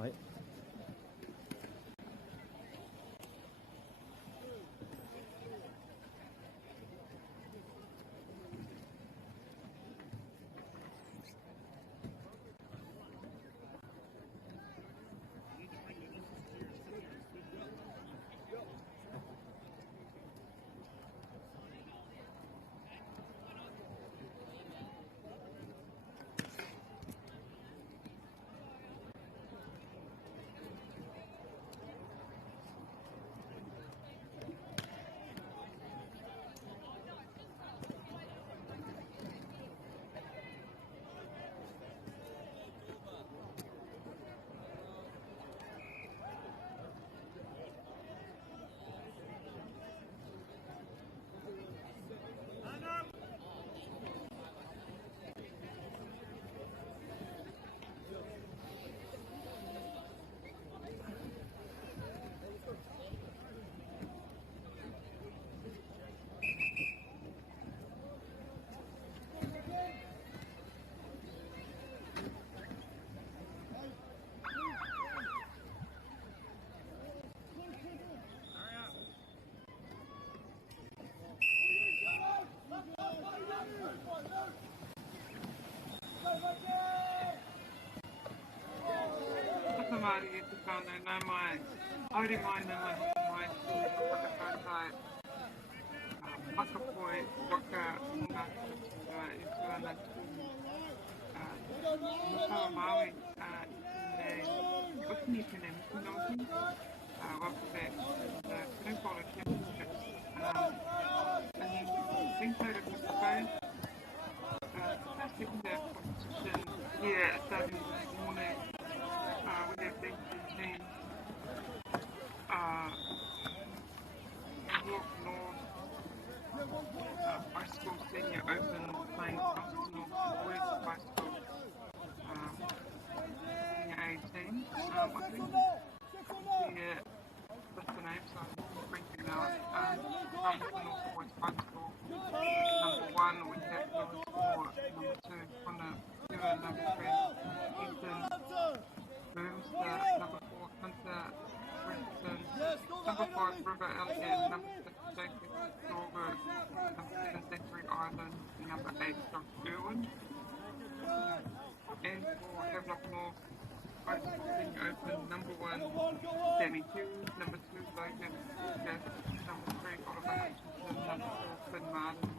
Alright. MΑORI e te whānau nau mai, auri mai nau mai hoki mai ki whakatautai whakapoi waka ngā kura e tuana ki Matawa Māui i nei utini tēnei mukinauki wapate the Canoe Polo Championships in Mitre whakapai. Second competition here starting this morning with their big team. Hawke North Bicycle Senior Open playing professional boys bicycle senior 18. I think that's the name, so I'm bringing it out. From North Boys Bicycle, number 1 we have Lewis Moore, number 2 Connor Stewart, number 3 Ethan Boomster, number 4 Hunter Richardson, number 5 River Elliott, number 6 Jacob Dorger, number 7 Zachary Island, number 8 Doug Irwin. And for Havelock North Bicycle Senior Open, number 1 Danny Hughes, number 2 Logan Jeff, number 3 Oliver Hutchinson, number 4 Finn Martin,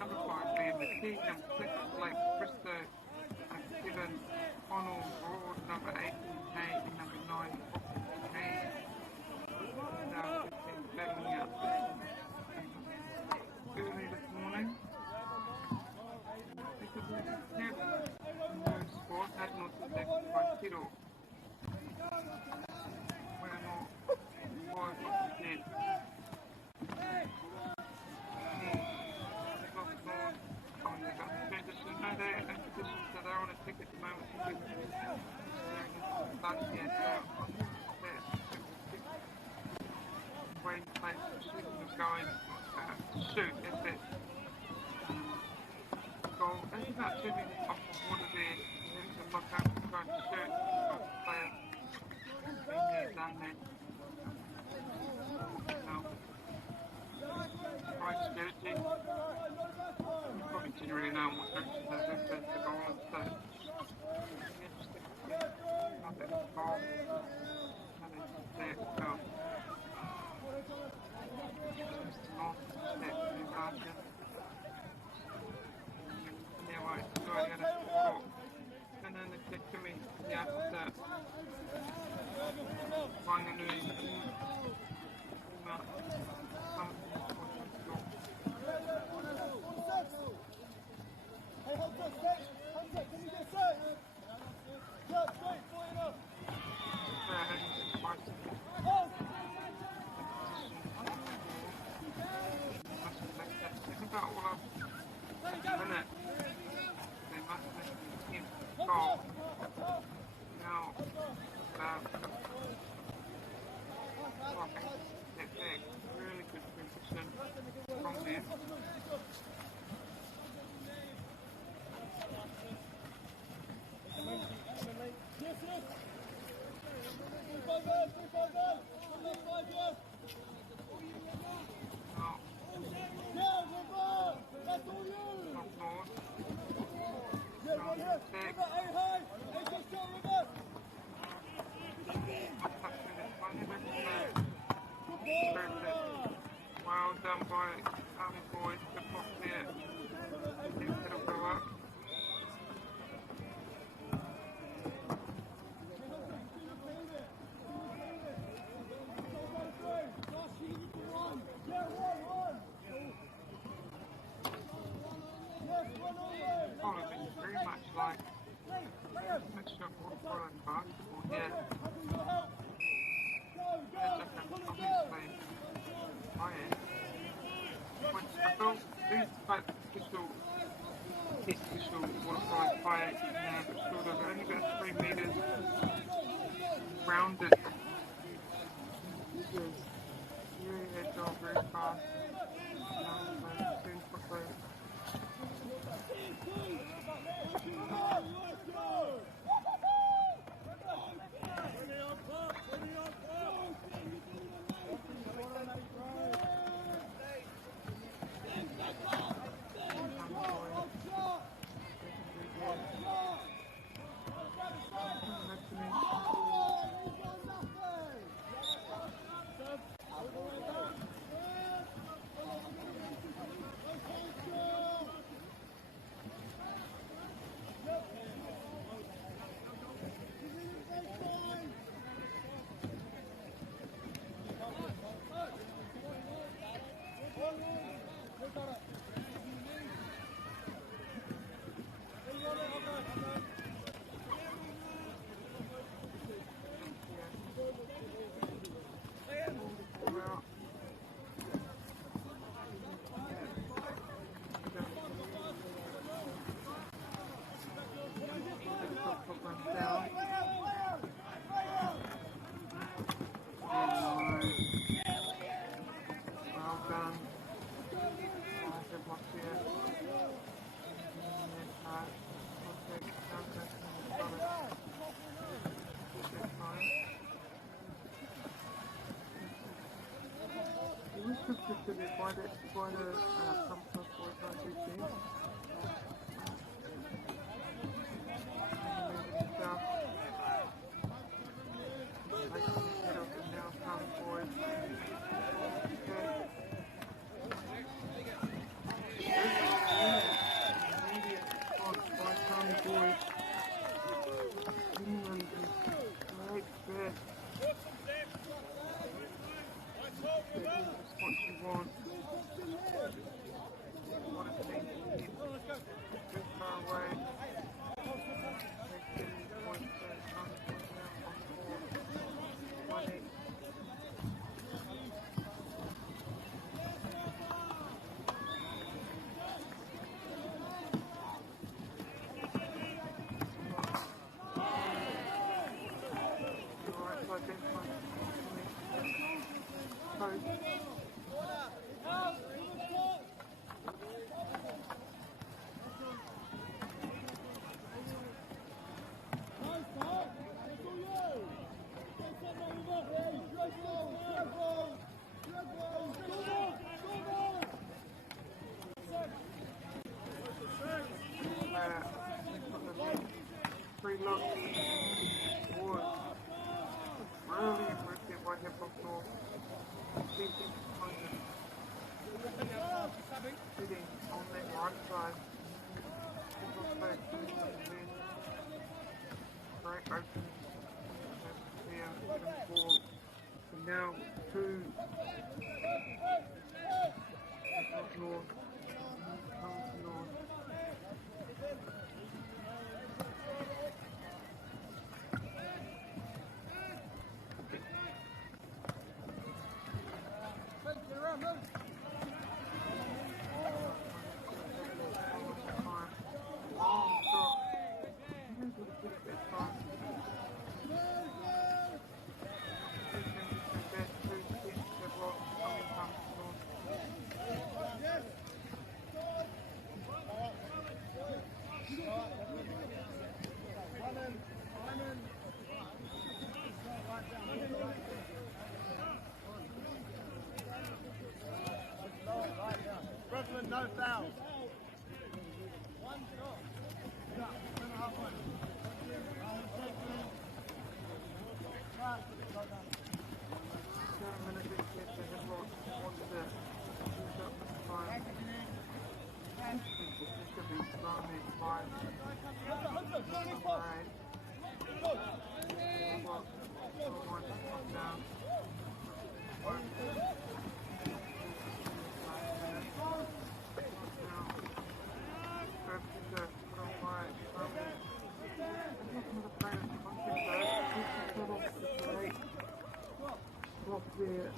number 5 Liam McKee, number 6 Blake Bristow, 7 Connell Broad, number 18 Hay, and number 9 Hay. Now 15 battling out early this morning. No sport had not detected by Tiro. Where no was dead. Transition. No, they're in position, so they're on a tick at the moment. Starting here, so on that waiting place, shooting is going to shoot at that goal. That's about 2 meters off the water there. There's a look up, going to shoot. Players been there, done that. Right strategy. You probably didn't really know what direction they moved as the goal is, so interesting to see how that goal, how they did that. So, just north of that new basket. Yeah, right, so I got a score. And then the kick to me, the after Wanganui, really good transition from there. Well done by Army boys to pop there. It'll go up. Following very much like mixture of football and basketball here. It's just obviously higher. Which I felt is quite special qualified kayak now, but sort of only about 3 metres rounded. This is really agile, very fast. Soon quickly. Quite a comfort for my team. Free look was really impressive what he performed. Sitting on that right side. Great open. And now two north. North. no fouls. One shot. Yeah,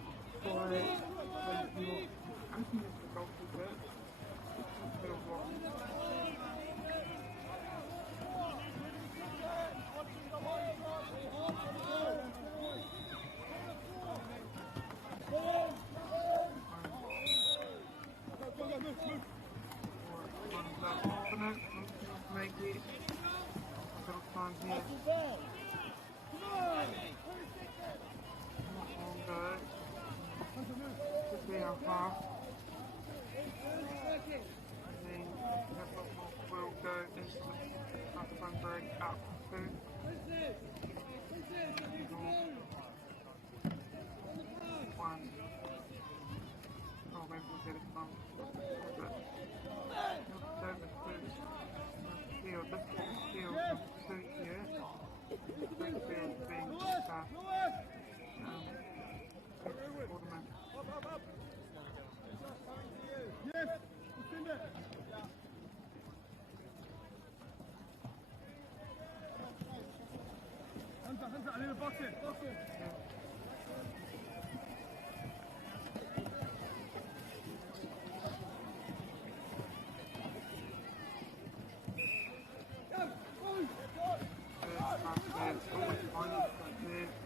7.5 minutes.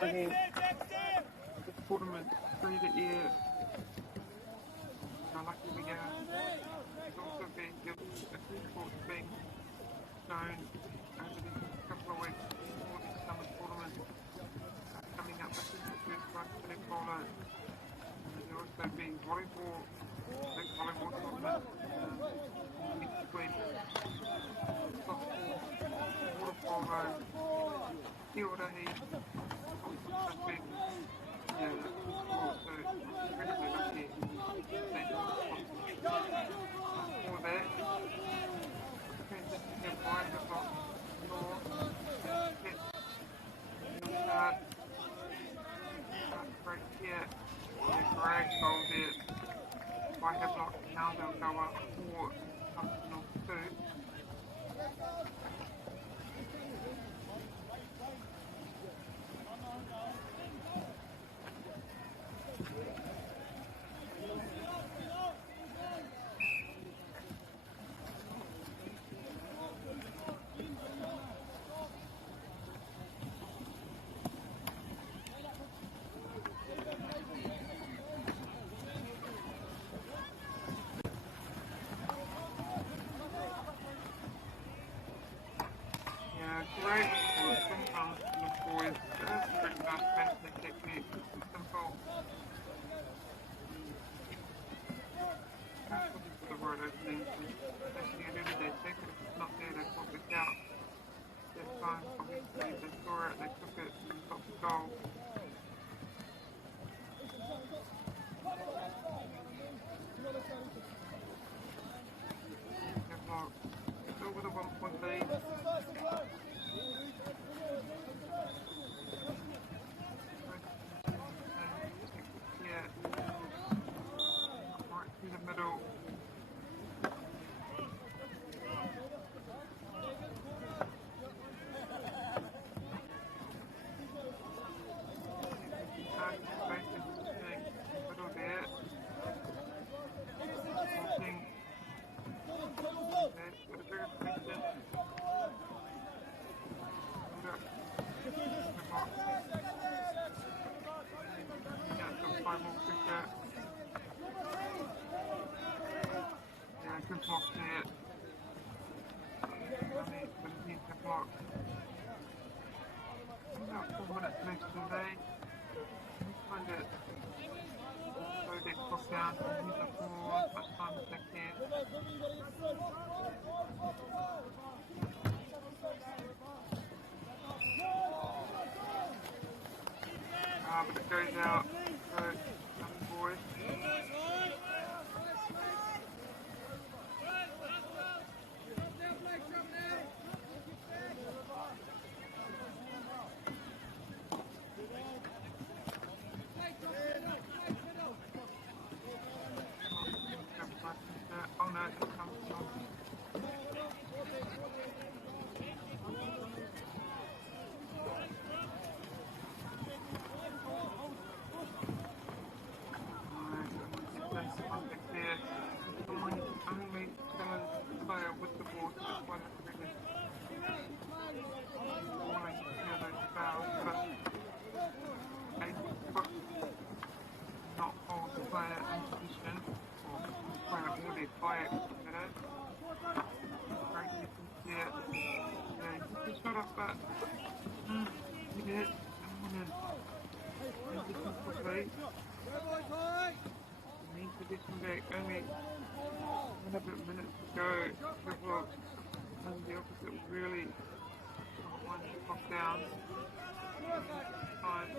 Bringing the tournament through the year. How lucky we are. It's also been given a few sports being shown over the couple of weeks before the summer tournament coming up. This is the first one for Canoe Polo. There's also been volleyball, big volleyball tournament in between softball, water polo, fielder heat. Great sometimes the boys pretty much basic technique, simple. That's what is the word I think. Especially at every day check it. If it's not there, they pop it out. This time, obviously, they saw it, they took it, and got the goal. It's over the 1 point lead. today. Kind of slow their clock down and use up more as much time as they can. But it goes out, so some boys. Oh no, it comes from. Only 11 minutes to go. People on the opposite really want to pop down. Fine.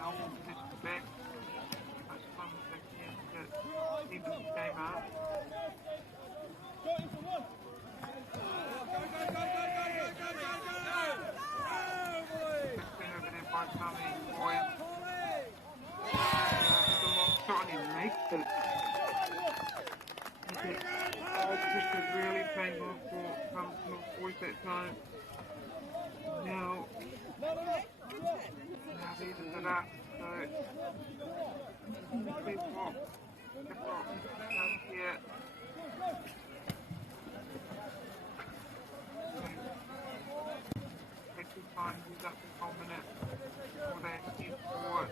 Normal position back. Much fun as they can to even the game up. This is really painful for some boys that time. Now these are set up, so see what does here. Take your time, use up the whole minute before they use forward.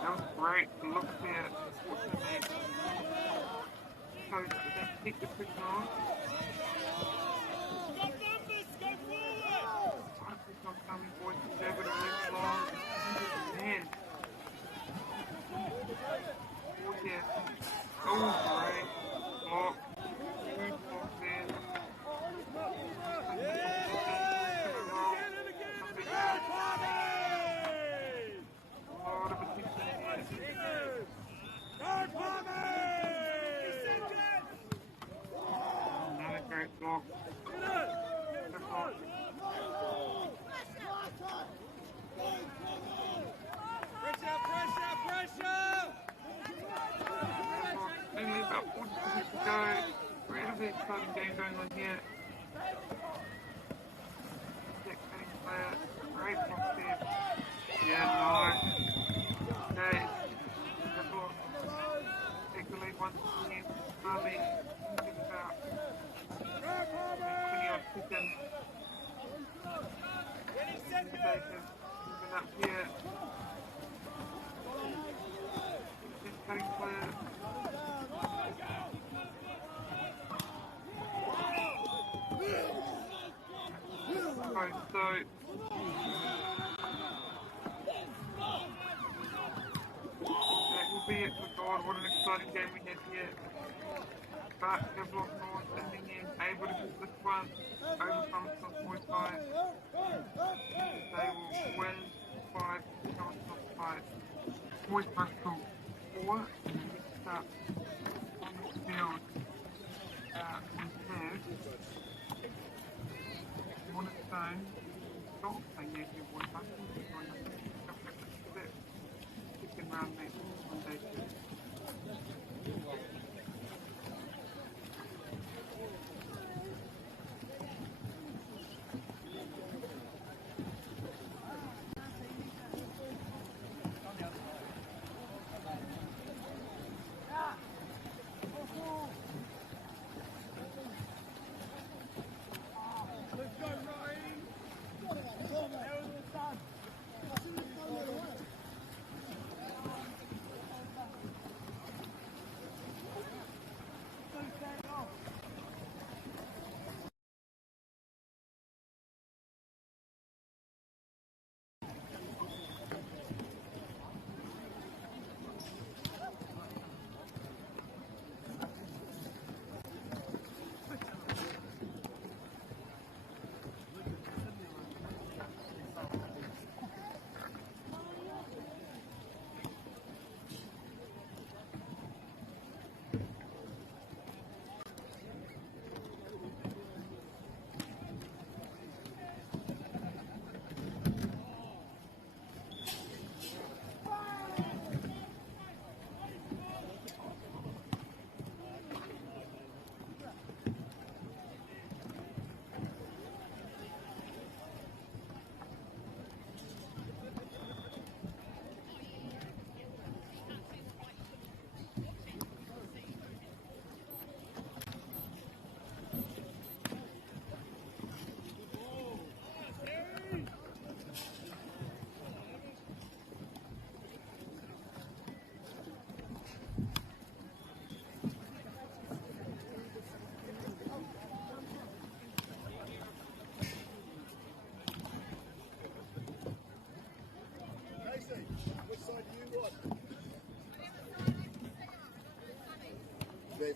That was great. Look there. So they keep the push on. Push on coming boys to be able to move along. Man. Oh yeah. Oh great. Block. Good block there. Another great block. Pressure! Only about 40 seconds to go. Really exciting game going on here. Cutting player. Great block there. Yeah, nice. Okay. Good block. Take the lead once again. Army. Think about 20 odd seconds. Moving up here. Just cutting player. So that will be it for God. What an exciting game we had here. But Havelock North ending in able to get this one over from top boys side. They will win 5, come on top 5. Boys must go 4 and next up on the field we have Monotone. Don't say yes, you boys must go. Second round next Monday.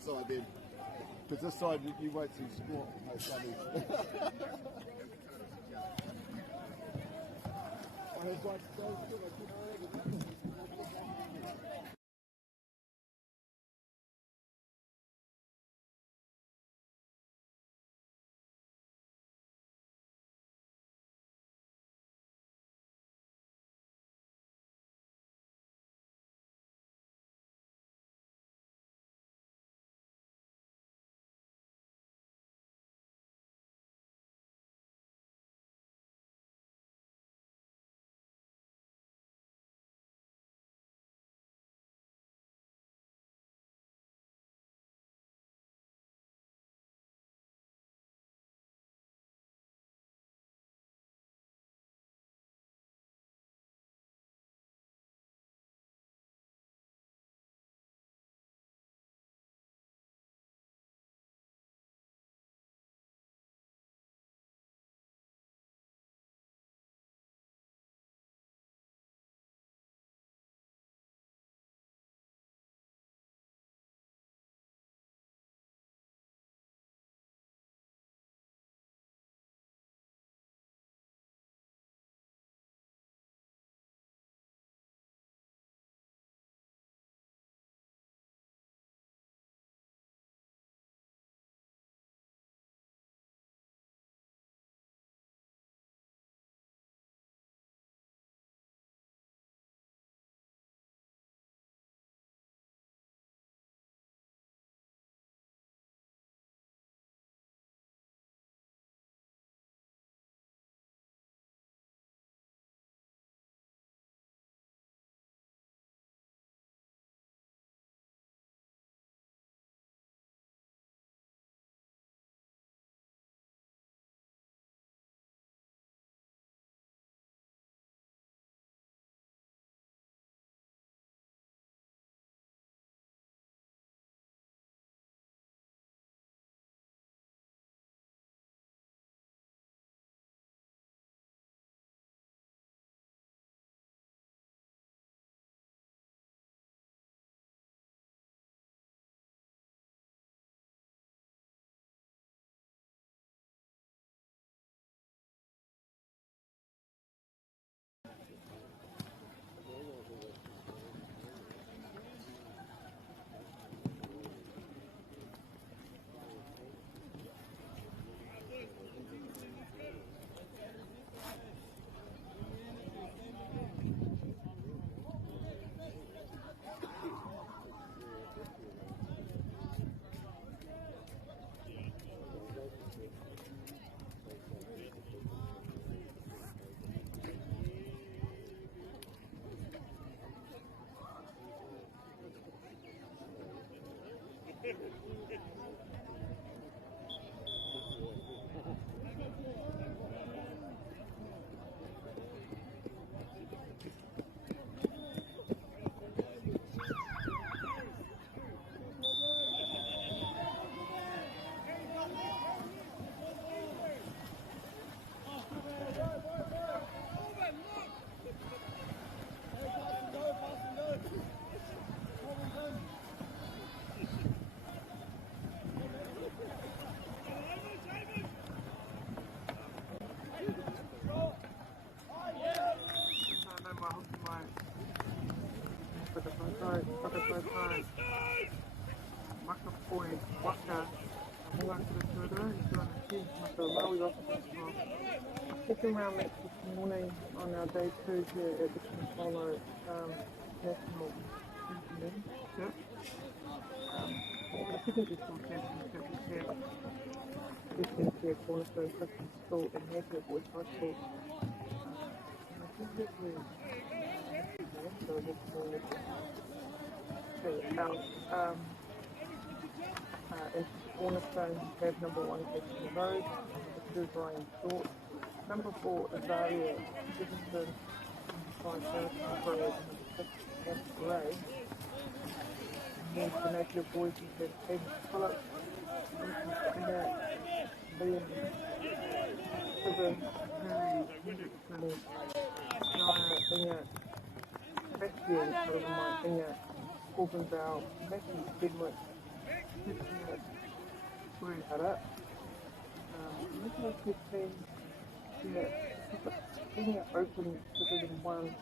side then. Because this side you wait till you squat. Second round match this morning on our day 2 here at the Canoe Polo National Championship. The second district championship is here. This here Cornerstone Christian School and Mitre Boys High School. So this is Cornerstone have number 1 Christian Road, number 2 Brian Short, number 4 Azaria Dickinson, number 5 Harrison Road, number 6 Cass Ray. And the National Boys have Hayden Phillips, Liam Sivan, Harry Hendrickson, Jaya Inga, Bastian Silvermine Inga, Corbin Bell, Matthew Sedgwick, We've had it. Looking at 15, senior open Division 1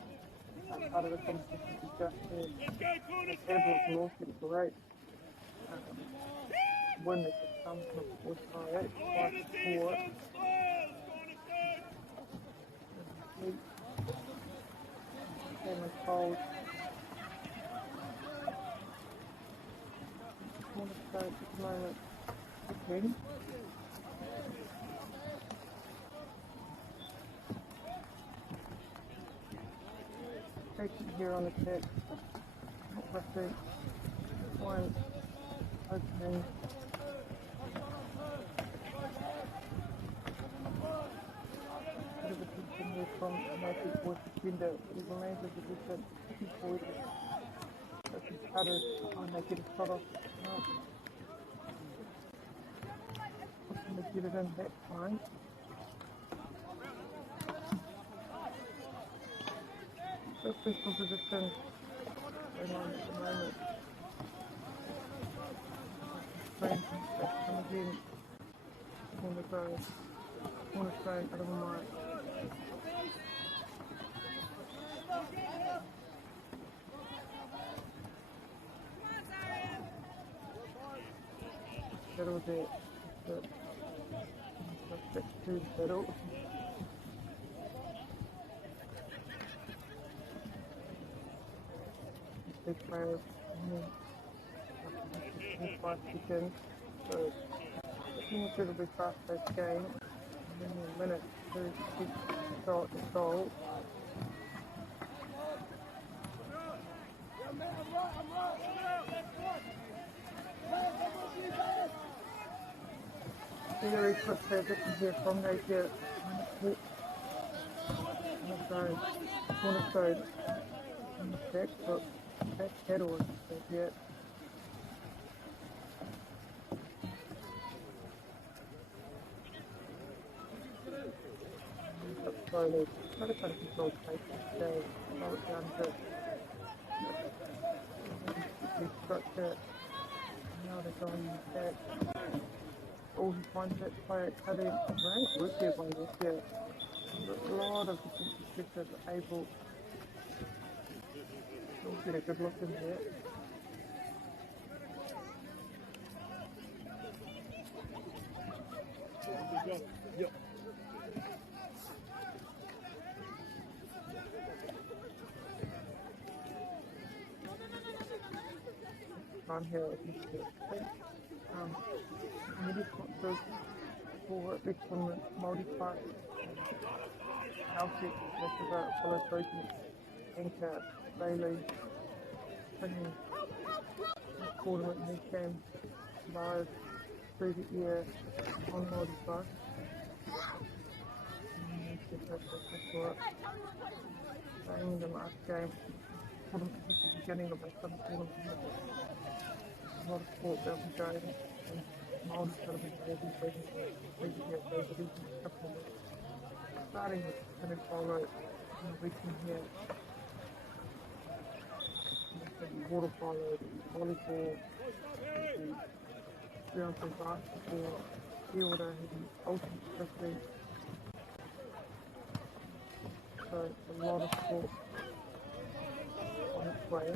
part of the competition is just here. Edward North is great. Win this has come from 4-5, 5-4. Cameron Cold. Cornerstone at the moment. Okay. Patient here on the tip. Not pressing. One opening. Bit of a tension here from Mitre towards the defender. He remains in position. Looking forward. Open cutters. And they get a shot off. Looking to get it in that time. Pistol position going on at the moment. Come again. Cornerstone out of a mark. Settle there. Suspect to settle. Big players in 5 seconds, so it's an incredibly fast-paced game. And then a minute to start the goal. Very quick transition here from Napier. Cornerstone. Back hook. Back head-on, yet. Up slowly, try to kind of control the pace today, slow it down a bit. Restructure it. Now they're going back. Oh, he finds that player cut in. Great work there by Napier. A lot of defensive pressures are able. Get a good look in there. Yep. On here, maybe sponsors for excellent multi-part Hawke, Mitre, Polo Championships, Anchor, Bailey, bringing a tournament in this game live through the year on MΑORI. Playing the last game, for the beginning of the summer tournament. A lot of sport they'll be going, and MAORI's going to be busy bringing here those a couple of weeks. Starting with Canoe Polo in the weekend here. Water polo, volleyball, beyonce basketball, field heavy, ultimate frisbee. So a lot of sport on its way.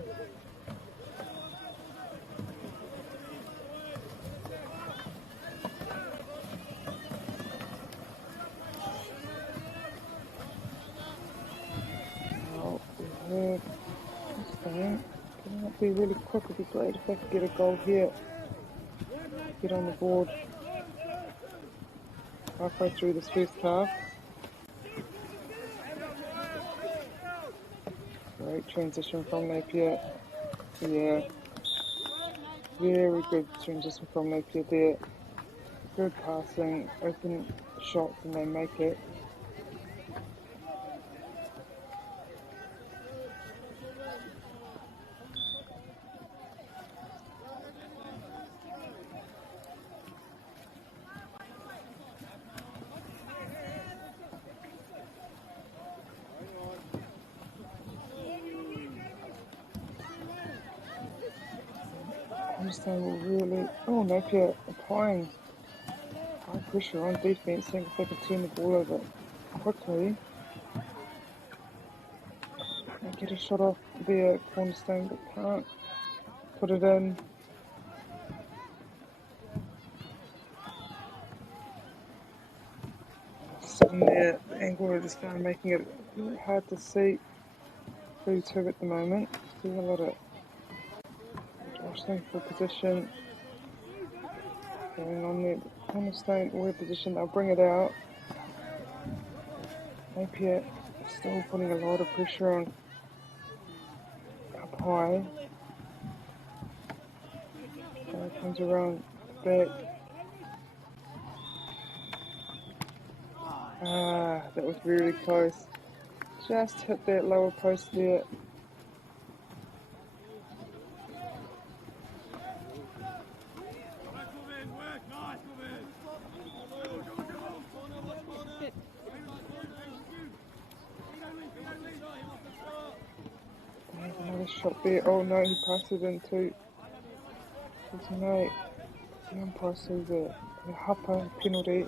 Can that be really quick? It'd be great if I could get a goal here. Get on the board. Halfway through this first half. Great transition from Napier. Yeah. Very good transition from Napier there. Good passing, open shots, and they make it. Cornerstone will really... Oh, Napier applying high pressure on defence, seeing if they can turn the ball over quickly. They get a shot off there, Cornerstone, but can't put it in. Sitting there, the angle is just making it really hard to see. 3-2 at the moment. There's a lot of jostling for position going on there. Cornerstone aware position, they'll bring it out. Napier still putting a lot of pressure on up high. Comes around the back. That was really close. Just hit that lower post there. There's another shot there. Oh no, he passed it into his mate. The umpire sees it. A hupper penalty.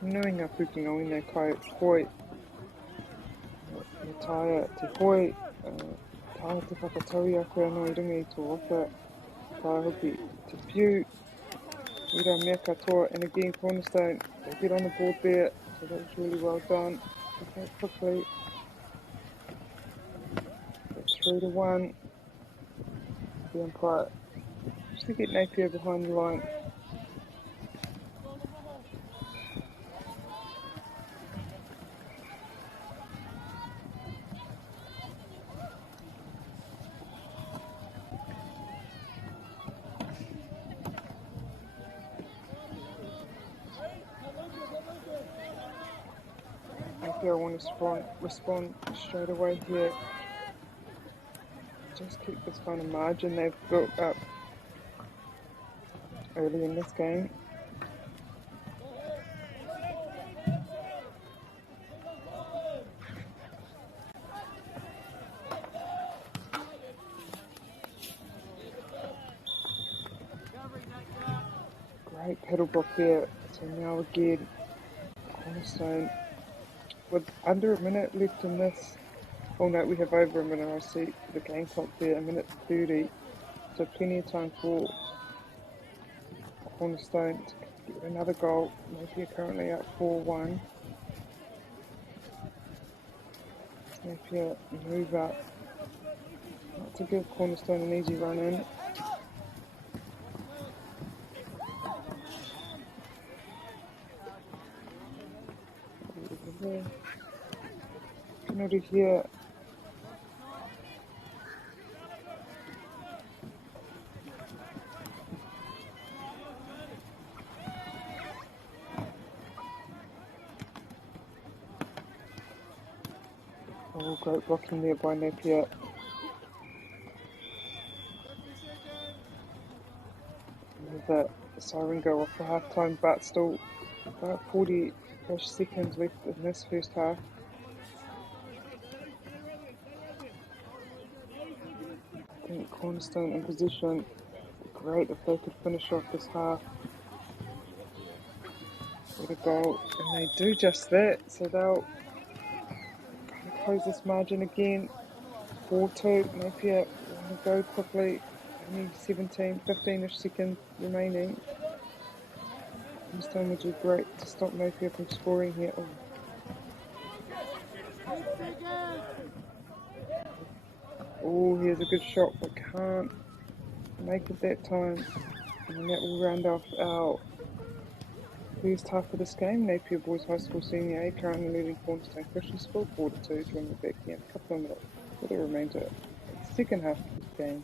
Nui ngā pukinga o ina kai hoi. Me taia te hoi. Taia te whakataui a koe anō I runga I tō waka. Taia hoki te piu. Ira mea katoa. And again, Cornerstone, they get on the board there. So that was really well done. Okay, quickly. 3-1. The umpire just to get Napier behind the line. Napier want to respond straight away here. Just keep this kind of margin they've built up early in this game. Great pedal block there. So now again, Cornerstone with under a minute left in this. Oh no, we have over a minute. I see the game clock there, 1:30. So plenty of time for Cornerstone to get another goal. Napier currently up 4-1. Napier move up. Not to give Cornerstone an easy run in. Penalty here. Oh, great blocking there by Napier. The siren go off for half time, but still about 40-ish seconds left in this first half. I think Cornerstone in position. Great if they could finish off this half with a goal, and they do just that, so they'll close this margin again. 4-2. Napier want to go quickly. Only 15-ish seconds remaining. Cornerstone would do great to stop Napier from scoring here. Oh, here's a good shot, but can't make it that time. And that will round off our first half of this game. Napier Boys High School Senior A currently leading Cornerstone Christian School 4-2 during the back end. A couple of minutes for the remainder of the second half of this game.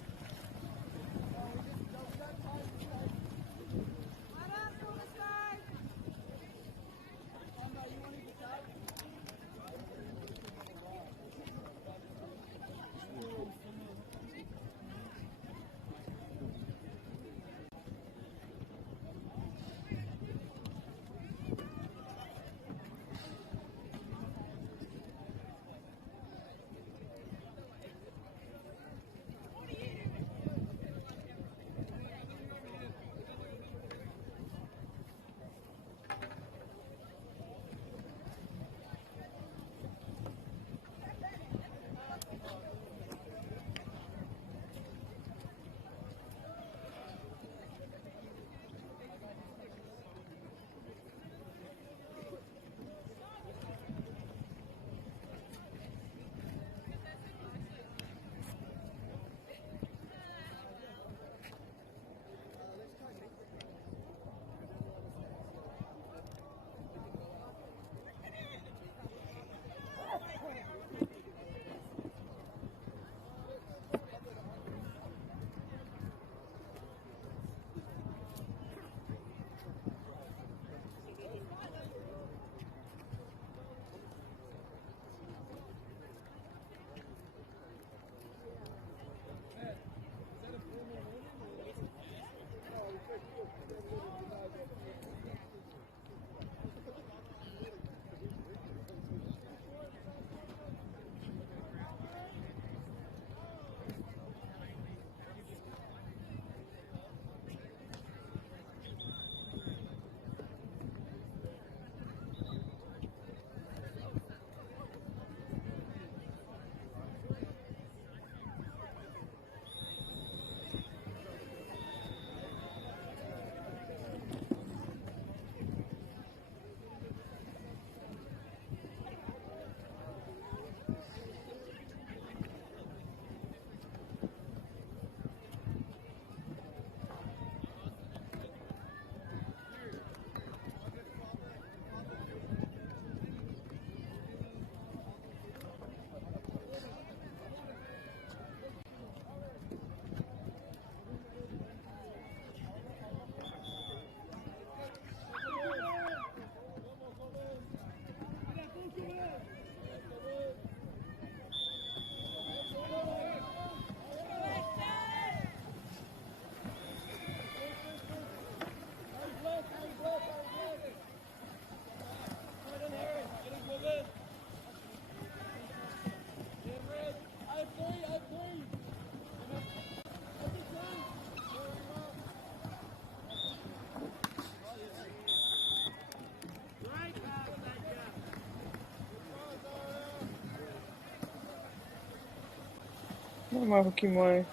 Nā mai hoki mai,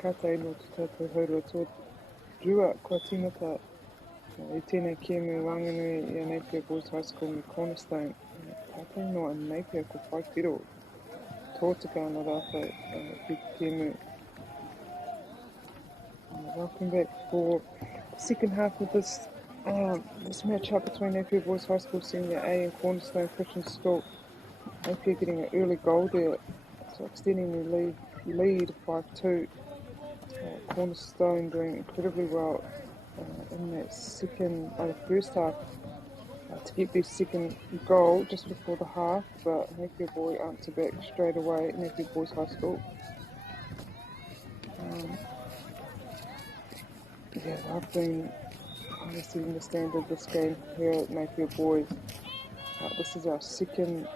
ka tei no te tātou haurua tō rua kua tīmata I tēnei kēmu wānganui I a Napier Boys High School me Cornerstone. Tātou no a Napier ko whai whiro tōtika ana rātou ki kēmu. Welcome back for the second half of this match up between Napier Boys High School Senior A and Cornerstone Christian School. Napier getting an early goal there, so extending the lead 5-2. Cornerstone doing incredibly well in that first half to get their second goal just before the half, but Napier Boy answer back straight away. Napier Boys High School. I've been setting the standard this game here at Napier Boys. This is our second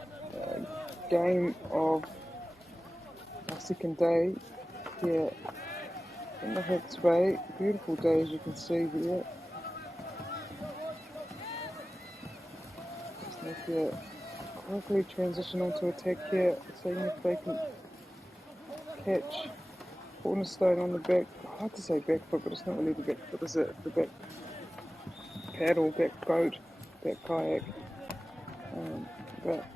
game of our second day here in the Hawke's Bay. Beautiful day as you can see there. Just Napier quickly transition onto attack here, seeing if they can catch Cornerstone on the back. Hard to say back foot, but it's not really the back foot, is it? The back paddle, back boat, back kayak. But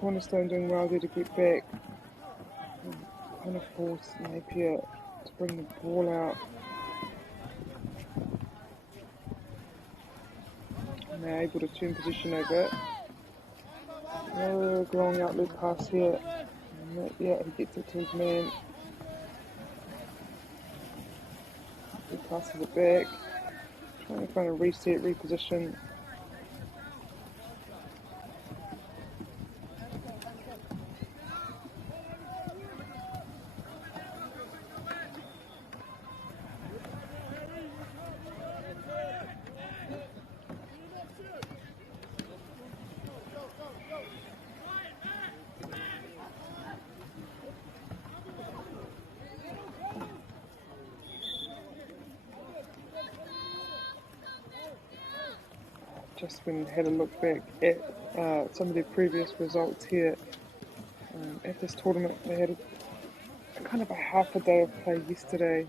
Cornerstone doing well there to get back. Kind of force Napier to bring the ball out. And they're able to turn position over. Long outlet pass here. He gets it to his man. He passes it back. Trying to kind of reset, reposition. Just had a look back at some of their previous results here at this tournament. They had kind of a half a day of play yesterday.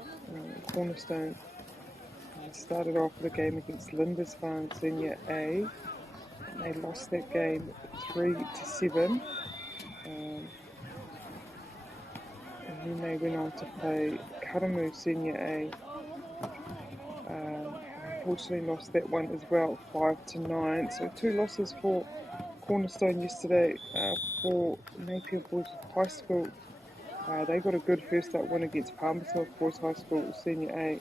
Cornerstone started off with a game against Lindisfarne Senior A. And they lost that game 3-7. And then they went on to play Karamu Senior A. Unfortunately lost that one as well, 5-9. So 2 losses for Cornerstone yesterday. For Napier Boys High School, they got a good first up win against Palmerston Boys High School Senior A.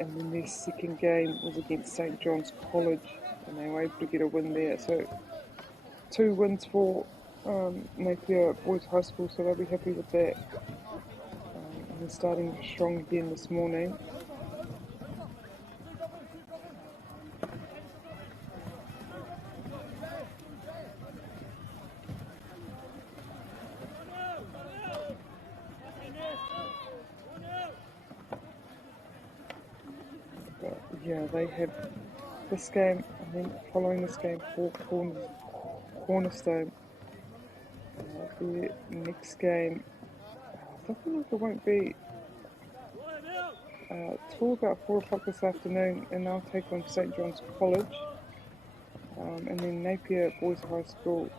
And then their second game was against St John's College, and they were able to get a win there. So 2 wins for Napier Boys High School, so they'll be happy with that. And they're starting strong again this morning. They have this game, and then following this game for Cornerstone. The next game, I don't think it won't be till about 4 o'clock this afternoon, and they'll take on St John's College. And then Napier Boys High School.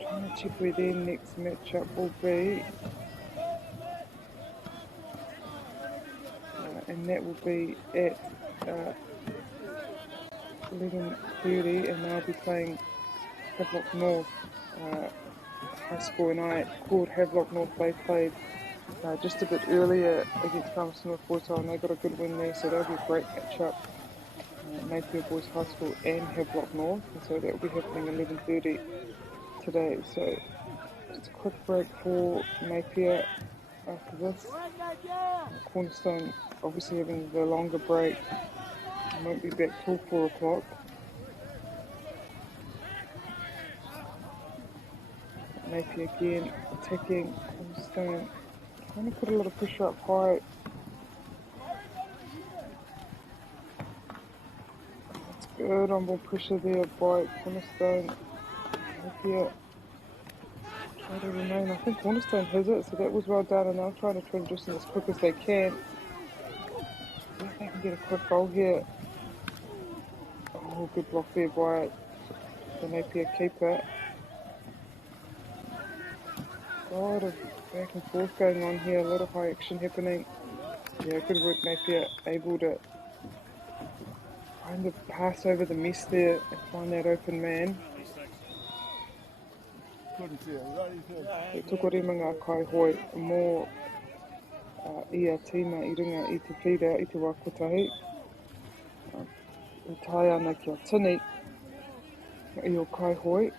Trying to check where their next matchup will be. And that will be at 11:30, and they'll be playing Havelock North High School, and I called Havelock North. They played just a bit earlier against Palmerston North Boys High, and they got a good win there, so that'll be a great matchup. Napier Boys High School and Havelock North, and so that will be happening 11:30 today. So just a quick break for Napier after this. Cornerstone obviously having the longer break, won't be back till 4 o'clock. Napier again attacking Cornerstone, trying to put a lot of pressure up high. That's good on ball pressure there by Cornerstone. Napier try to remain. I think Cornerstone has it, so that was well done, and they'll try to transition as quick as they can. See if they can get a quick goal here. Oh, good block there by the Napier keeper. A lot of back and forth going on here, a lot of high action happening. Yeah, good work Napier, able to find the pass over the mess there and find that open man. E toko remenga kai hoi mō ia tīma I runga I te whira I te wā kotahi. I tai ana kia tini I o kai hoi.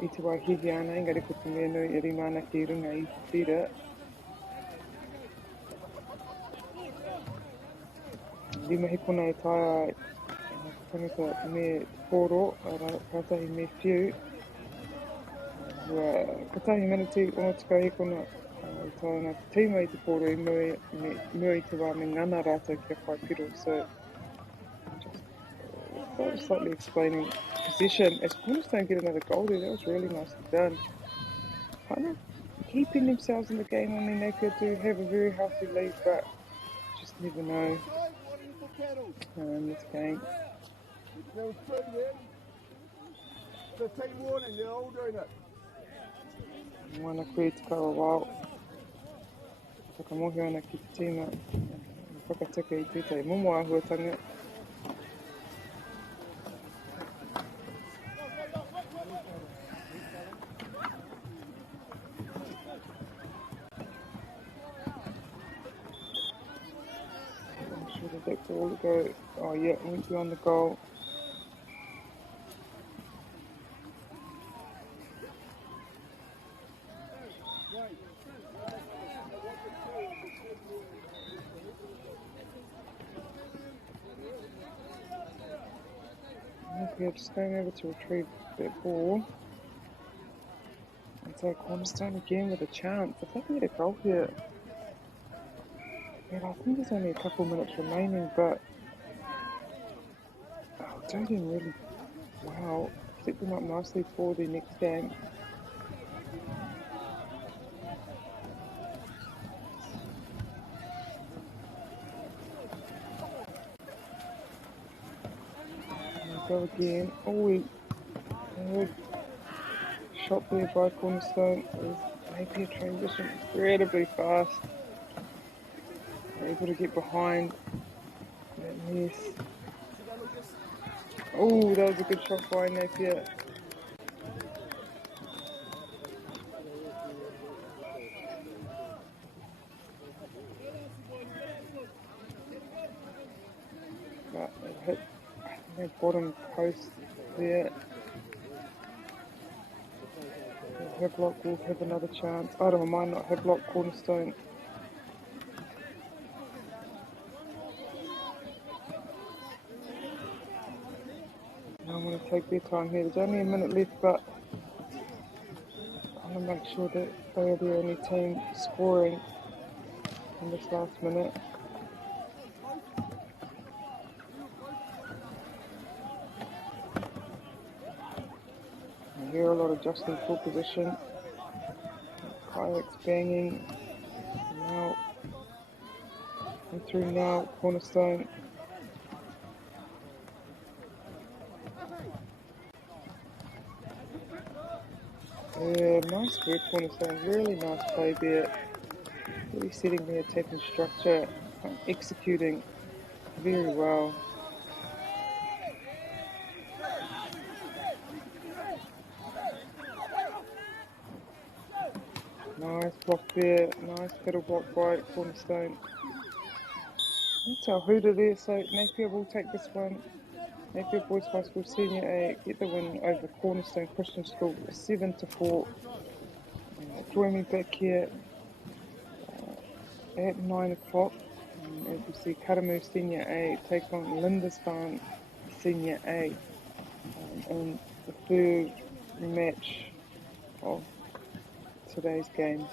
I te wā hihi ana, engari ko te mea nui I rima ana ki runga I te whira. Rima hikona e tai ai tangata me te pōro, kātahi me whiu. Katahi miniti ono tika hikona I tai ana te tīma I te pōro I mua I te wā me ngana rātou kia whai piro. So, just slightly explaining possession. As Cornerstone get another goal there, that was really nicely done. Kind of keeping themselves in the game. I mean, Napier do have a very healthy lead, but just never know in this game. Mana koe te kawa wao. Whakamohi ana ki te tīma. Whakataka I tētai momo āhuatanga. That ball to go. Oh yeah, went beyond the goal. Napier just going over to retrieve that ball. And so Cornerstone again with a chance. If they can get a goal here. Yeah, I think there's only a couple minutes remaining, but doing really well. Set them up nicely for the next game. Go again. Oh, good shot there by Cornerstone. Napier transition incredibly fast. Able to get behind that mess. Oh, that was a good shot by Napier. But it hit that bottom post there. Havelock will have another chance. I don't mind not Havelock, Cornerstone. I'm going to take their time here. There's only a minute left, but I want to make sure that they are the only team scoring in this last minute. I hear a lot of adjusting full position. Kayak's banging. Now, and through now, Cornerstone. Yeah, nice work, Cornerstone. Really nice play there. Really setting the attacking structure, executing very well. Nice block there. Nice pedal block by Cornerstone. That's our hooter there. So Napier will take this one. Napier Boys High School Senior A get the win over Cornerstone Christian School 7-4. Join me back here at 9 o'clock. As you see, Karamu Senior A take on Lindisfarne Senior A in the third match of today's games.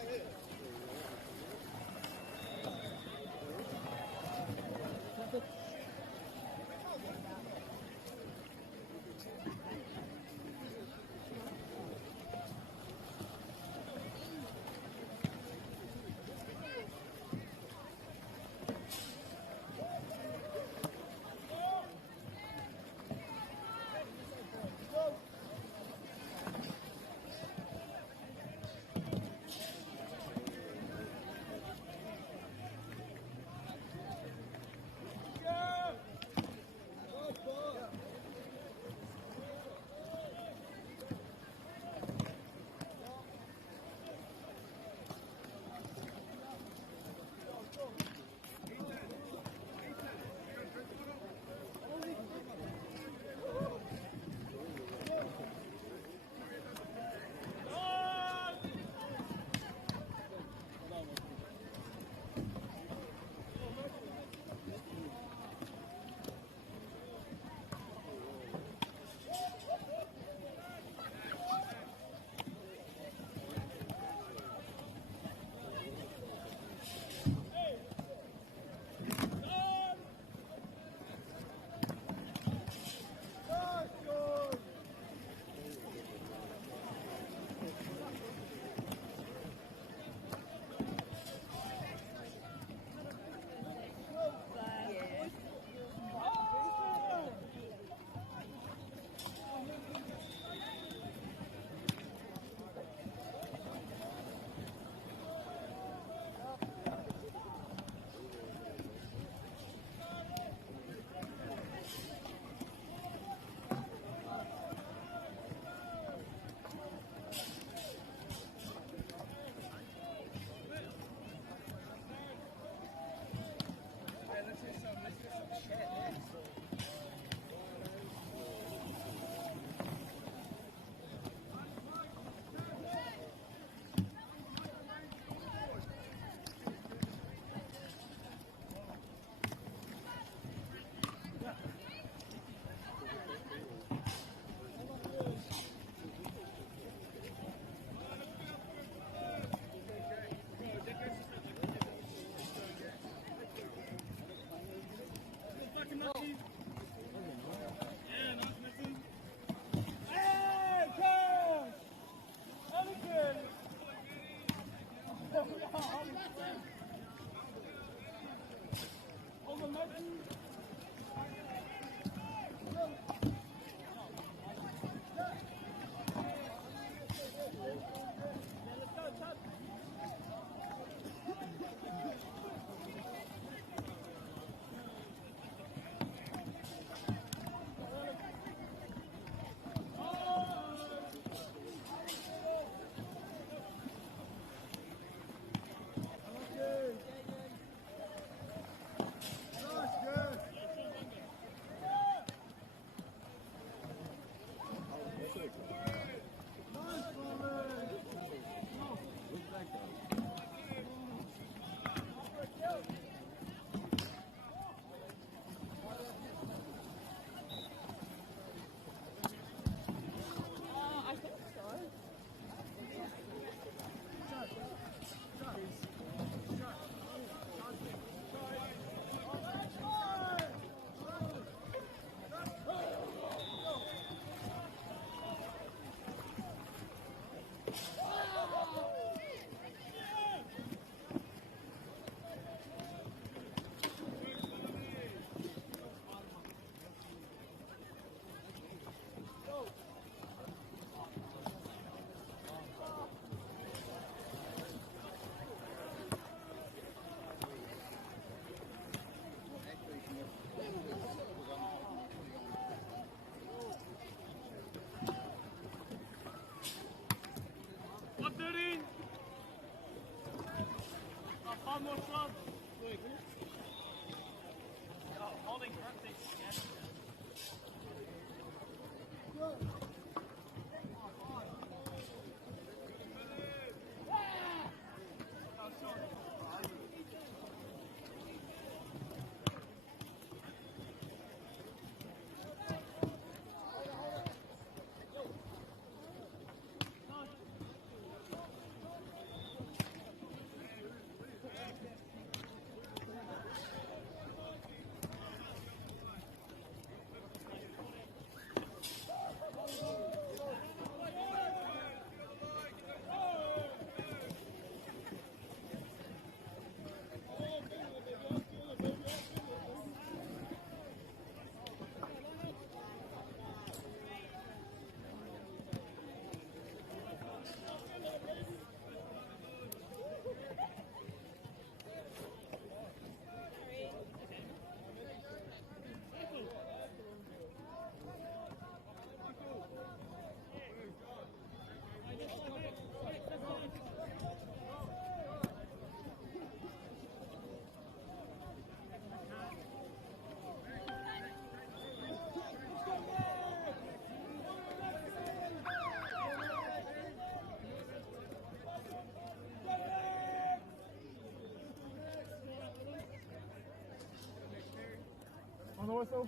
On the whistle.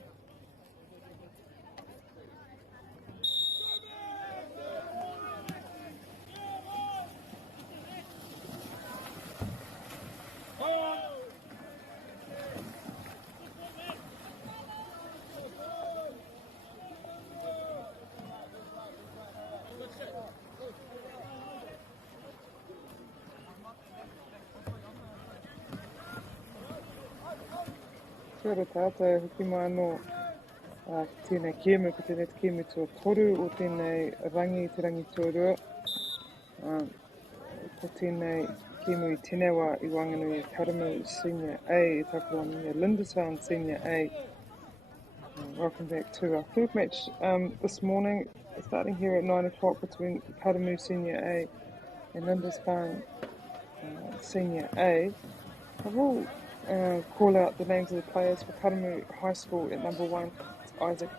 Kia ora tātou, hoki mai anō tēnei kēmu, ko tēnei te kēmu tua toru o tēnei rangi, te rangi tuarua. Ko tēnei kēmu I Tenewa I Wanganui Karamu Senior A, I Takarani Lindisfarne Senior A. Welcome back to our third match this morning, starting here at 9 o'clock between Karamu Senior A and Lindisfarne Senior A. I will call out the names of the players for Karamu High School. At number 1, it's Isaac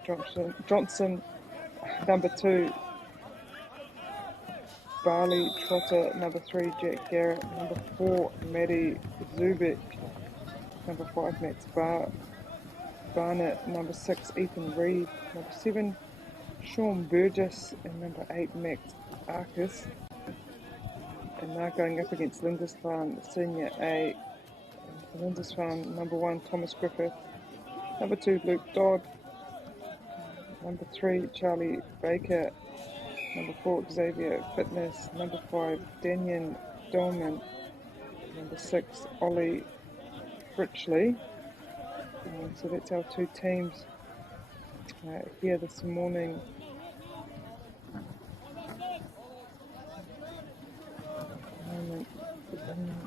Johnson. Number 2, Barley Trotter. Number 3, Jack Garrett. Number 4, Maddie Zubik. Number 5, Max Barnett. Number 6, Ethan Reed. Number 7, Sean Burgess. And number 8, Max Arcus. And now going up against Lindisfarne Senior A. Lindisfarne, number 1, Thomas Griffith. Number 2, Luke Dodd. Number 3, Charlie Baker. Number 4, Xavier Fitness. Number 5, Daniel Dolman. Number 6, Ollie Fritchley. So that's our two teams here this morning.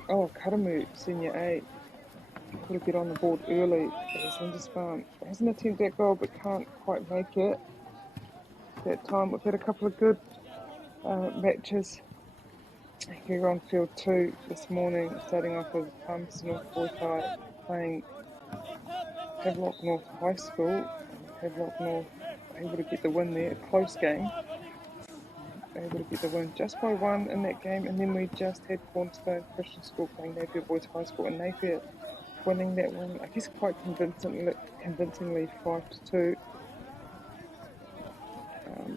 Karamu Senior A. Got to get on the board early as Lindisfarne hasn't attempted that goal but can't quite make it. That time we've had a couple of good matches here on field 2 this morning, starting off with Palmerston North Boys High playing Havelock North High School. Havelock North able to get the win there, a close game. Able to get the win just by 1 in that game, and then we just had Cornerstone Christian School playing Napier Boys High School, and Napier winning that one, I guess quite convincingly 5-2.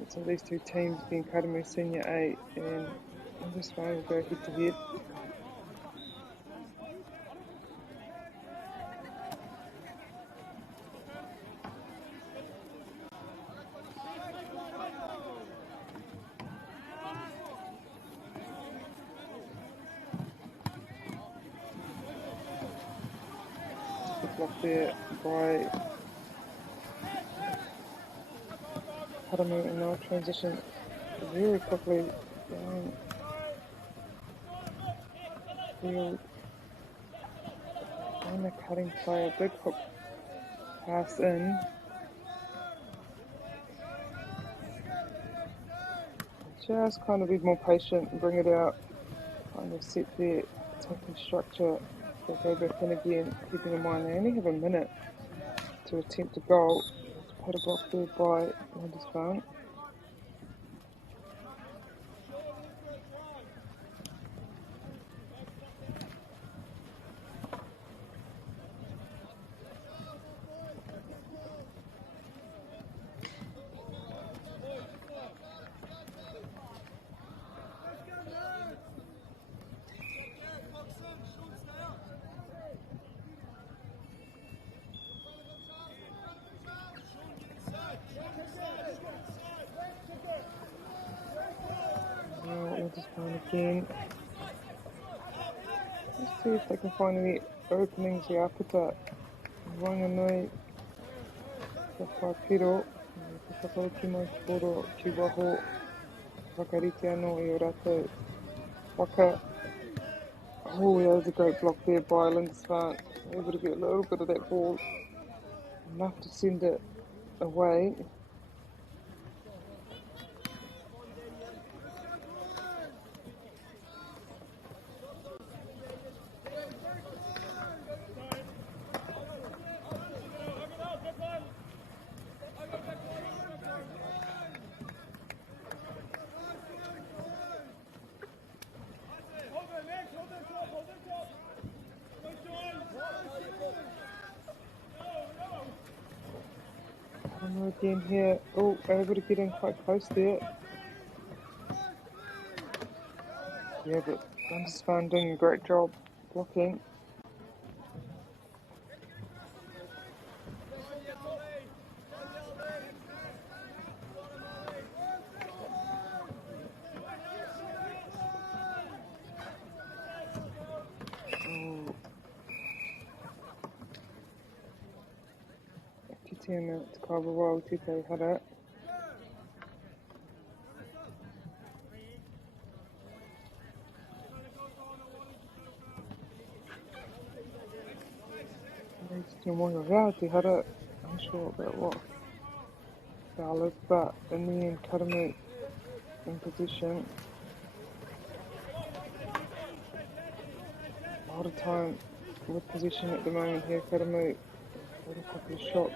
So these two teams being Karamu Senior A and Lindisfarne will go head to head. Blocked there by Karamu, and now transition very quickly down field. And the cutting player, big hook pass in. Just kind of be more patient and bring it out. Kind of set their attacking structure. They'll go back in again, keeping in mind they only have a minute to attempt a goal. Put a block there by Lindisfarne. Lindisfarne again. Let's see if they can find any openings here. Apita, Wanganui, the Whapiro, the Whakaroki mai koro ki waho, Whakarite anō I o rātou waka. Oh, that was a great block there by Lindisfarne. Able to get a little bit of that ball, enough to send it away. Kanoe again here. Oh, able to get in quite close there. Yeah, but Lindisfarne doing a great job blocking. Oh. Kitiana Te Kawawa Tite Hara. Te Hara. Unsure about what foul is, but in the end, Karamu in position. A lot of time with position at the moment here. Karamu with a couple of shots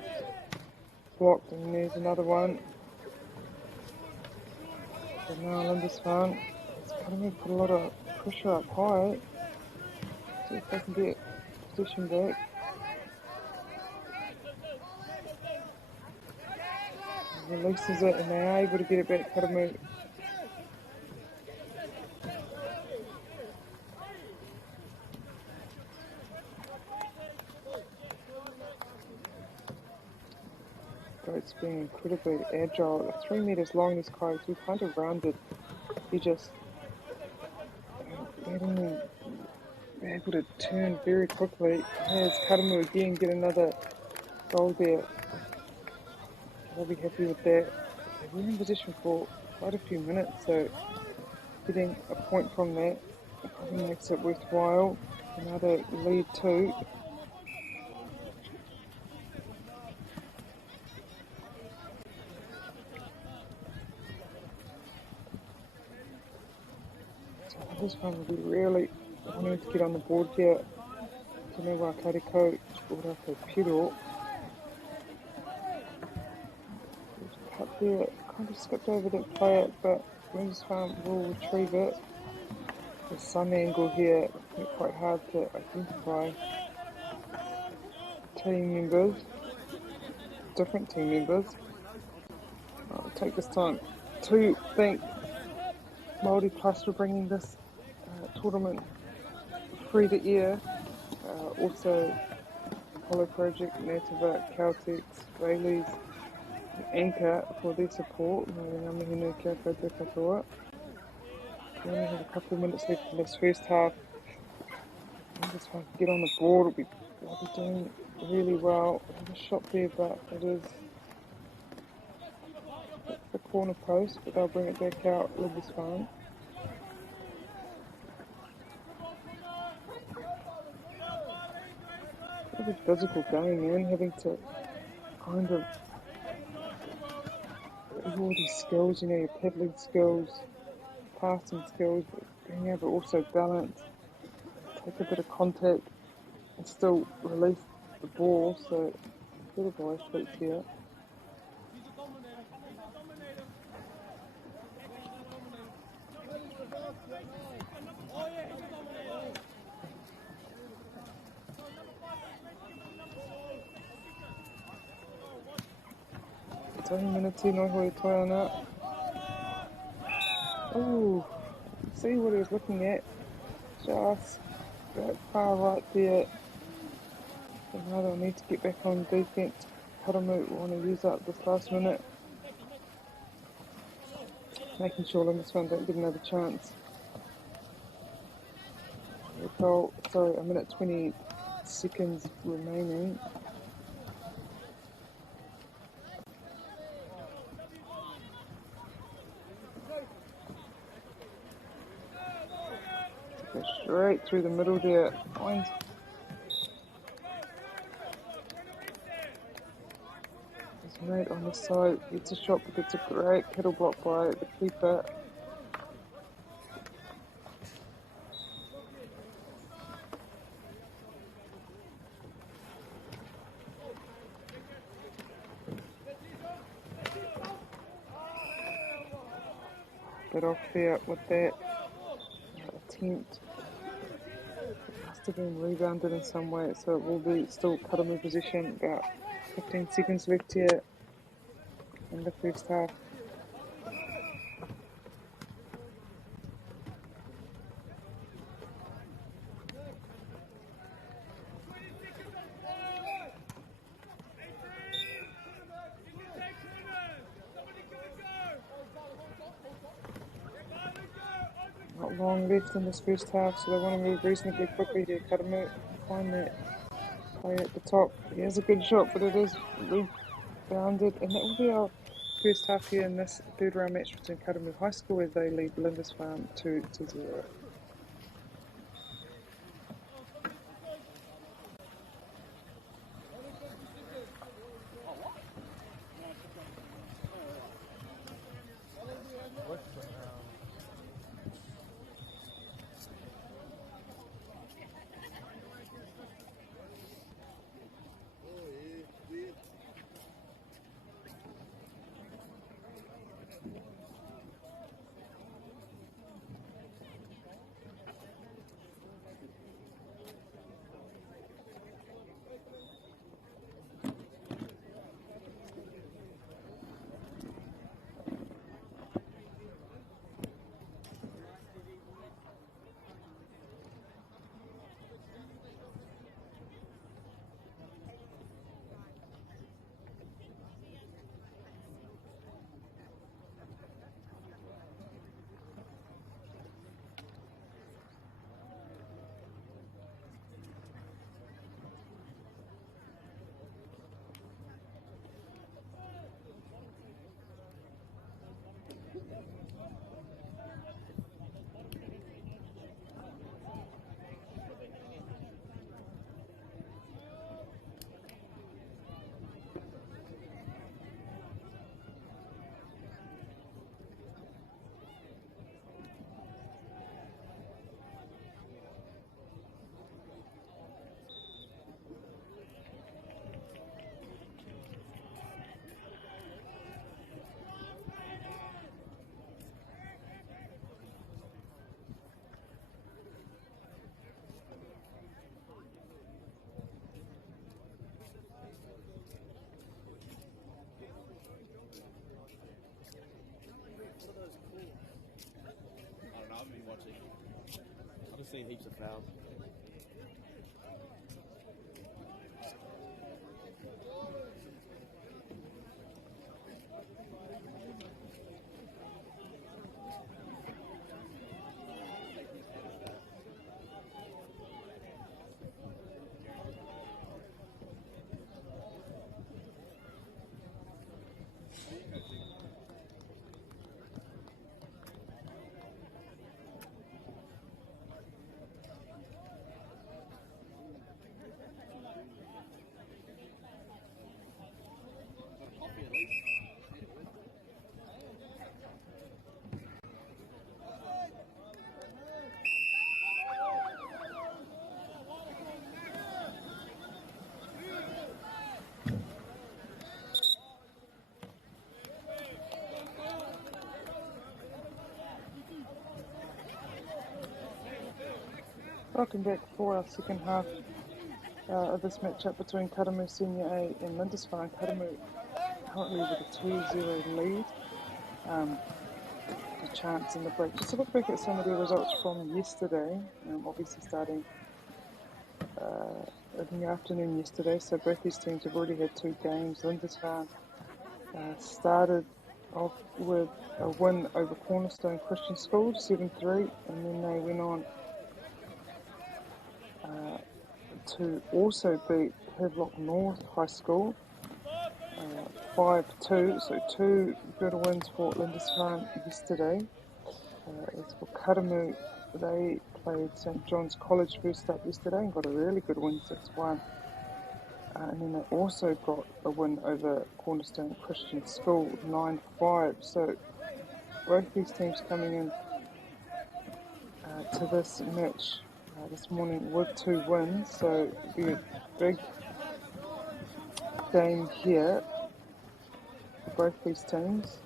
blocked, and there's another one. But now Lindisfarne, it's Karamu put a lot of pressure up high. See if they can get position back. Releases it, and they are able to get it back. Karamu. Goat's being incredibly agile. 3 meters long, this guy, he's kind of rounded. He just able to turn very quickly. Here's Karamu again, get another goal there. I'll be happy with that. We're in position for quite a few minutes, so getting a point from that probably makes it worthwhile. Another lead too. So this one will be really wanting to get on the board here. Te Mewa Kariko, Uraka Piro. Cut there, kind of skipped over that player, but Lindisfarne will retrieve it. The sun angle here, making it quite hard to identify team members, different team members. I'll take this time to thank MΑORI Plus for bringing this tournament free to air. Also, Polo Project, Nativa, Caltex, Rayleigh's, Anchor for their support. We only have a couple of minutes left in this first half. And just if I can get on the board, I'll be doing really well. I have a shot there, but it is the corner post, but they'll bring it back out. Lindisfarne. It's a physical game, man, having to kind of all these skills, you know, your peddling skills, passing skills, but being able to also balance, take a bit of contact and still release the ball, so incredible athletes here. Minute no hoi toiana. Oh, see what he was looking at. Just that far right there. And now they'll need to get back on defence. Karamu will want to use up this last minute. Making sure Lindisfarne don't get another chance. Goal, sorry, a minute 20 seconds remaining. Go straight through the middle there. Finds his mate on the side. Gets a shot, but it's a great kettle block by the keeper. Bit off there with that attempt. It must have been rebounded in some way, so it will be still Karamu position. About 15 seconds left here. in the first half. Not long left in this first half, so they want to move reasonably quickly here. Karamu find that play at the top. He has a good shot, but it is rebounded, and that will be our first half here in this third round match between Karamu High School as they lead Lindisfarne 2-0. I've just seen heaps of fouls. Welcome back for our second half of this matchup between Karamu Senior A and Lindisfarne. Karamu currently with a 2-0 lead. A chance in the break. Just to look back at some of the results from yesterday, obviously starting in the afternoon yesterday, so both these teams have already had two games. Lindisfarne started off with a win over Cornerstone Christian School, 7-3, and then they went on to also beat Havelock North High School 5-2, so two good wins for Lindisfarne yesterday. As for Karamu, they played St John's College first up yesterday and got a really good win, 6-1. And then they also got a win over Cornerstone Christian School, 9-5. So both these teams coming in to this match this morning with two wins, so it'll be a big game here for both these teams.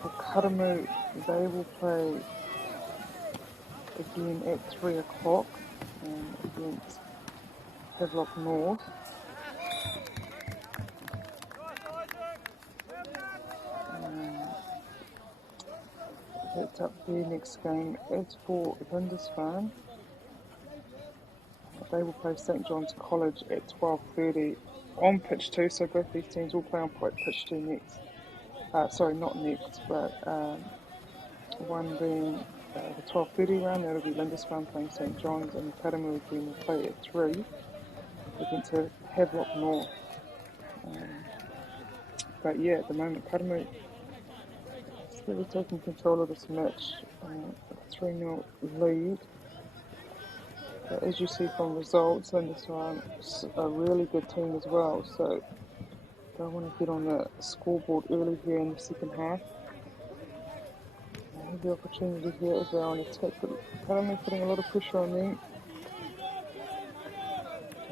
For Karamu, they will play again at 3 o'clock against Havelock North. That's up there. Next game is for Lindisfarne. They will play St John's College at 12:30 on pitch 2, so both these teams will play on pitch 2 next. Sorry, not next, but one being the 12:30 round, that'll be Lindisfarne playing St John's, and the Karamu team will play at 3 against Havelock North. But yeah, at the moment, Karamu is really taking control of this match, a 3-0 lead. As you see from results, Lindisfarne is a really good team as well, so they want to get on the scoreboard early here in the second half. They have the opportunity here if they're on attack, but Karamu putting a lot of pressure on them.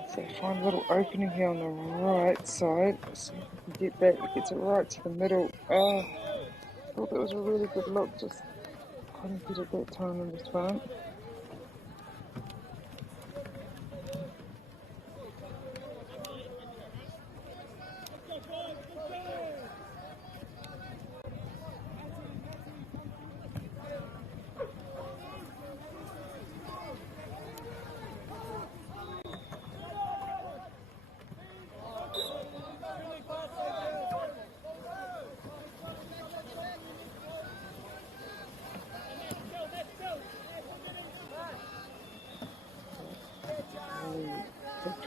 So they find a little opening here on the right side. See if we can get back. It gets it right to the middle. I thought that was a really good look, just couldn't get it that time in this one.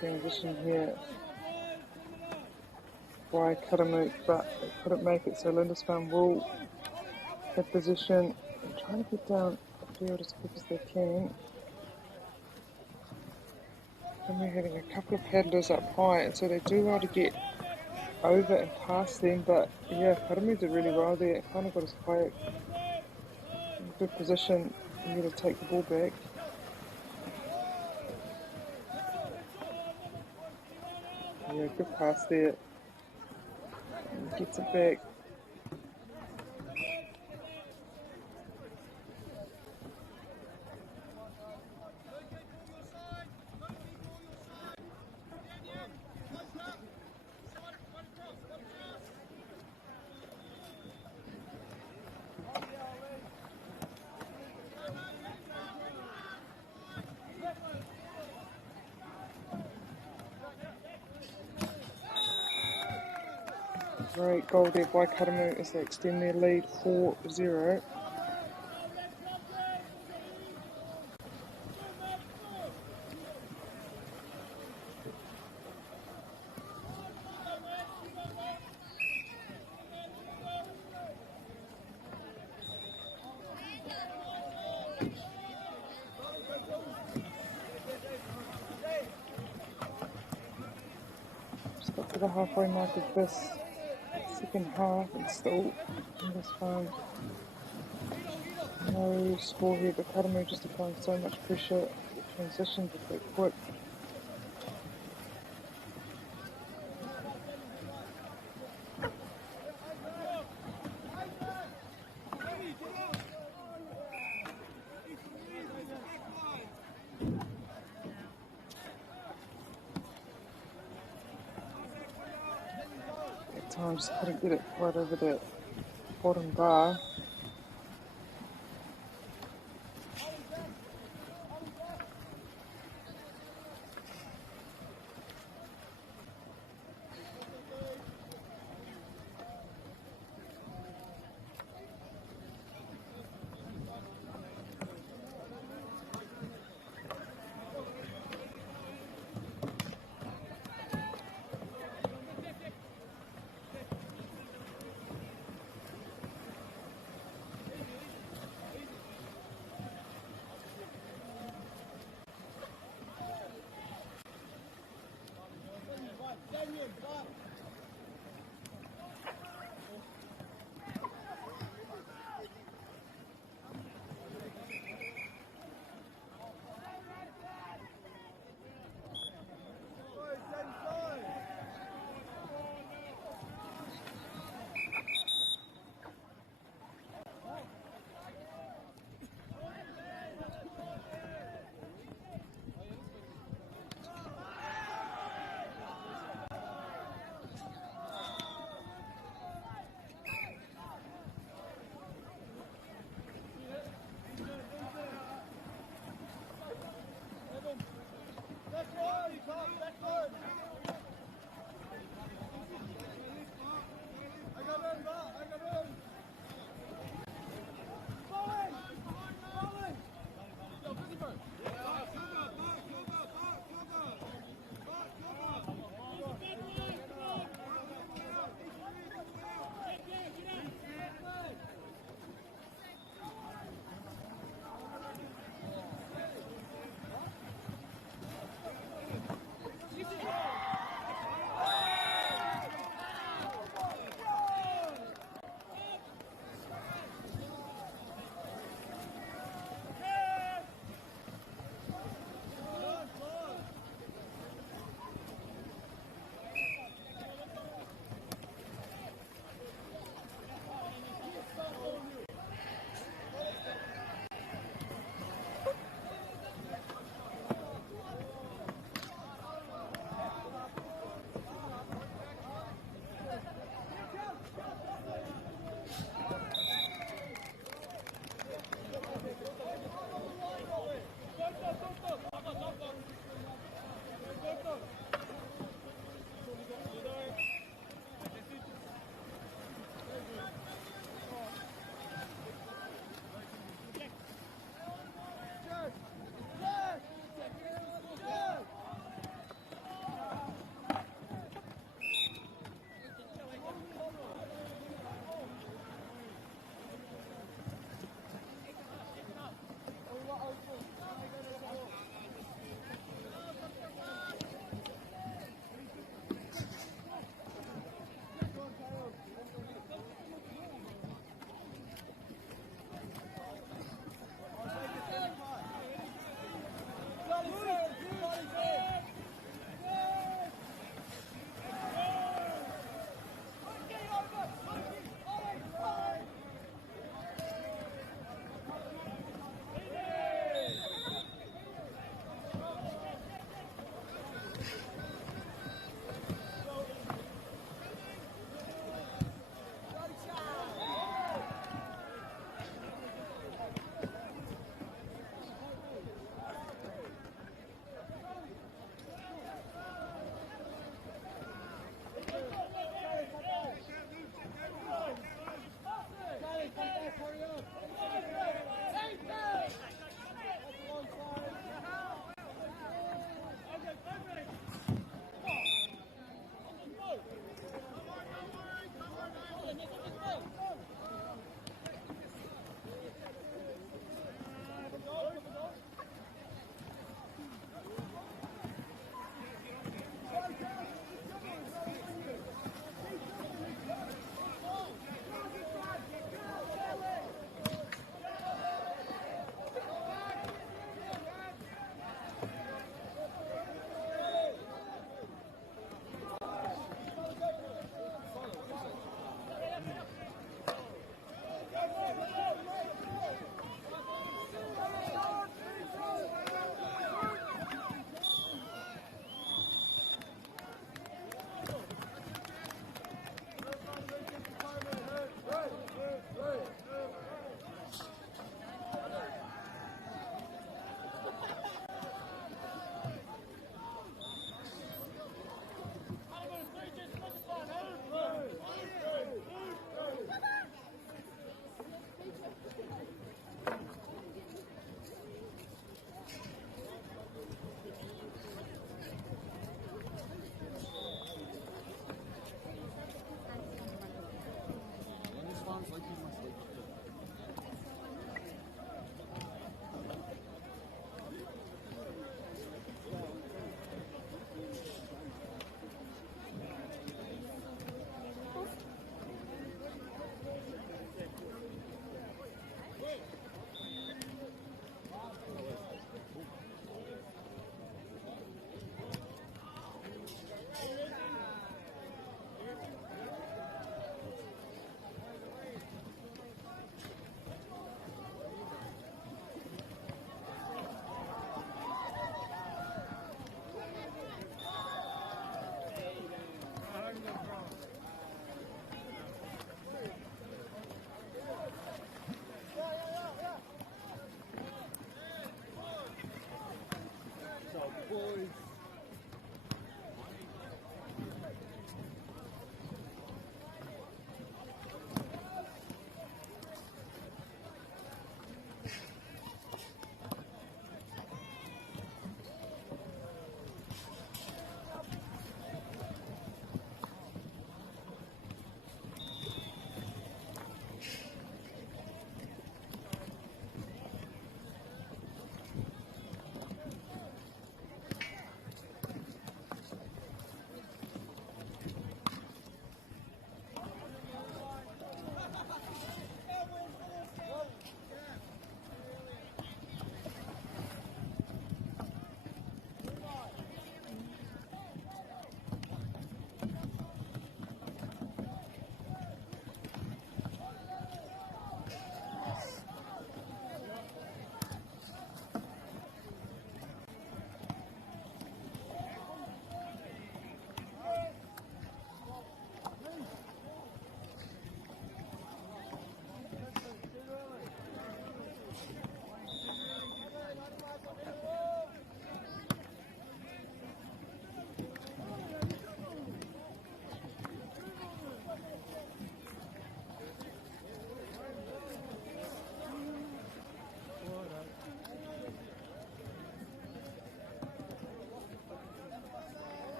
Transition here by Karamu, but they couldn't make it, so Lindisfarne will have possession and trying to get down the field as quick as they can. And we're having a couple of paddlers up high, and so they do well to get over and past them, but yeah, Karamu did really well there. Kind of got his kayak in good position here to take the ball back. Yeah, good pass there. Gets it back. Great goal there by Karamu as they extend their lead 4-0. Just got to the halfway mark of this second half and still in this one. No score here, but Karamu just applying so much pressure. The transitions are quite quick. At times couldn't get it quite over that bottom bar.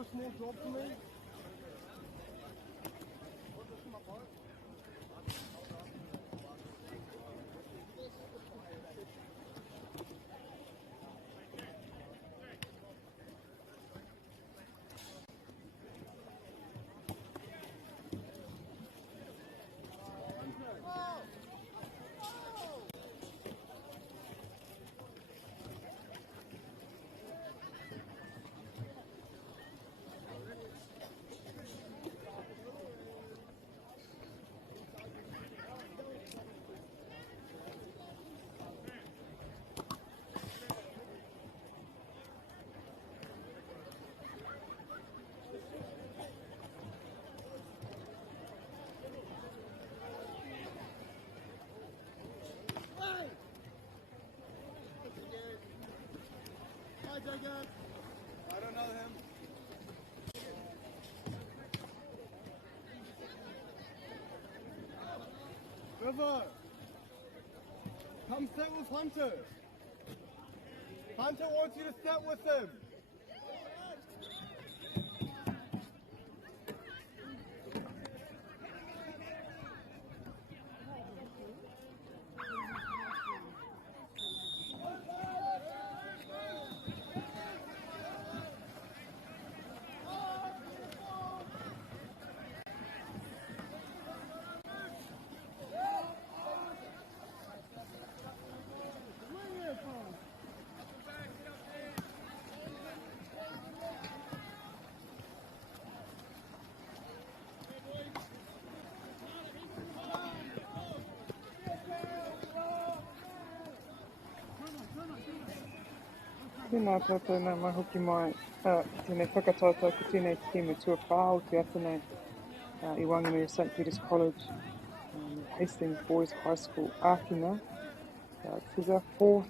a small job for me? I don't know him. River, come sit with Hunter. Hunter wants you to sit with him. Tēnā tātou nā mahoki mai, ki tēnei whakatautau, ki tēnei tēmu tuawhā o te atanei I Whanganui of St Peter's College, Hastings Boys High School, Ākina. This is our fourth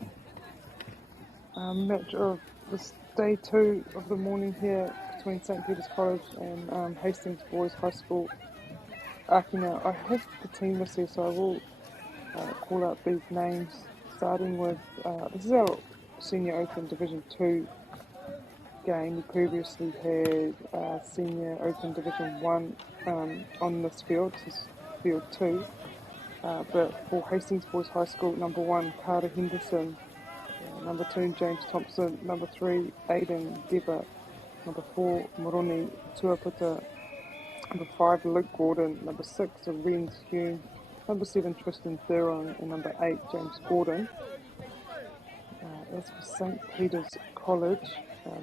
match of this day 2 of the morning here between St Peter's College and Hastings Boys High School, Ākina. I have the team list here, so I will call out these names, starting with, this is our Senior Open Division 2 game. We previously had Senior Open Division 1 on this field. This is field 2. But for Hastings Boys High School, number 1, Carter Henderson. Number 2, James Thompson. Number 3, Aidan Deba. Number 4, Moroni Tuaputa. Number 5, Luke Gordon. Number 6, Renz Hume. Number 7, Tristan Theron. And number 8, James Gordon. As for St Peter's College,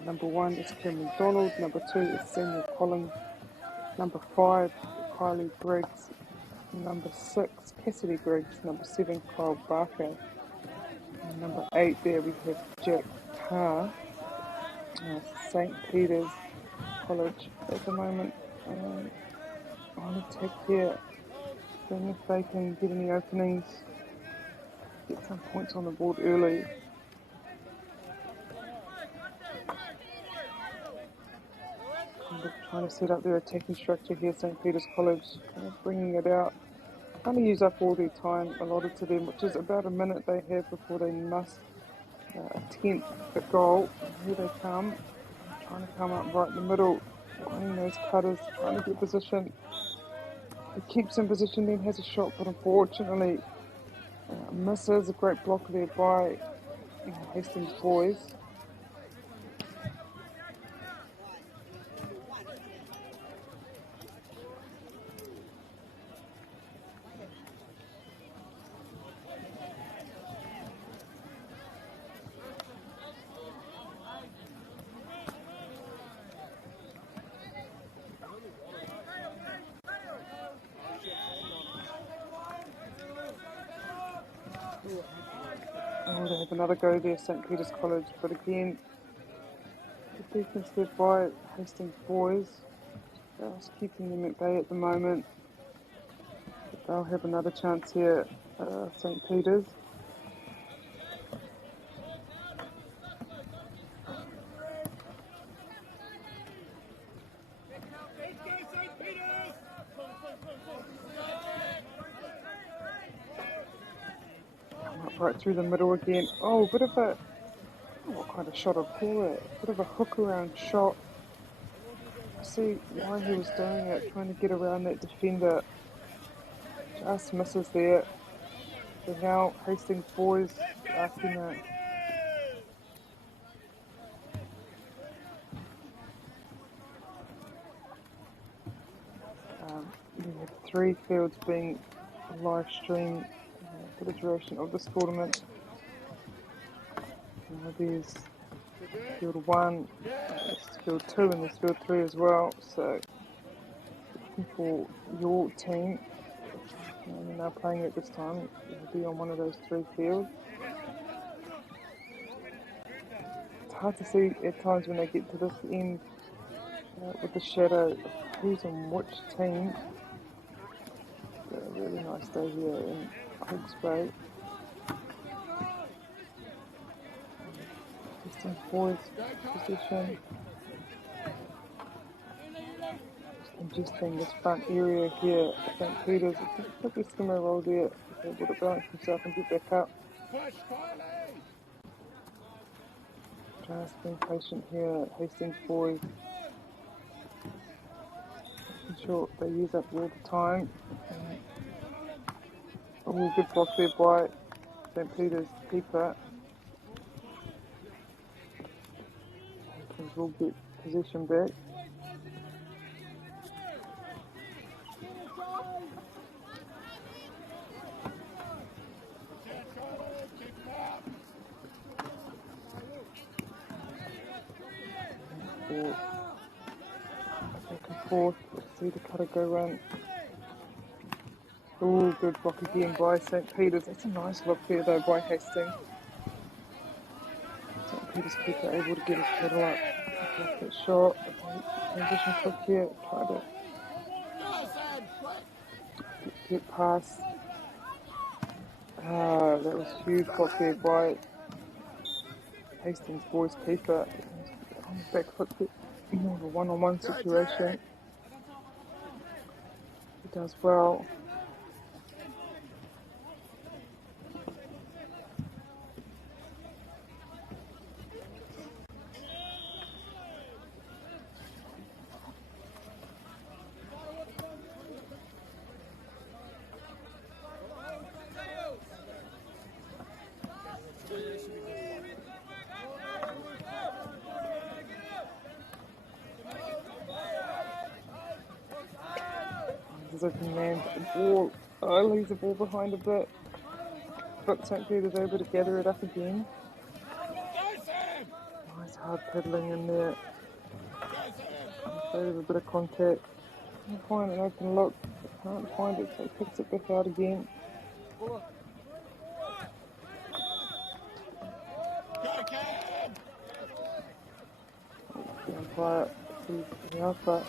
number 1 is Kim McDonald, number 2 is Samuel Collins, number 5, Kylie Griggs, number 6, Cassidy Griggs, number 7, Kyle Barker, and number 8 there we have Jack Carr. St Peter's College at the moment on attack here, seeing if they can get any openings, get some points on the board early. Trying to set up their attacking structure here, St Peter's College, bringing it out. Trying to use up all their time allotted to them, which is about a minute they have before they must attempt a goal. Here they come, trying to come up right in the middle, finding those cutters, trying to get position. He keeps in position, then has a shot, but unfortunately misses. A great block there by Hastings Boys. Oh, they have another go there, St Peter's College, but again, the defence there by Hastings Boys, just keeping them at bay at the moment. But they'll have another chance here, St Peter's. Right through the middle again. Oh, bit of a, what kind of shot I'd call it? Bit of a hook around shot. see why he was doing it, trying to get around that defender. Just misses there. So now Hastings boys asking that. We have 3 fields being live streamed for the duration of this tournament. There's field 1, there's field 2 and there's field 3 as well. So looking for your team, and you're now playing it this time, you'll be on one of those 3 fields. It's hard to see at times when they get to this end with the shadow of who's on which team. It's a really nice day here in Hawke's Bay. Hastings boys position. Just congesting this front area here at St. Peter's. It's a bit skimmer roll there. He's able to balance himself and get back up. Just being patient here at Hastings boys. Making sure they use up all the time. Oh, good block there by St. Peter's keeper. Hastings will get possession back. Back and forth, let's see the cutter go run. Oh, good block again by St. Peter's. That's a nice look there though by Hastings. St. Peter's keeper able to get his pedal up. Block that shot. Transition quick here. Try to get past. That was a huge block there by Hastings boys keeper. On his back foot, more of a one-on-one situation. He does well. Open man, but the ball, leaves the ball behind a bit, but St. Peter's able to gather it up again. Nice hard peddling in there. I'm afraid of a bit of contact. Can't find an open look, can't find it, so he picks it back out again. The umpire sees the alpha.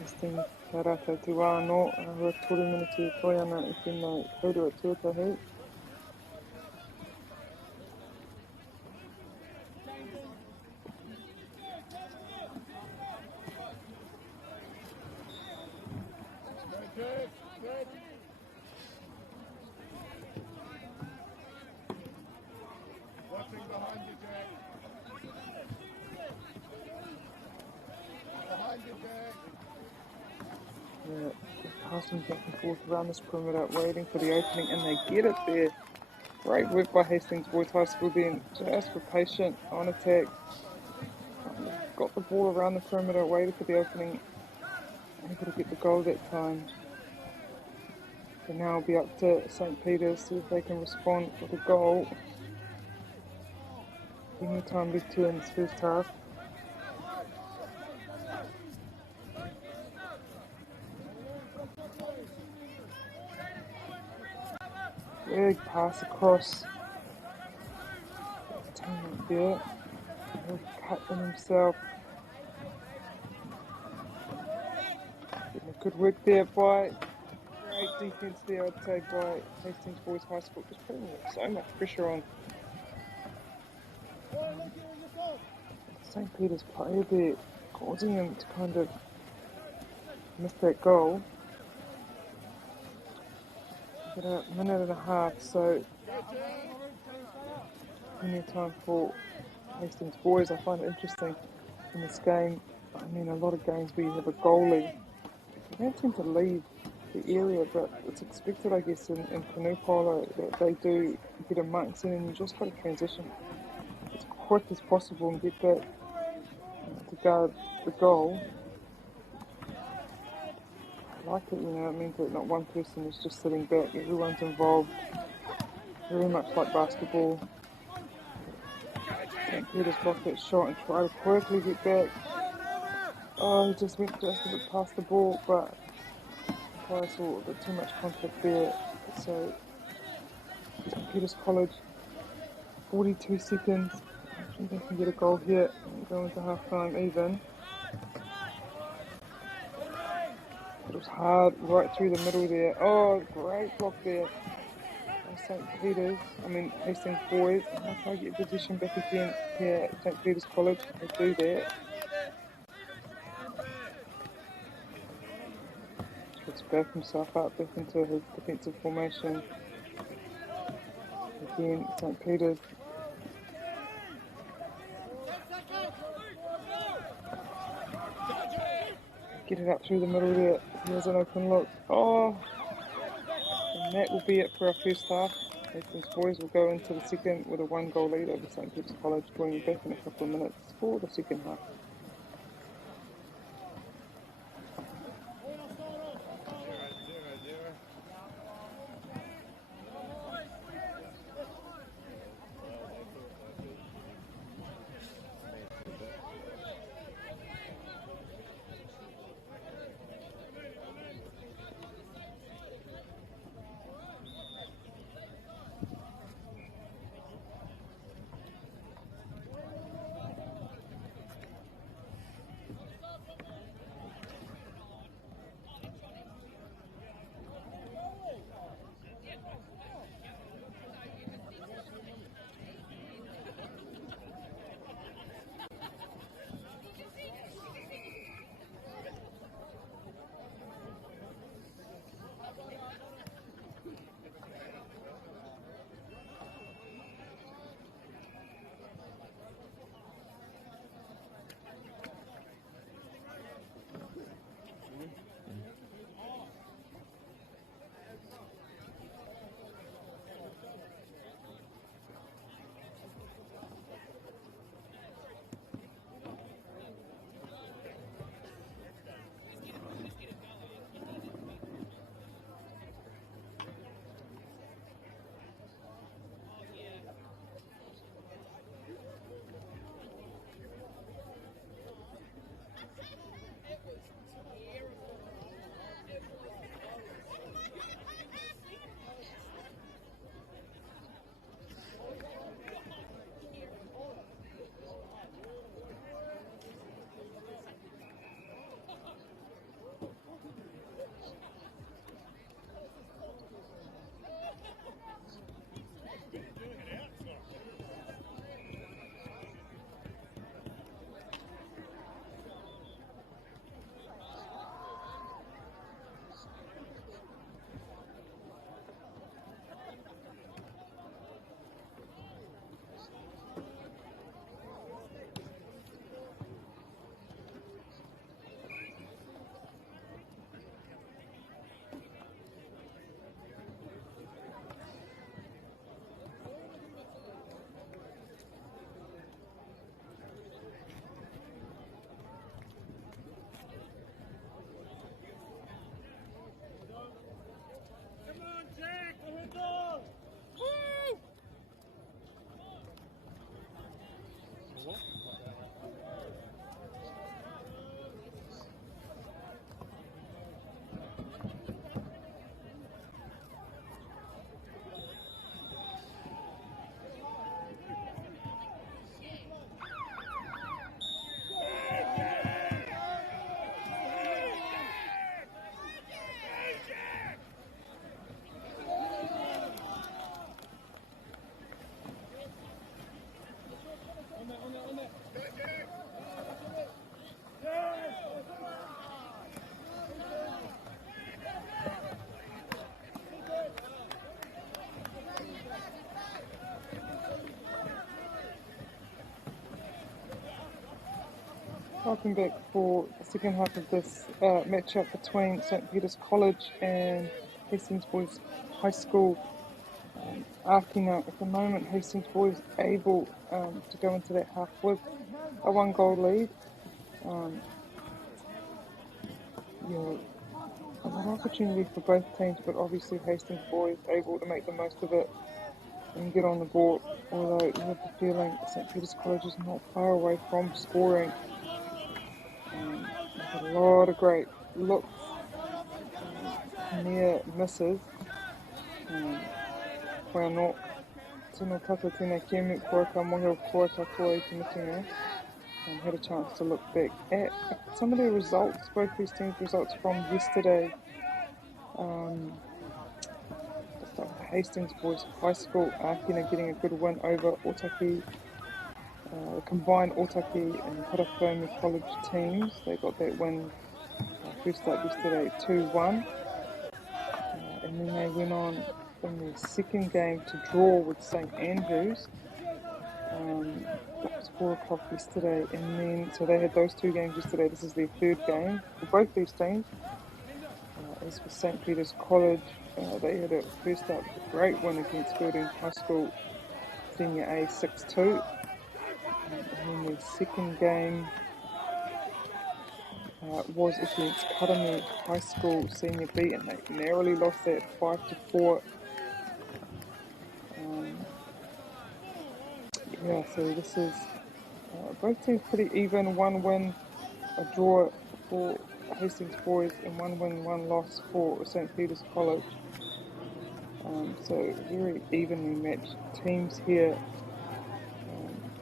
Hastings karata te wāno, hua tore minuti e toi ana I tēnei kaurua tuatahi. Watching behind you, Jack. Behind you, Jack. Passing back and forth around this perimeter, waiting for the opening, and they get it there. Great work by Hastings Boys High School then, just for patient on attack. Got the ball around the perimeter, waited for the opening, able to get the goal that time. So now it'll be up to St. Peter's, see if they can respond with a goal. Plenty of time left here in this first half. Big pass across. Teammate there. He'll cut in himself. Good work there by, great defence there I'd say by Hastings Boys High School. Just putting so much pressure on St. Peter's player there, causing them to kind of miss that goal. Got a minute and a half, so plenty of time for Hastings boys. I find it interesting in this game. I mean, a lot of games where you have a goalie, they don't tend to leave the area, but it's expected, I guess, in canoe polo that they do get amongst it, and you just got to transition as quick as possible and get that to guard the goal. I like it, it means that not one person is just sitting back, everyone's involved, very much like basketball. St. Peter's blocked that shot and try to quickly get back. Oh, he just went just a bit past the ball, but I saw a bit too much contact there. So, St. Peter's College, 42 seconds. I think they can get a goal here and go into half time even. It was hard right through the middle there. Oh, great block there. Hastings boys. I'll try to get position back again here at St. Peter's College. They do that. Gets back himself up back into his defensive formation. Again, St. Peter's. Get it up through the middle there. Here's an open look. Oh! And that will be it for our first half. Hastings boys will go into the second with a 1-goal lead over St. Peter's College. Join you back in a couple of minutes for the second half. welcome back for the second half of this matchup between St. Peter's College and Hastings Boys High School. Arkina at the moment, Hastings Boys able to go into that half with a 1-goal lead. A lot of opportunity for both teams, but obviously Hastings Boys able to make the most of it and get on the board, although you have the feeling St. Peter's College is not far away from scoring. They've had a lot of great looks, near misses. Whanau, tino tata tēnei kēmu, kua ka mohi kua katoa I te mitinga. Had a chance to look back at some of their results, both these teams' results from yesterday. Let's start with Hastings Boys High School. Arkina getting a good win over Otaki. The combined Otaki and Harakaumu College teams, they got that win first up yesterday 2-1. And then they went on in their second game to draw with St. Andrews. That was 4 o'clock yesterday, and then so they had those 2 games yesterday. This is their third game for both these teams. As for St. Peter's College, they had a first up great win against Building High School Senior A 6-2. And then their second game was against Karamu High School Senior B, and they narrowly lost that 5-4. So this is both teams pretty even. 1 win, a draw for Hastings Boys, and 1 win, 1 loss for St. Peter's College. So very evenly matched teams here.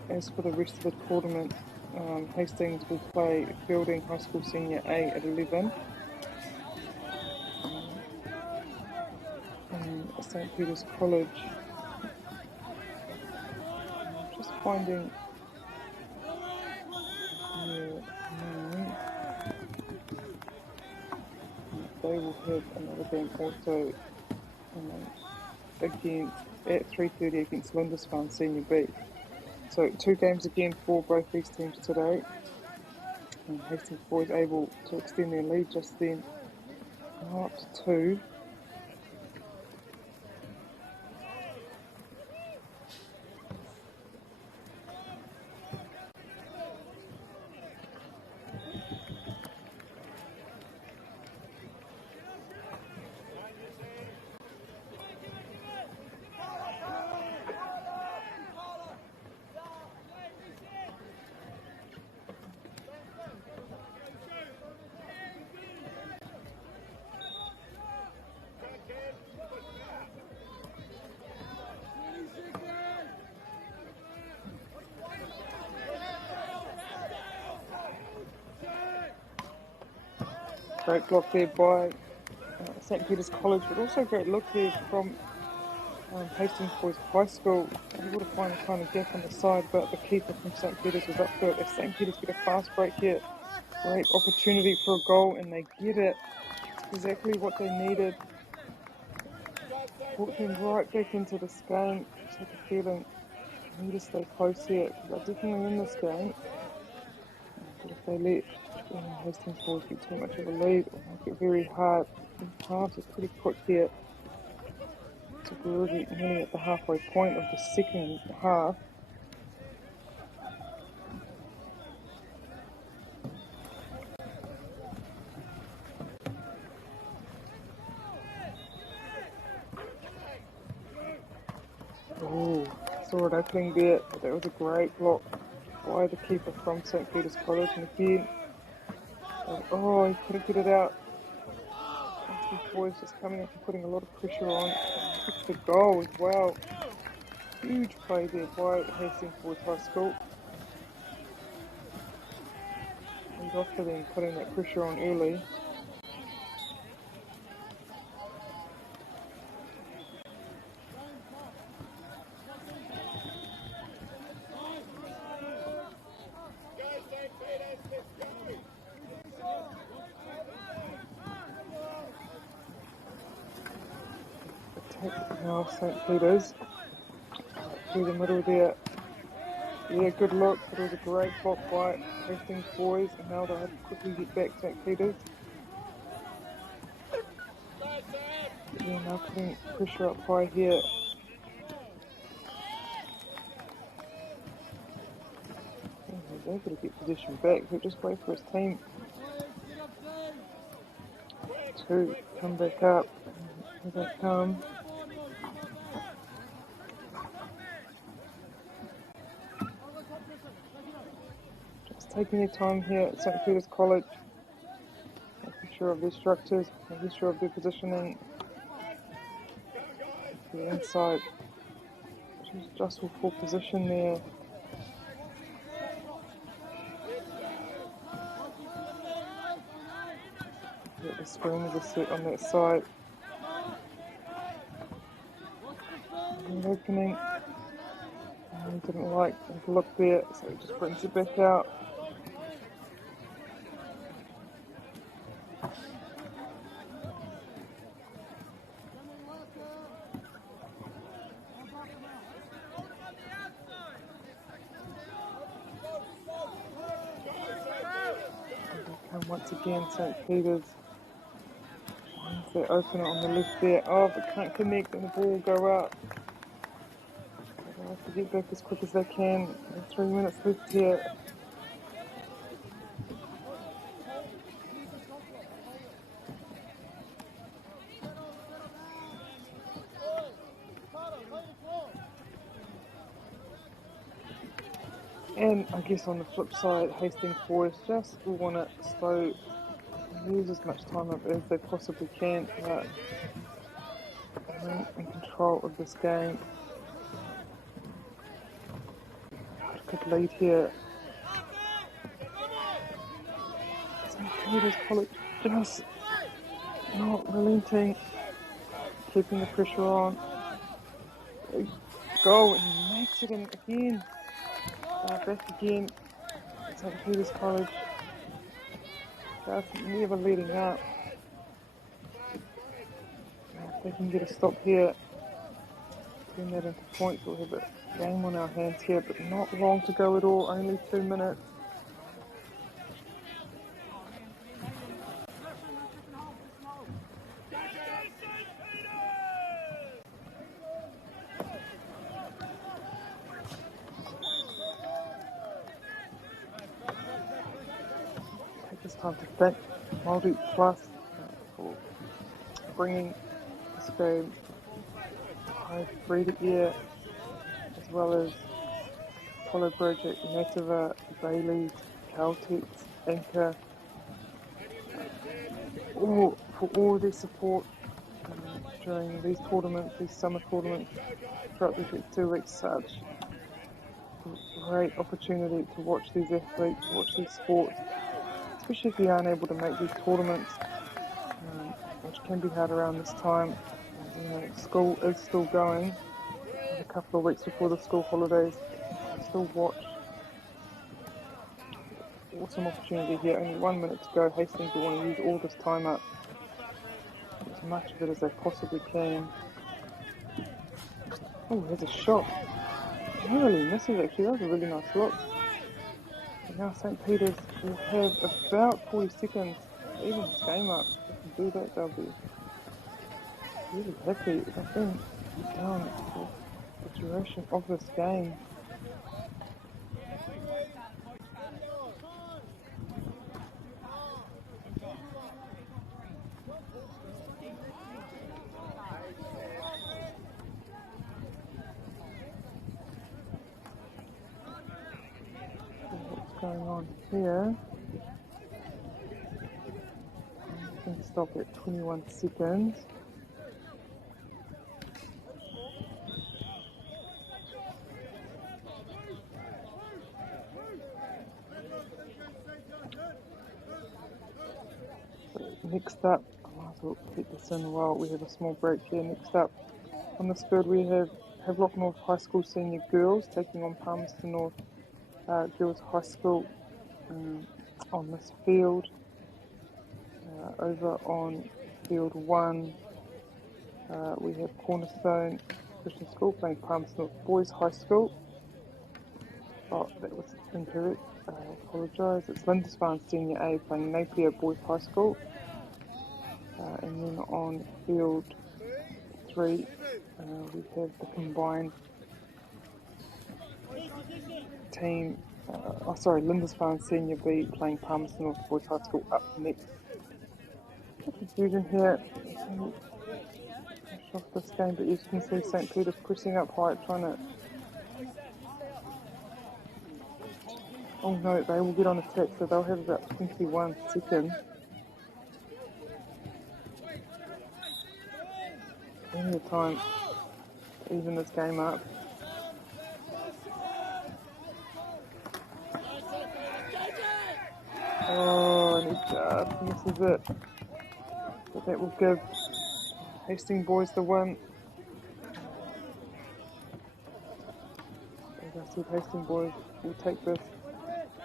As for the rest of the tournament, Hastings will play Building High School Senior A at 11. And St. Peter's College, just finding they will have another game also against at 3:30 against Lindisfarne Senior B. So 2 games again for both these teams today. And Hastings Boys able to extend their lead just then, up to 2. Great block there by St. Peter's College, but also a great look there from Hastings Boys High School. Able to find a kind of gap on the side, but the keeper from St. Peter's was up for it. As St. Peter's get a fast break here, great opportunity for a goal, and they get it. Exactly what they needed. Brought them right back into this game. Just had the feeling they need to stay close here, because they're definitely in this game. But if they let Hastings Boys get too much of a lead, it'll make it very hard. And halves are pretty quick here. So we're already nearly at the halfway point of the second half. Oh, saw it opening there, but that was a great block by the keeper from St. Peter's College. And again, oh, he couldn't get it out. Hastings Boys just coming up and putting a lot of pressure on. It's the goal as well. Huge play there by Hastings Boys High School. And off for them putting that pressure on early. Now St. Peter's through the middle there. Yeah, good look. It was a great block by Hastings boys, and now they have to quickly get back to St. Peter's. They're now putting pressure up high here. He's able to get possession back, he'll just wait for his team to come back up. Here they come. Just taking their time here at St. Peter's College, making sure of their structures, making sure of their positioning. The inside, just with full position there. Get the screamers are set on that side. Good opening. He didn't like the look there, so he just brings it back out. And once again, St. Peter's. Once they open it on the left there. Oh, but can't connect and the ball will go out. They have to get back as quick as they can. There's 3 minutes left here. And I guess on the flip side, Hastings boys just will want to slow and use as much time up as they possibly can. Remain in control of this game. Good lead here. St. Peter's College just not relenting, keeping the pressure on. Goal, and he makes it in again. Back again. St. Peter's College just never letting up. If they can get a stop here, turn that into points, we'll have a game on our hands here, but not long to go at all, only 2 minutes. Take this time to thank MΑORI Plus for bringing this game high free to air, as well as Polo Project, Mitre, Bailey's, Caltex, Anchor, for all their support during these tournaments, these summer tournaments, throughout these 2 weeks. Such great opportunity to watch these athletes, watch these sports, especially if you aren't able to make these tournaments, which can be hard around this time. School is still going. A couple of weeks before the school holidays, still watch. Awesome opportunity here. Only 1 minute to go. Hastings will want to use all this time up, as much of it as they possibly can. Oh, there's a shot. Narrowly misses actually. That was a really nice look. And now St. Peter's will have about 40 seconds to even this game up. If they can do that, they'll be really happy. They've been down for the duration of this game. What's going on here? I'm going to stop at 21 seconds. Next up, I might as well get this in while we have a small break here. Next up on this field we have Havelock North High School Senior Girls taking on Palmerston North Girls High School on this field. Over on field 1 we have Cornerstone Christian School playing Palmerston North Boys High School. Oh, that was incorrect. apologise. It's Lindisfarne Senior A playing Napier Boys High School. And then on field 3, we have the combined team. Lindisfarne Senior B playing Palmerston North Boys High School up next. Confusion here. Off this game, but you can see St. Peter's pressing up high, trying to. Oh no, they will get on attack, so they'll have about 21 seconds. Plenty of time to even this game up. Oh, and he just misses it. But that will give Hastings boys the win. As I said, Hastings boys will take this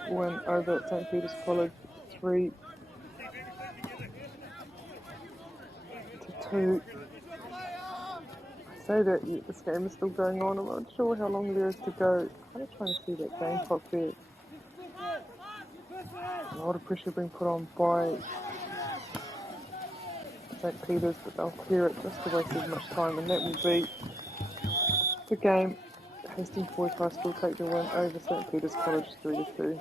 win over at St. Peter's College 3-2. I say that this game is still going on. I'm not sure how long there is to go. I'm kind of trying to see that game clock there. A lot of pressure being put on by St. Peter's, but they'll clear it just to waste as much time, and that will be the game. Hastings Boys High School take the win over St. Peter's College 3-2.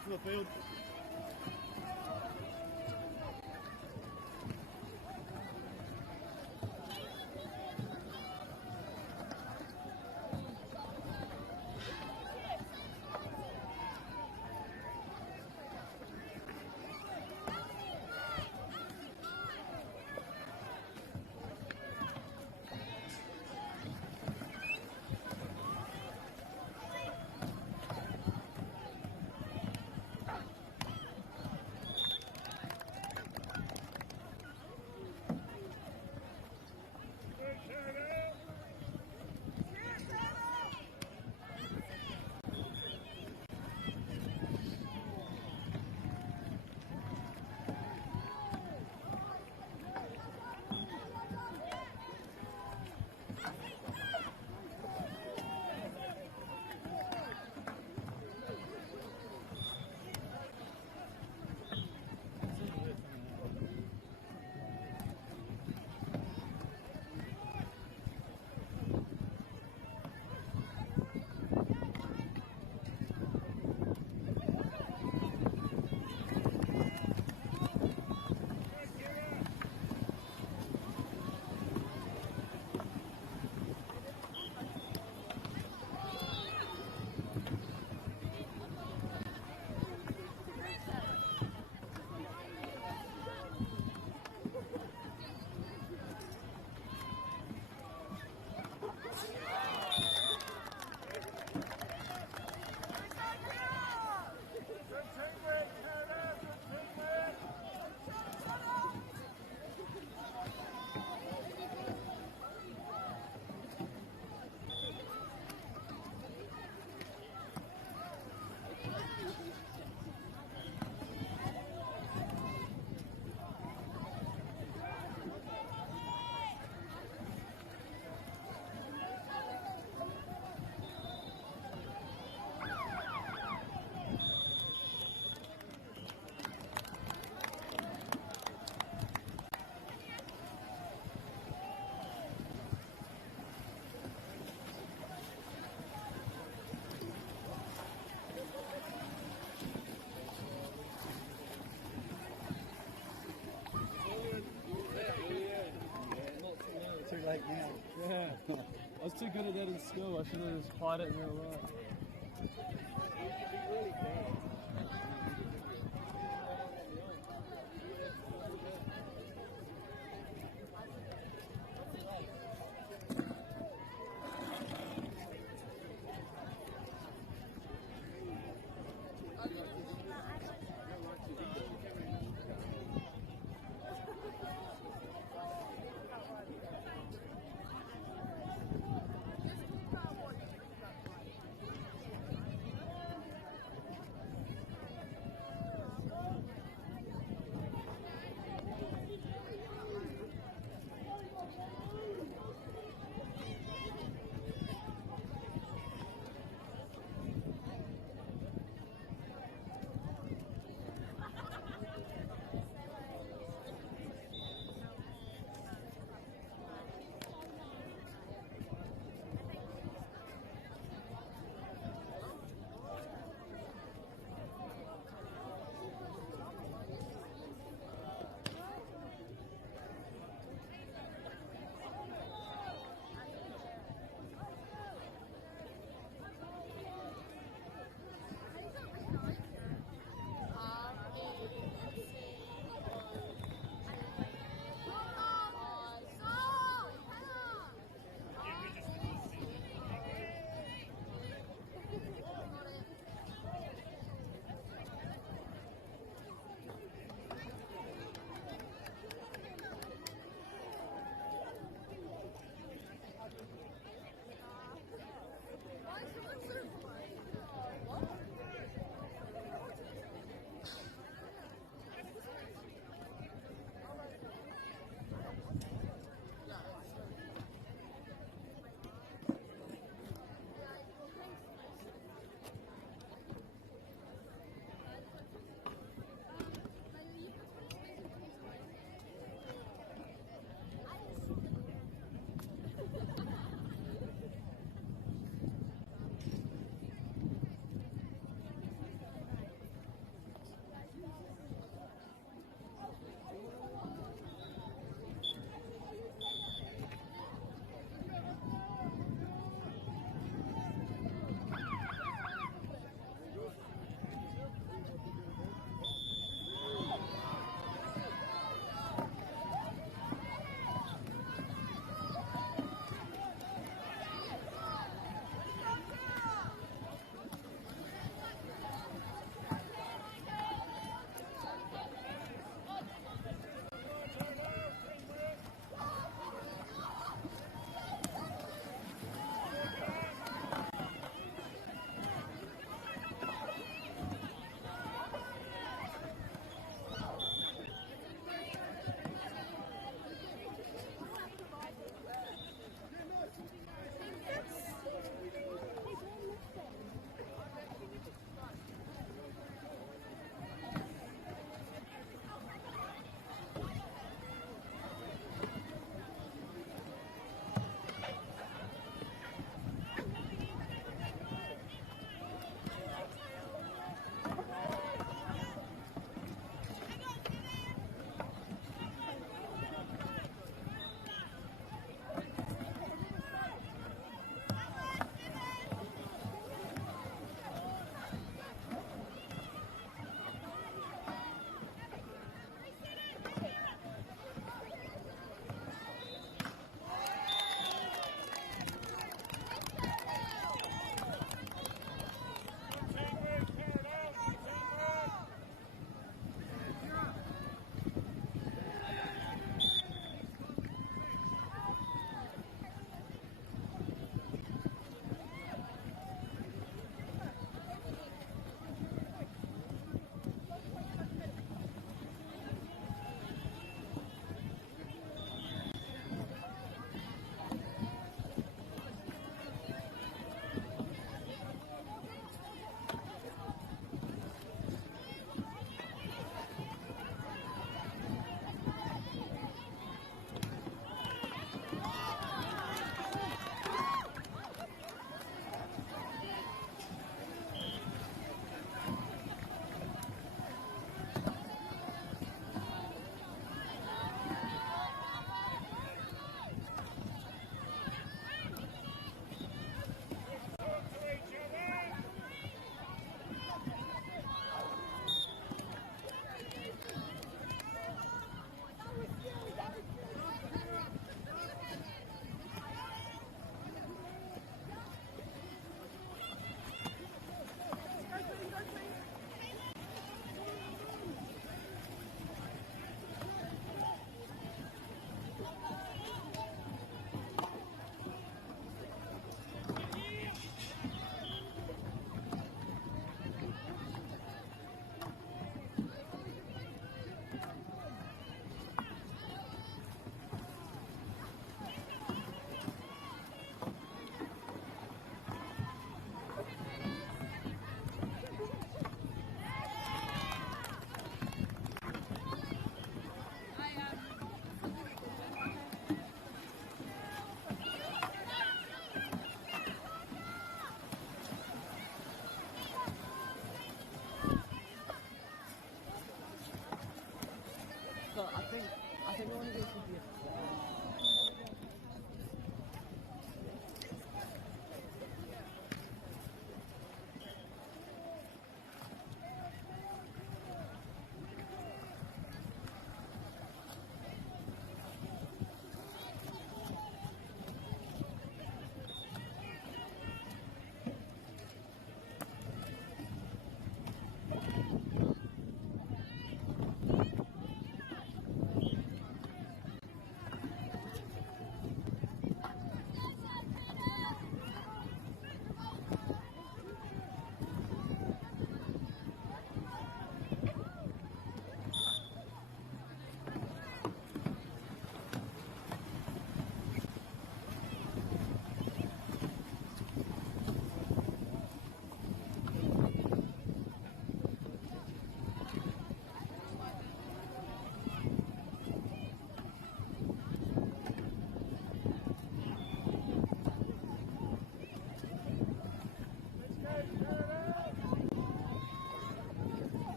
out to the field. Too late now. Yeah. I was too good at that in school. I should have just applied it in real life.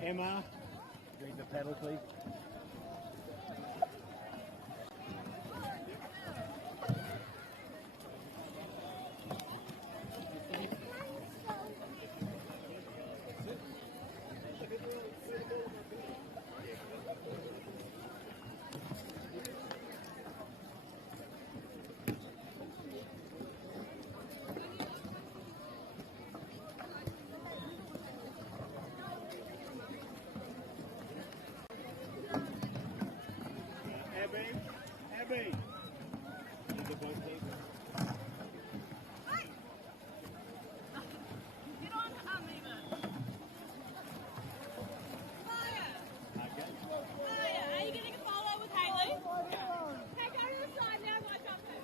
Emma, read the paddle, please. Abby. Lead the boat, please. Get on, Eva. Maya, are you getting a photo with Hayley? Hey, go to the side now, my jump in.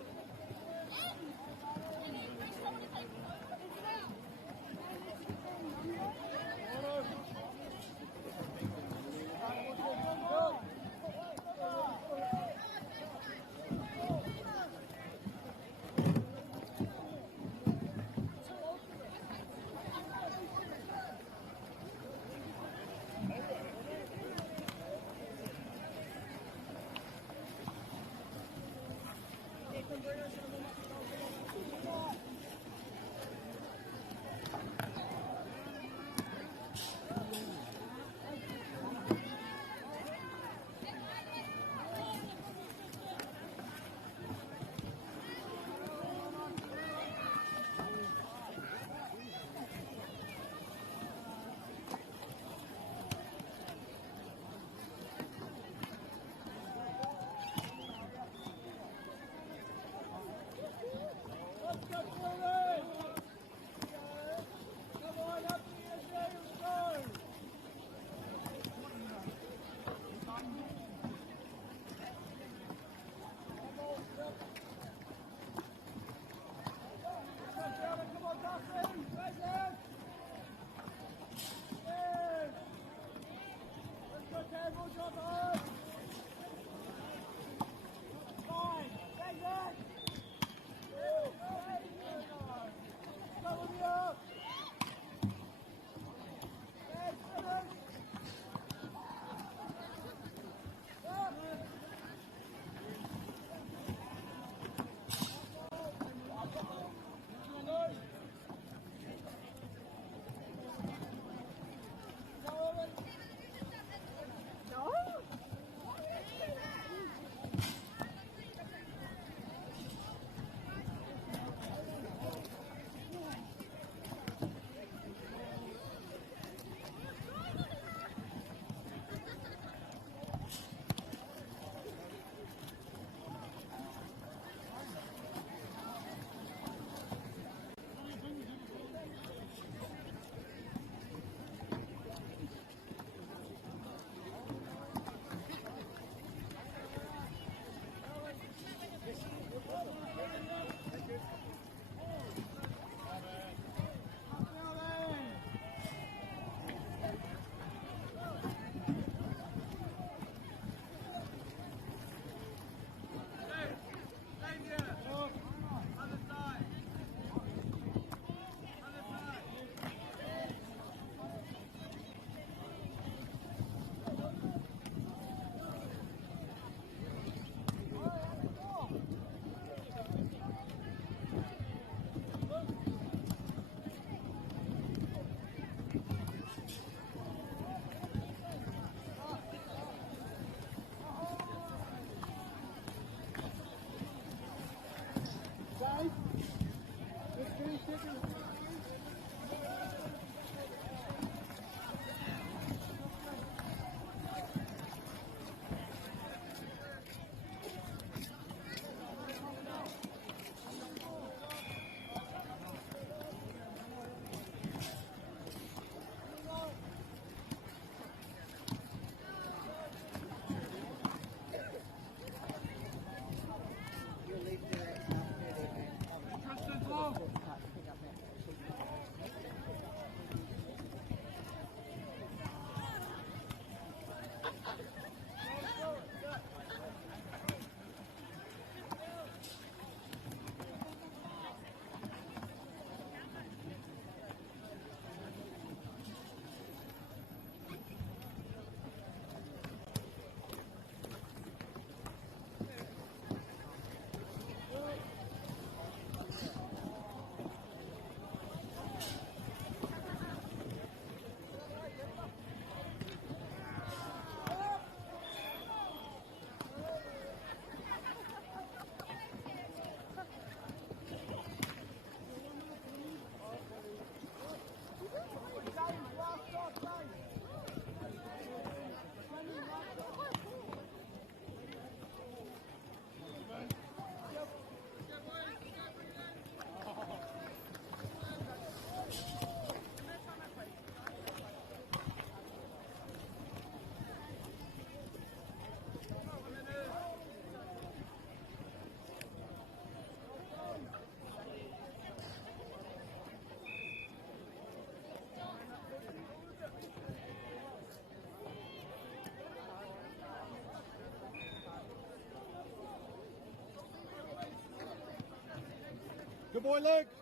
boy, Luke.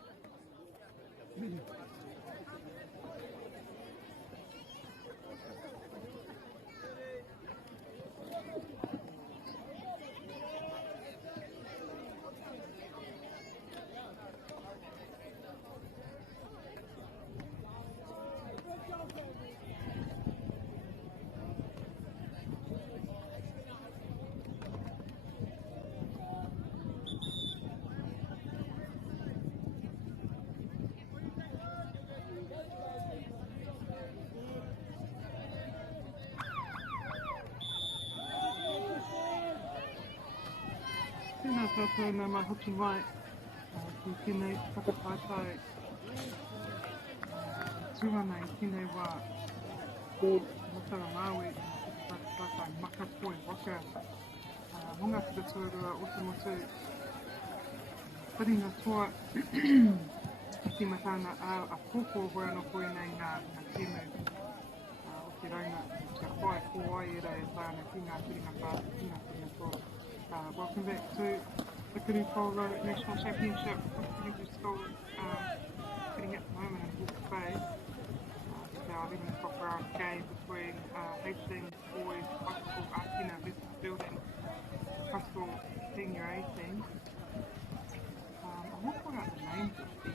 Tēnā tātou nā mai hoki mai ki tēnei whakapaitai tūana I tēnei wā Matara Māori whakapaitai makapoi waka honga whakatūrua o te motu wharinga toa I te matana a kōkō hoi anō koe nei ngā tēmu o te rauna kia whae ko ai e rei tāna ki ngā whiringa whātinga toa. Welcome back to the Canoe Polo National Championship with Community School sitting at the moment in Hawke Bay. It's our 11 o'clock round game between Hastings Boys High School Arkina versus Building High School Senior A team. I won't point out the names of the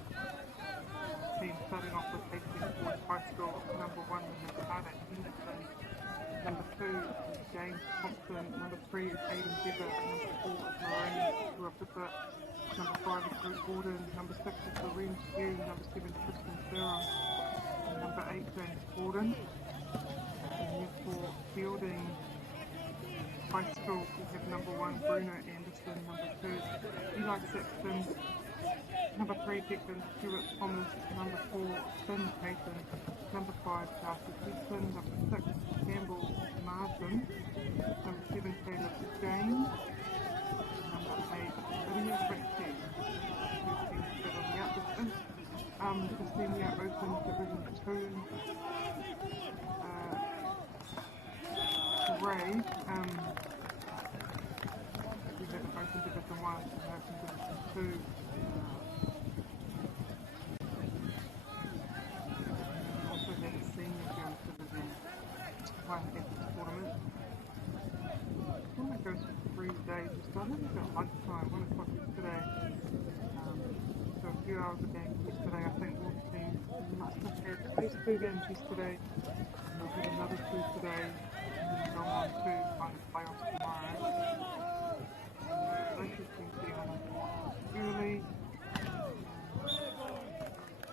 team, starting off with Hastings Boys High School. Number 1 is Carter Henderson. Number 2 is James Thompson. Number 3 is Aidan Dever. Number 4 is Lorraine Ruapita. Number 5 is Luke Gordon. Number 6 is Lorraine Stew. Number 7 Kristen Farrow. And number 8 James Gordon. And then for Fielding High School we have number 1 Bruno Anderson. Number 2 Eli Saxton. Number 3 Declan Stewart Thomas. Number 4 Finn Payton. Number 5 Darcy Houston. Number 6 Campbell Marsden. Number 7 Caleb James. Number 8 Lydia Brickhead. Who's been on the outdistance. The Senior Open Division 2 parade. We have an Open Division 1 and Open Division 2. Also have a Senior Girls Division 1 at this tournament. The tournament goes for 3 days. We started at lunchtime, 1 o'clock yesterday. So a few hours of games yesterday. I think all the teams must have had at least 2 games yesterday. And we'll have another 2 today. And then go on to find the playoffs tomorrow. Those 2 teams getting on early.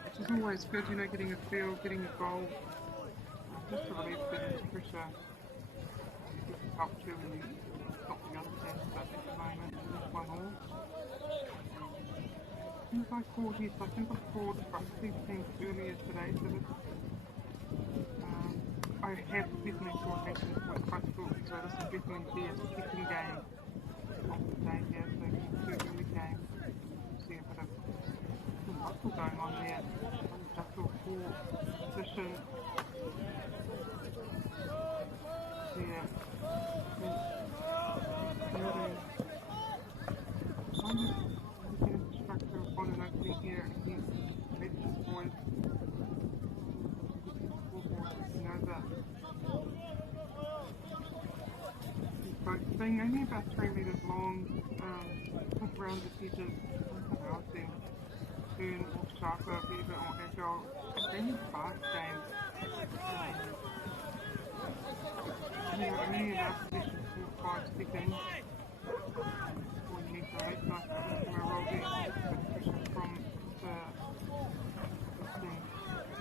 Which is always good, you know, getting a feel, getting a goal. Just to relieve a bit of pressure. It helps you when you stop the other teams, but at the moment it's 1-all. I think I called yes, I think I called for 2 teams earlier today, so this I have definitely called Hastings Boys High School, so this will definitely be a second game of the day here, so 2 early games. See a bit of hustle going on there. Battle for position. Yeah. Structure on an opening here against Hastings Boys. You know that. Both being only about 3 meters long, around the edges, I think turn or sharper, be a bit more agile. It's really fast game. Only in our position for 5 seconds. Before you need to release nice from a roll there. Pressure from the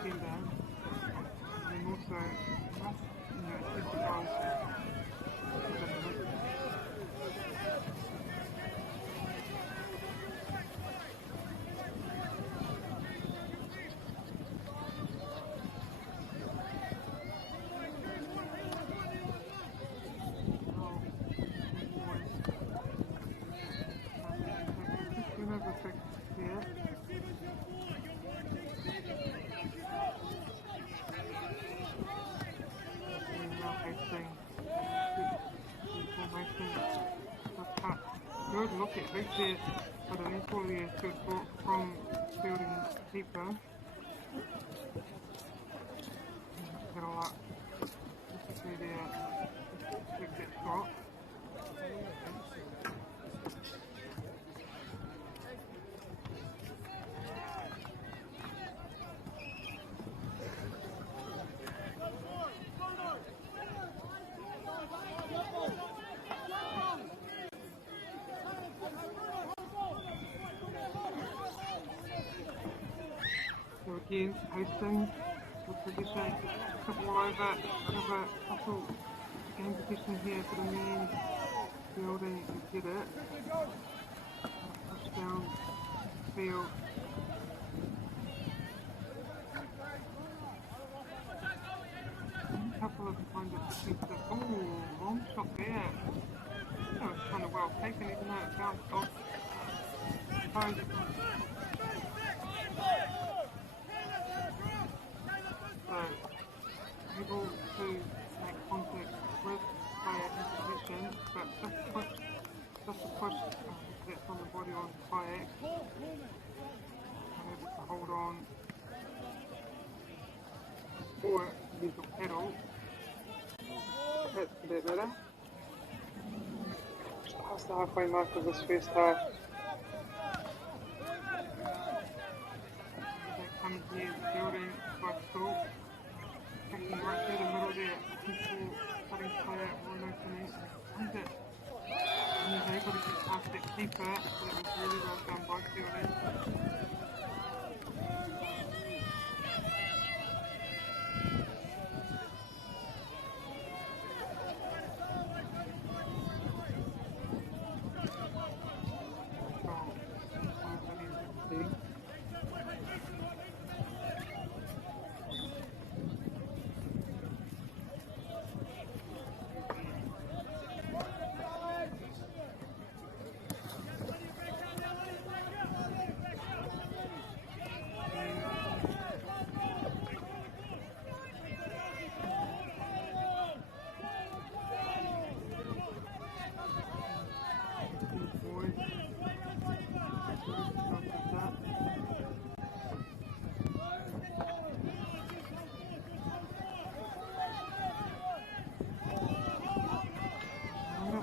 defender. And then also, set the goals. Good look at right there. But an equally as good block from fielding keeper. Got a lot to see there. Big that shot. So again, Hastings, good position, couple all over, couple game position here for the men, fielding to get it, push down, field. A couple of kind of defensive, wrong shot there. That was kind of well taken even though it bounced off. So, able to make contact with player in position, but just a push, that's on the body on kayak, able to hold on, or use a pedal, that's a bit better. Just past the halfway mark of this first half. Comes here, building, bicycle, taking right through the middle there, looking for cutting player, Rono Finesse, finds it, and he's able to get past that keeper, so that was really well done by fielding.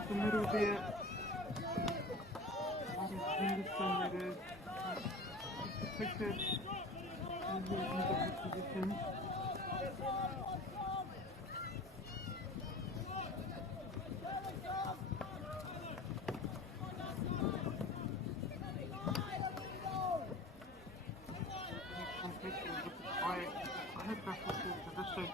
The middle there, Henderson that is expected in the position. I hope that's a full position.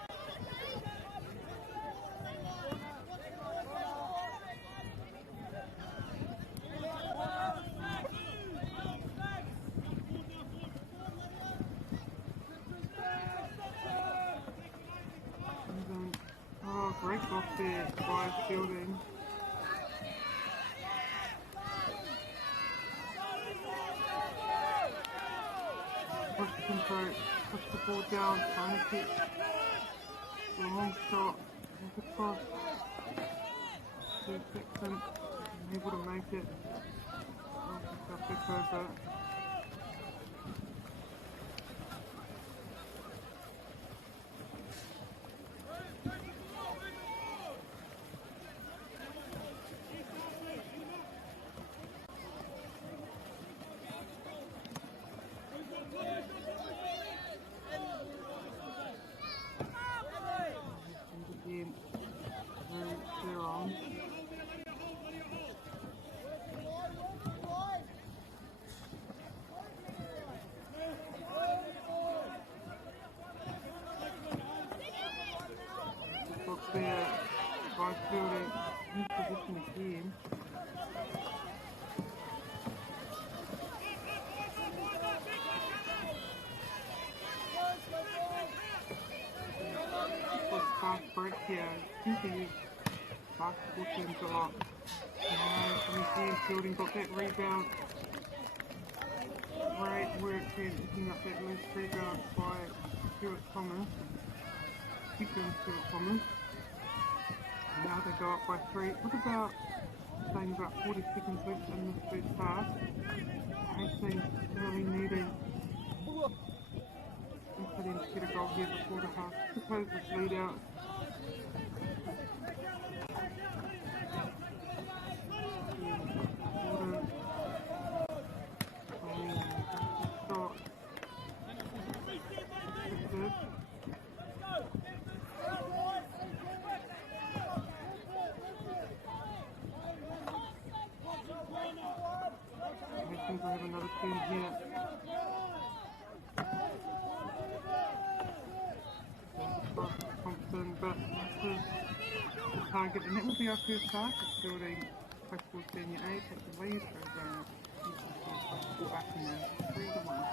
Great block there by fielding. Push the tempo, push the ball down, trying to catch long shot, look across to Dixon, able to make it. Back over. There, by fielding in position again. Was fast break here. I think they use basketball terms a lot. And again, fielding got that rebound. Great work there, picking up that loose rebound by Stuart Thomas. Stuart Thomas. Now they go up by 3, with about, saying about 40 seconds left in this first half. Hastings really needing for them to get a goal here before the half to close this lead out. Hastings will have another turn here. Thompson, but this is the target, and that will be our first start of building High School Senior A, take the lead over High School Akina 3-1.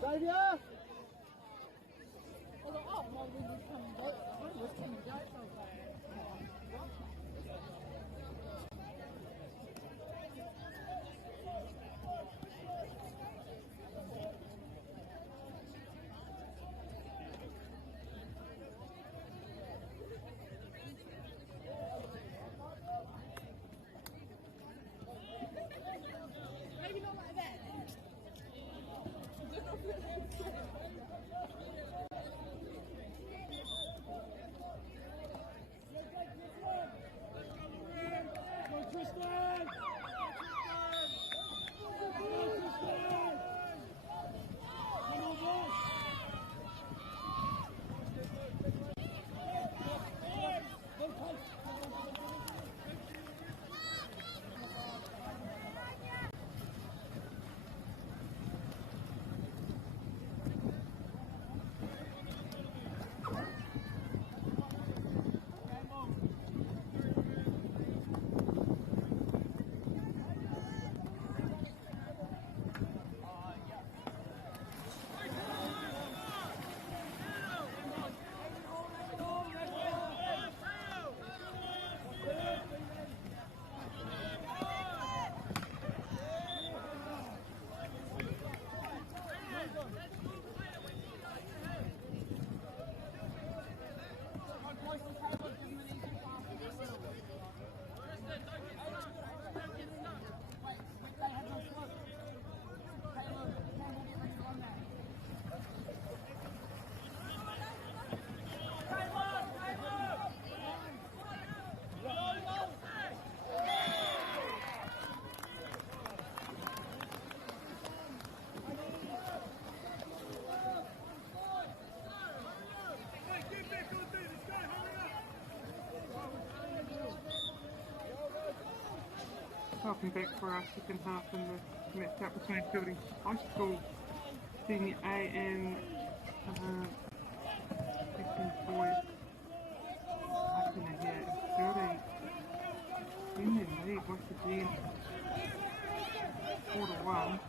Xavier! Maybe not like that. Welcome back for our second half in the match up between Building High School Senior A and Hastings Boys. Akina here and Building in the lead once again, 4-1.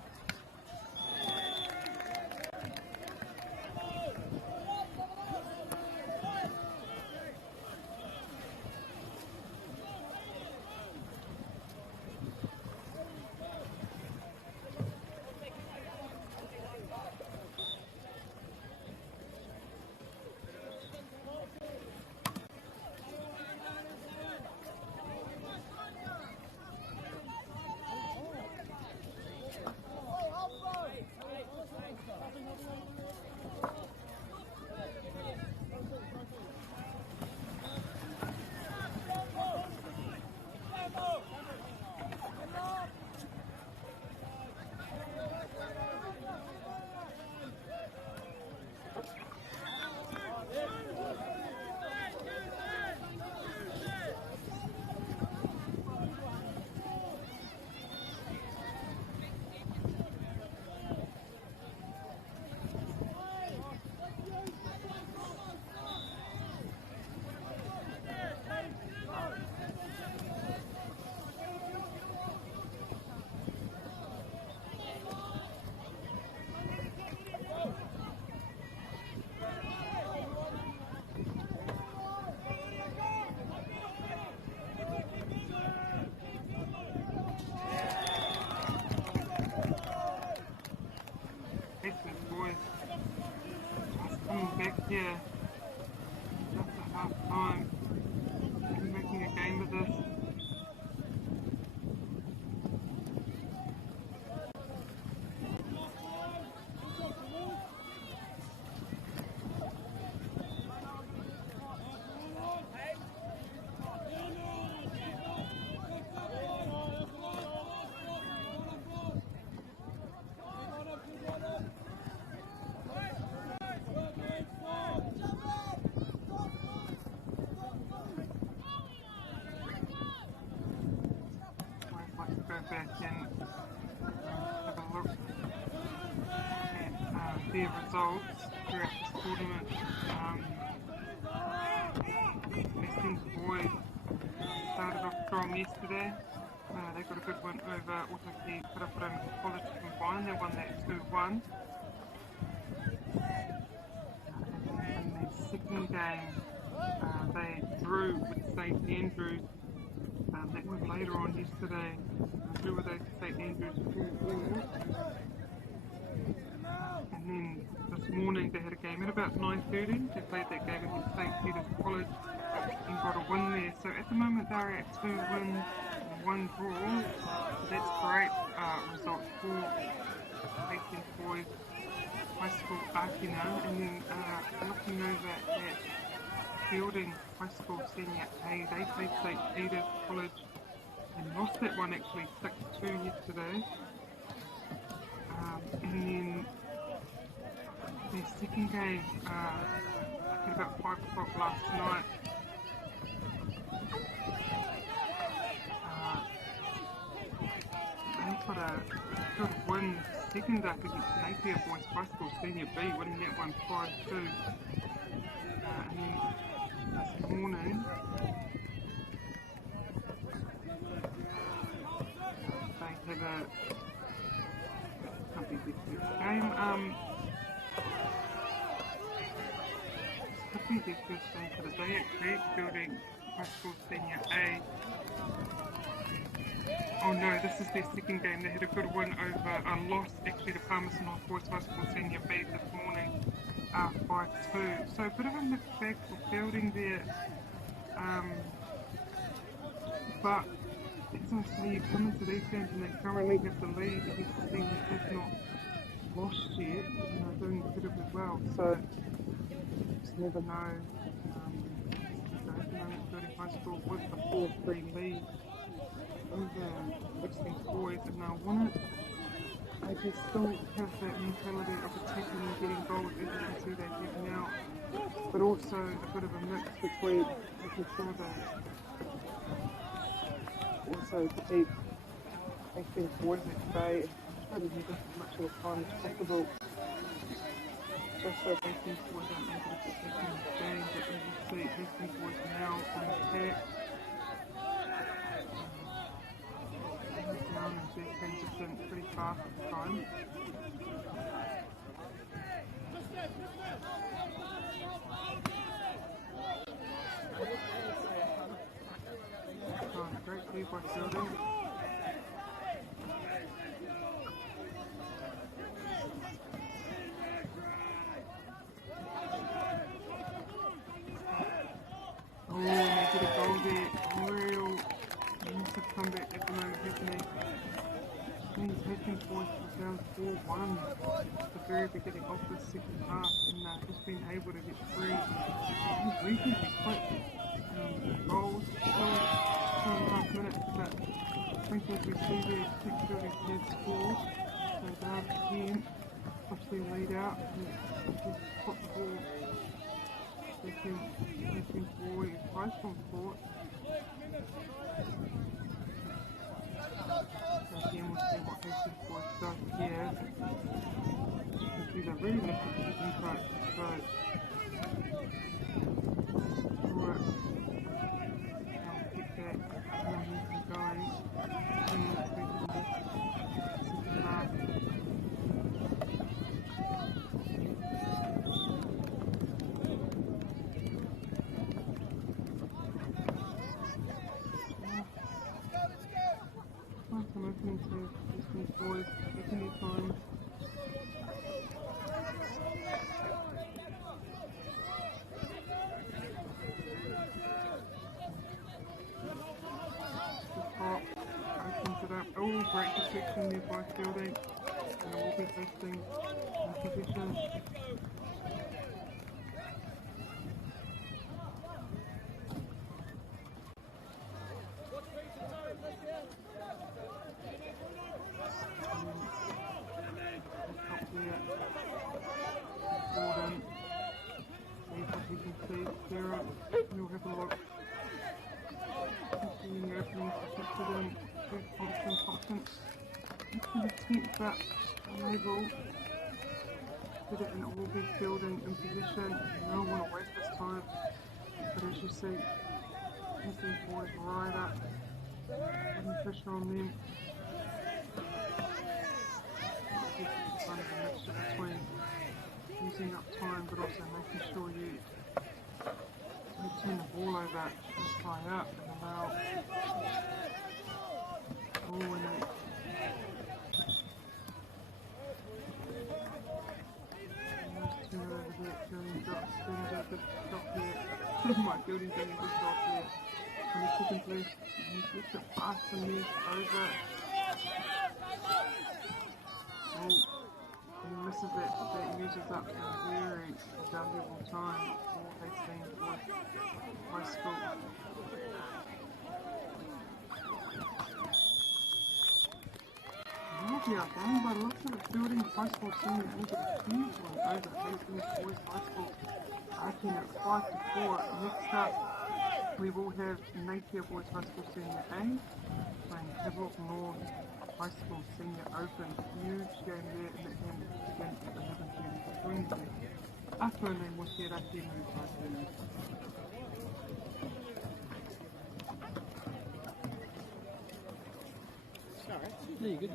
expect, yeah. Just at half time. Making a game of this. Let's go back and have a look at their results throughout this tournament. Western's boys started off strong yesterday. They got a good win over Otaki College Combined. They won that 2-1. In the second game, they drew with St Andrews. That was later on yesterday. Drew with St Andrews 4-4. And then this morning they had a game at about 9:30. They played that game against St Peter's College and got a win there. So at the moment they're at 2 wins and 1 draw. So that's great result for Hastings Boys High School Akina. And then looking over at Fielding High School Senior A, they played St Peter's College and lost that one actually 6-2 yesterday. And then their second game at about 5 o'clock last night. They got a good win second up against Napier Boys High School Senior B, winning that one 5-2. And then this morning they had a game. Could be their first game for the day actually, Building High School Senior A. Oh no, this is their second game. They had a good win over a loss actually to Palmerston North Boys High School Senior B this morning, 5-2. So a bit of a mixed bag for Building there. But as I say, you come into these games and they currently have the lead against the team that has not lost yet and are doing incredibly well. So just never know. So at the moment, Building High School with the 4-3 lead over Hastings Boys and now won it. They just still have that mentality of attacking and getting goals, as you can see they have now. But also a bit of a mix between making sure they also beat Hastings Boys at bay and try to give as much of the time as possible. Just so Hastings Boys aren't able to get back in the game, but as you see, Hastings Boys now on the attack. Down and their transition pretty fast at the time. Great play by Fielding. Oh, and they get a goal there. Real massive comeback at the moment, isn't he? He's Hastings Boys down 4-1 at the very beginning of the second half and just been able to get three reasonably quick goals. Still 2.5 minutes, but I think as we see there, Building has scored. So they're again, push their lead out and just put the ball Hastings Boys High School court. So again, we'll see what Hastings Boys does here. You can see they're really looking for the impact, so work. I'll keep that momentum going. And let's go to the second half. Some opening to Hastings Boys, taking their time. section nearby fielding, and we'll be testing in position. Gordon, as you can see, Sarah, you'll have a look. Continuing openings protected in, good Thompson. To the 10th but unable to get it in all big building in position. You don't want to waste this time, but as you see, these boys right up, putting pressure on them. Kind of a mixture between using up time but also making sure you turn the ball over just high up and allow ball in it. Nice turn over there, Fielding doing a good stop here. My Fielding doing a good job there. 20 seconds left, he gets it past the net over. Oh. And this is it, that uses up a very valuable time for 18 for high school. Lovely game by the looks of it, building high school senior age of 2 over Hastings Boys High School. Making it 5-4. Next up, we will have Napier Boys High School Senior A playing Havelock North High School Senior Open. Huge game there, and that game begins at 11:30 between them. After and then we'll see it up here in the 5 minutes. Sorry. Yeah, you're good.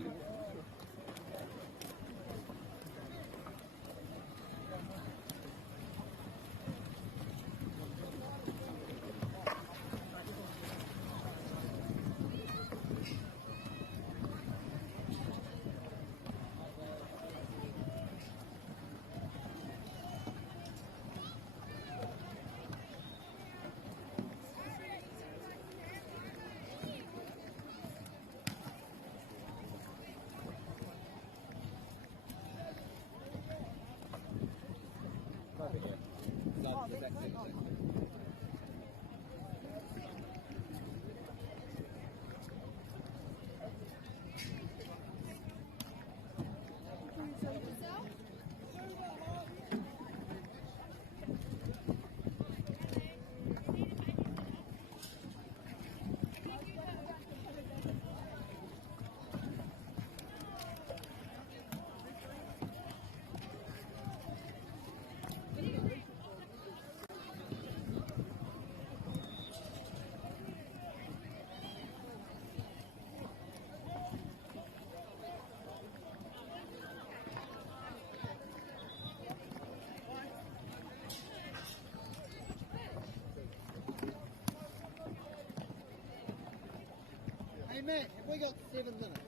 Hey Matt, have we got 7 minutes?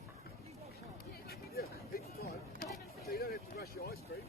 Yeah, heaps of time. So you don't have to rush your ice cream.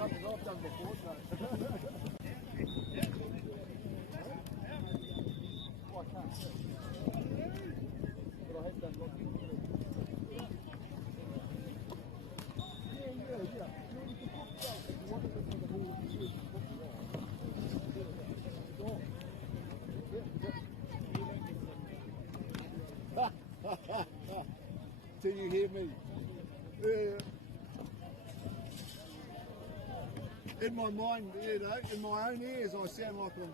something I've done before, so. I can't. But I have done lots of Till you hear me. In my mind, you know, in my own ears, I sound like I'm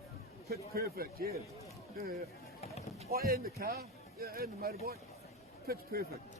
pitch perfect, yeah. I in the car, yeah, in the motorbike, pitch perfect.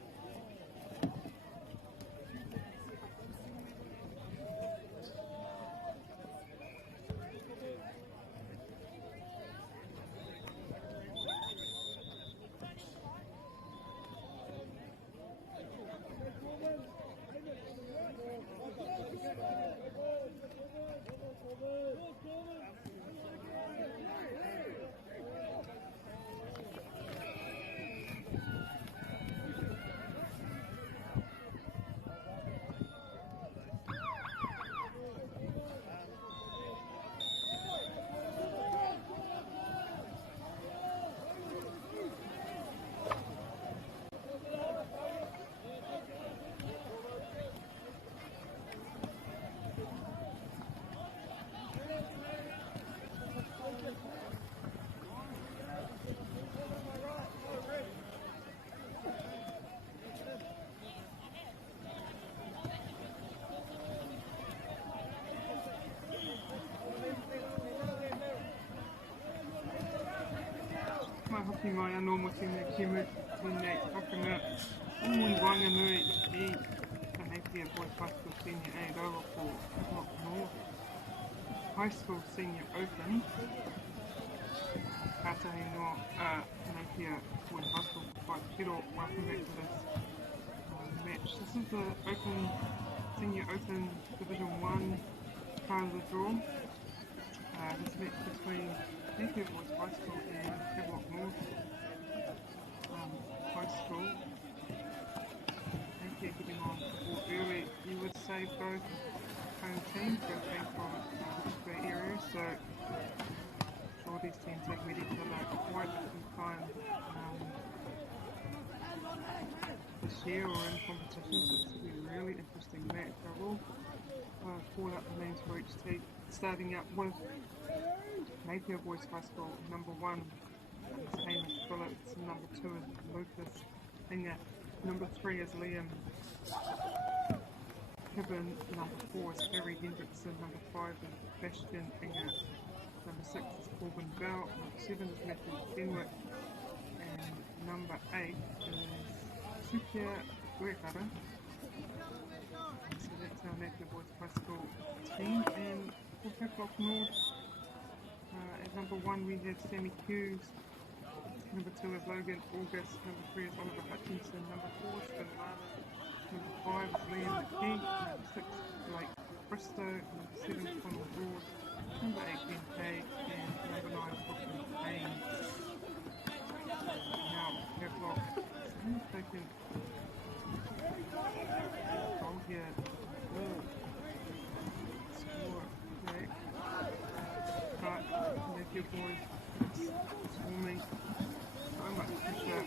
Mai hoki mai anō mo tēnei kimu, tēnei whakanga, ui wanganui I ka Napier Boys High School Senior A rawa ko Hawke North High School Senior Open. Kātahi no Napier Boys High School Whaikiro, welcome back to this match. This is the Senior Open Division 1 part of the draw. This match between Napier Boys High School and Hawke North High School. Napier getting on the ball early. You would say both home teams both came from the area, so all these teams have met each other quite a few times this year or in competitions. So it's a really interesting match. I will call up the names for each team, starting up with Napier Boys High School. Number 1 is Hamish Phillips, number 2 is Lucas Inga, number 3 is Liam Kibben, number 4 is Harry Hendrickson, number 5 is Bastian Inga, number 6 is Corbin Bell, number 7 is Matthew Fenwick, and number 8 is Sukia Uekara. So that's our Napier Boys High School team. And for Hawke North, at number 1 we have Sammy Hughes, number 2 is Logan August, number 3 is Oliver Hutchinson, number 4 is Finn Martin, number 5 is Liam McKee, number 6 is Blake Bristow, number 7 is Conor Broad, number 8 Ben Hay, and number 9 is Brooklyn Payne. Now Hawke has taken goal here. Score back. But Napier Boys swarming, so much pressure.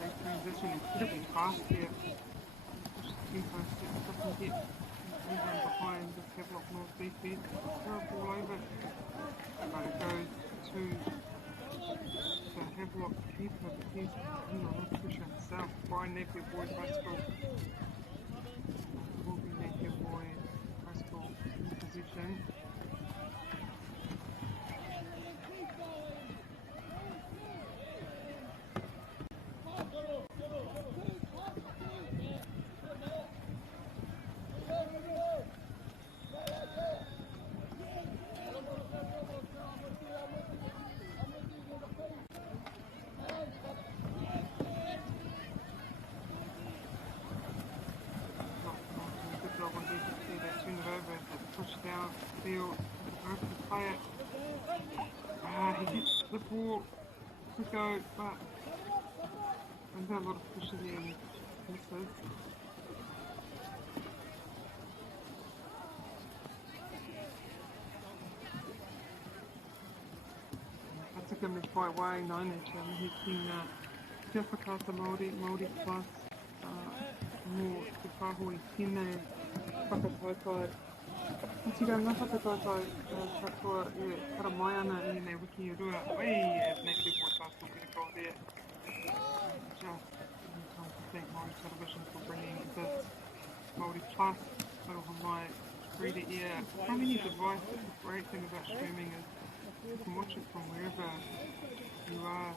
They transition incredibly fast here. Push the tempo, steps up and get everyone behind this Hawke North defense. Throw a ball over, but it goes to the Hawke keeper, but he's under a lot of pressure himself by Napier Boys High School. It will be Napier Boys High School in position. Downfield, open player. He gets the ball to go, but there's not a lot of pressure there and misses. Tika me whai wai nai nei te mihi ki ngā te whakata Māori, Māori plus, mō te whāhoi tēnei whakatautai. I tika ngā whakatautai katoa e kara mai ana i nei wiki e rua. Oi, as nei te boy pastor get a goal there. Just time to thank Māori Television for bringing this Māori plus Aroha mai free to air from any device. The great thing about streaming is you can watch it from wherever you are,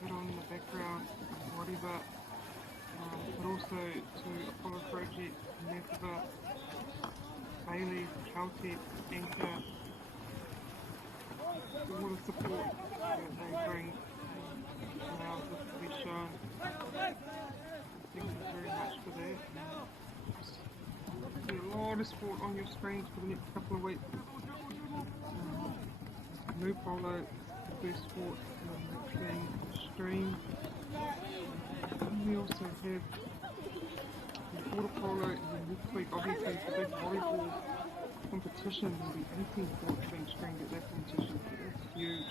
put on in the background, whatever, but also to Apollo Project, Nethava, Bailey, Caltech, Anchor, all the support that they bring allows this to be shown. Thank you very much for that. There's a lot of sport on your screens for the next couple of weeks. Canoe polo is the first sport that's being streamed. We also have the water polo, and then next week obviously the big volleyball competition. There'll be 18 sports being streamed at that competition, so that's huge.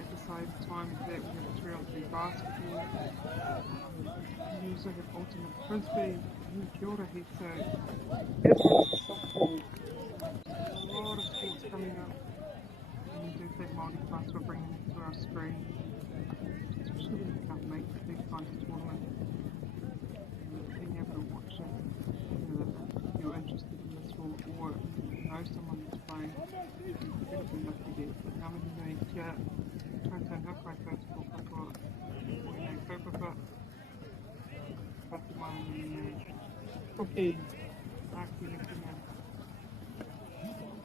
At the same time as that, we have 3-on-3 basketball. We also have ultimate frisbee. Kia ora, Hito. A lot of sports coming up. And we do thank Māori Plus for bringing it to our screen, especially when you can't make these kinds of tournaments. Being able to watch it, if you're interested in this sport or you know someone that's playing, you're going to be lucky there. But ngā mihi nui kia tātou hawhai tātou katoa, koe nei kaupapa, pati mai nei Hawke, āki niki nei.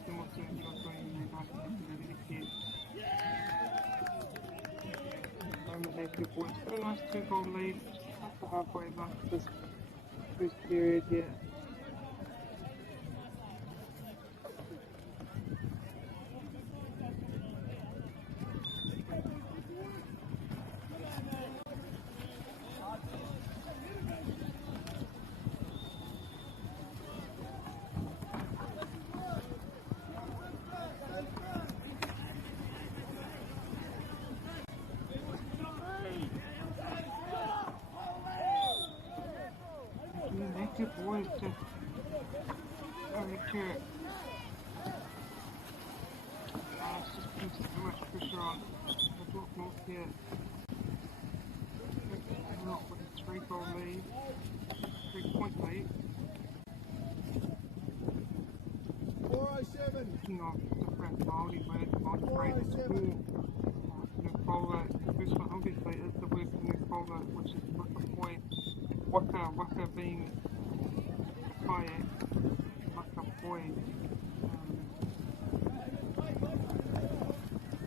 Te motu i roto i nei āki niki nei riki. Moment there for your boys. Got a nice 2-goal lead, just past the halfway mark of this first period here. Good boys, just make sure it's just putting so much pressure on the block north here. Not with a 3-goal lead, 3-point lead. 407. Speaking of different Māori words, Māori phrases for canoe polo, the first one obviously is the word canoe polo, which is whakapoi. Waka being kayak, whakapoi.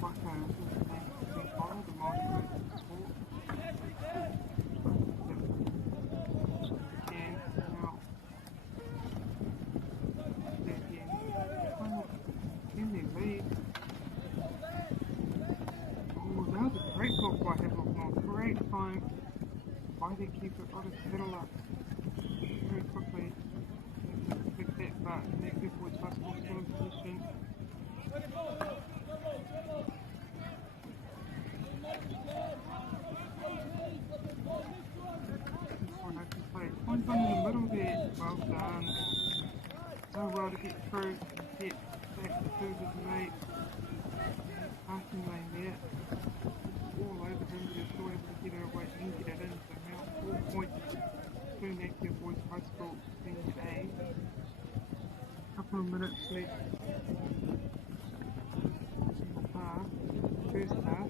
Waka is the name of the polo, the Māori word for sport. Again, now, in their lead. Oh, that was a great block by Hawke. Great time. Why they keep it on its pedal up very quickly. Pick that back, and that good boys basketball still in position. Find one in the middle there. Well done. So well to get through, get back to his mate. Passing lane there. All over him, but he's still able to get it away and get it in. So now 4 points to Napier Boys High School Senior A. Couple of minutes left in the half, first half.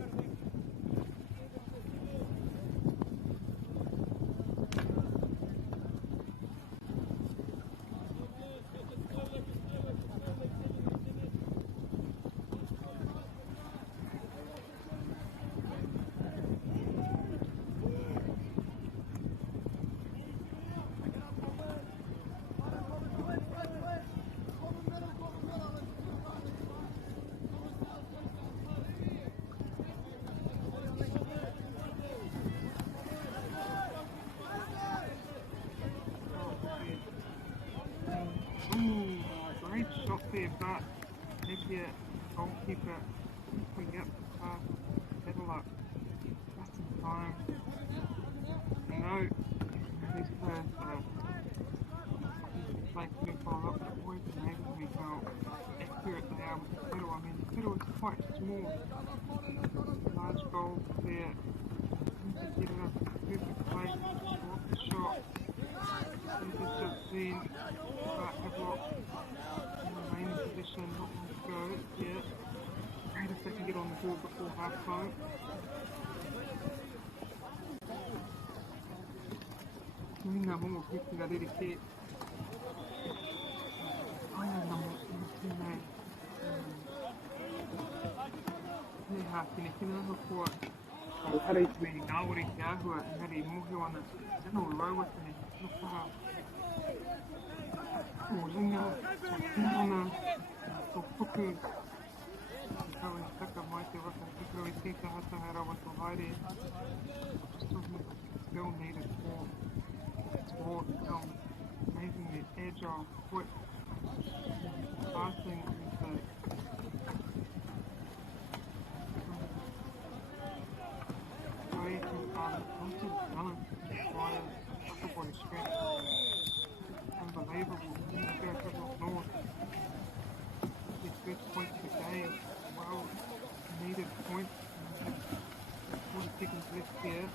half time. Ngā hongo piki ngā rere aia ngā mo tēnei. He hā kine aha kua. Hare tui MāORI ki āhua, engari mohi ana. Tēnō raua tēne, no whaha. Mō ringa, tō tūrona, tō puku. Kaua ni taka mai te waka, kikro I tīta hataha rawa tō haere. Just talking about this girl needed for sport, amazingly agile, quick, passing into constant balance requires upper body strength. Unbelievable. Go a couple of north. His first point of the game. Well needed point. 40 seconds left here.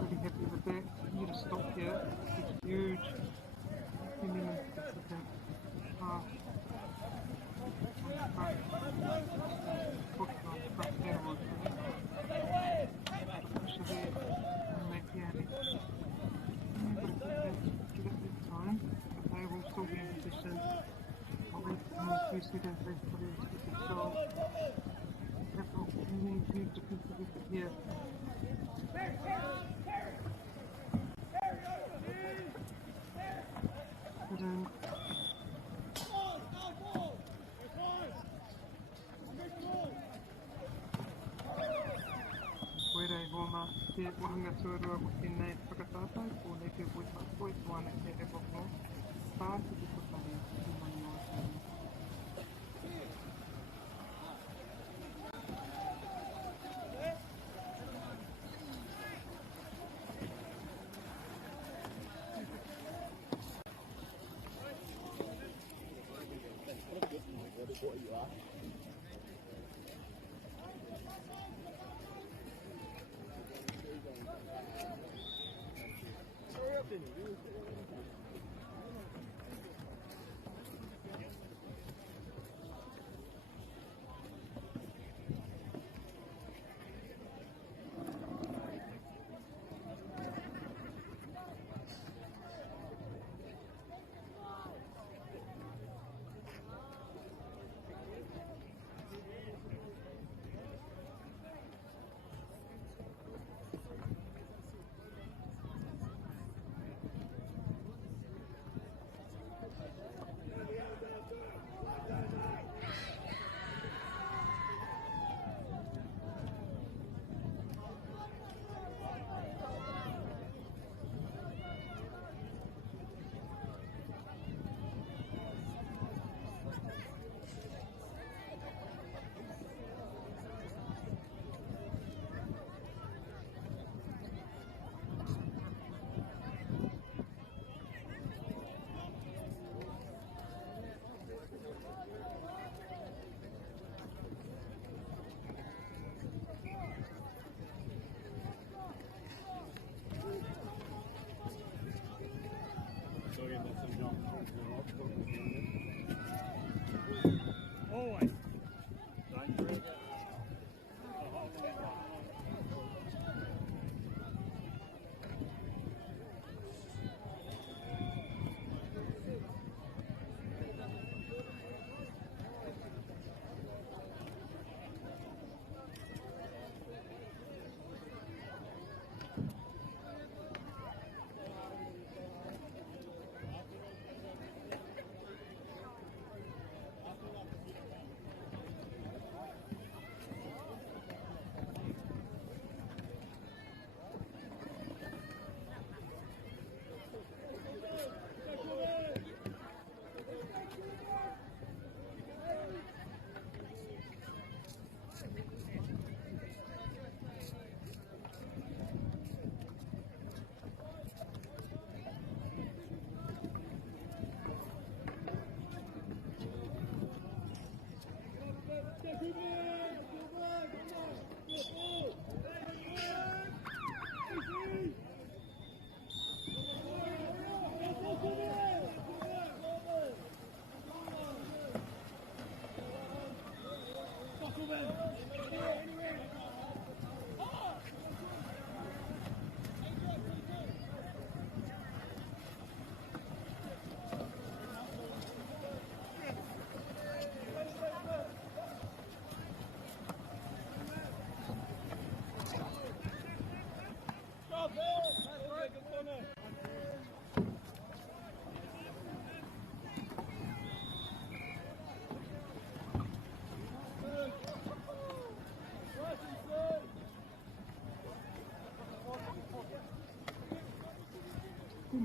Really happy with that. Need to stop here. It's huge. 10 minutes half. Push on front downward. Push ahead and make the alley. But it's okay. Give it this time. But they will still be in position. Probably 2 seconds left for the expected goal. Careful. Huge defensive effort here. Put in. Where Roma, te wahanga tuarua ko tēnei whakatātai, ko nei te waitakoi tuana te epoko, pāti te whakari ki mani o tēnei.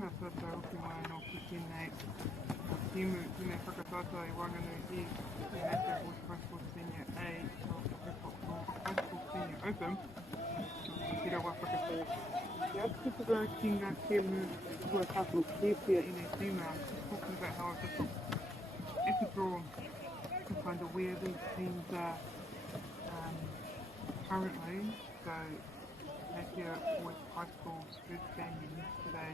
ngā tata hoki mai no ki tēnei timu, tēnei whakatata I Wanganui I Mitre Boys High School Senior A o High School Senior Open. Ki rawa whakatata. Kia tukuga ki ngā timu kua tāpuru kēpia I nei tīmau, just talking about how difficult at the draw to find out where these teams are currently. So Napier Boys High School's first game yesterday,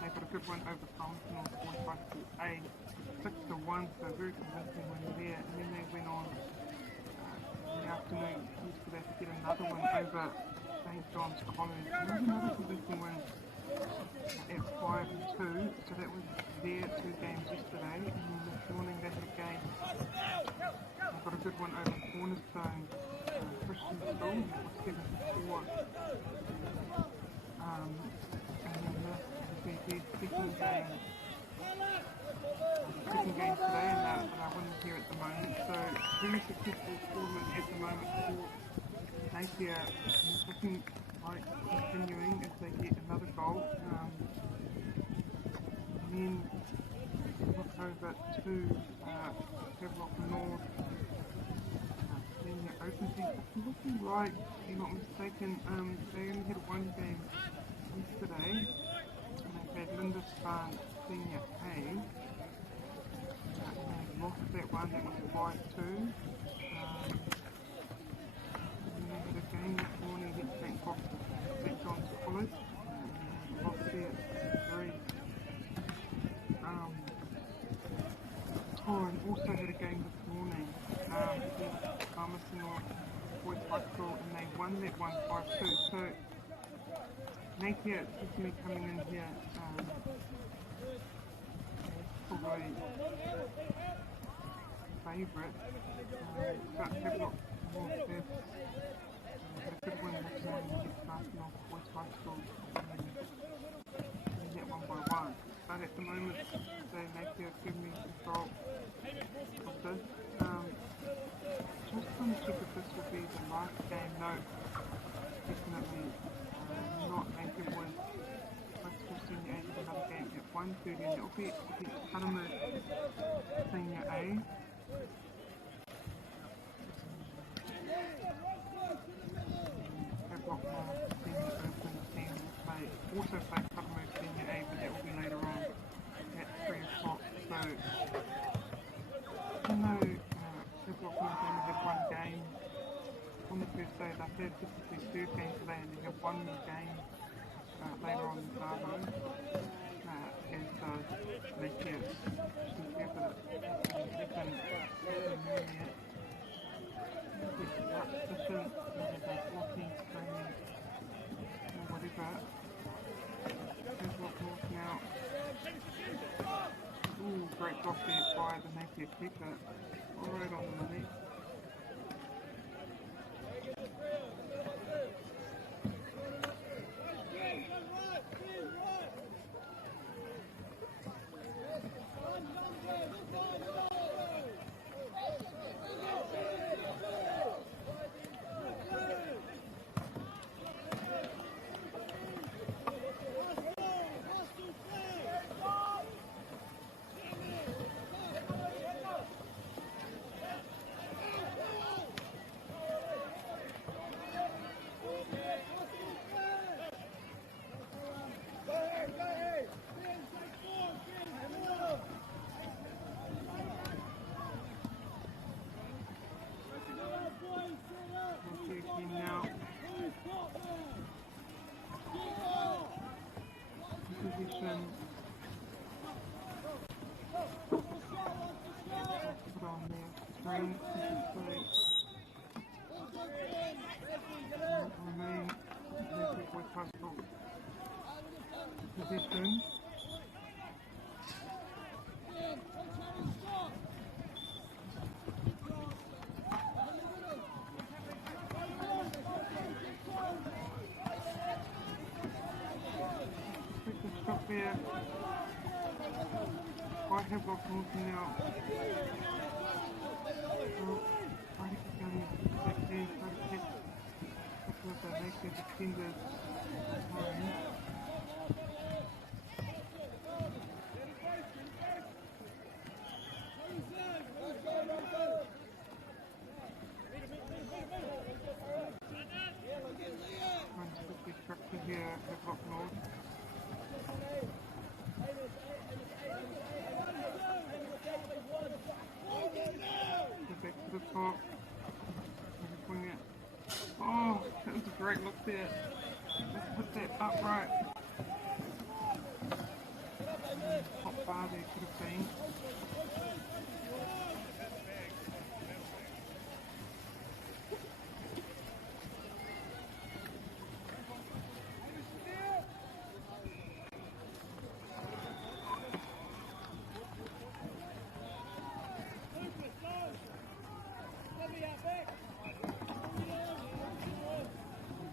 they got a good win over Palmerston Boys High School A, 6-1, so very convincing win there. And then they went on in the afternoon yesterday to get another win over St John's College. And there was another convincing win at 5-2, so that was their 2 games yesterday. And then this morning they had a game. They got a good one over Cornerstone Christian School, that was 7-4. And then this is their second game today, and they're winning here at the moment. So very successful tournament at the moment for Napier. It's looking like continuing as they get another goal. And then look over to Havelock North Senior Open team. It's looking like, if I'm not mistaken, they only had 1 game yesterday, and they've had Lindisfarne Senior A, and they lost that one, that was 5-2. And they had a game this morning against St John's College, and lost there at 3. And also had a game this morning against Palmerston Boys High School, and they won that one 5-2. So Napier is definitely coming in here probably favourite, but Havelock North had a good win this morning against Palmerston Boys High School, and that 1-1. But at the moment, Napier have given me control of this. Just want to check if this will be the last game. No, definitely not. Napier Boys High School Senior A has another game at 1:30, and it will be against Hanamu Senior A. Havelock North Senior Open team will also play Hanamu Senior A, but that will be later on at 3 o'clock. So, even though Havelock North only had 1 game on the first day, they've had this is their 3rd game today, and they have 1 more game later on this afternoon. As Napier should have it. They can position, whether they're blocking, screening, or whatever. Havelock North now. Ooh, great block there by the Napier keeper. Right on the money. Position. Put on there. Screen. Remain. Napier Boys High School. Position. Stop there. Why Havelock North now? Well, I think it's going to back there, try to catch a couple of the Napier defenders. That was a great look there. Let's put that upright. Top bar there could have been.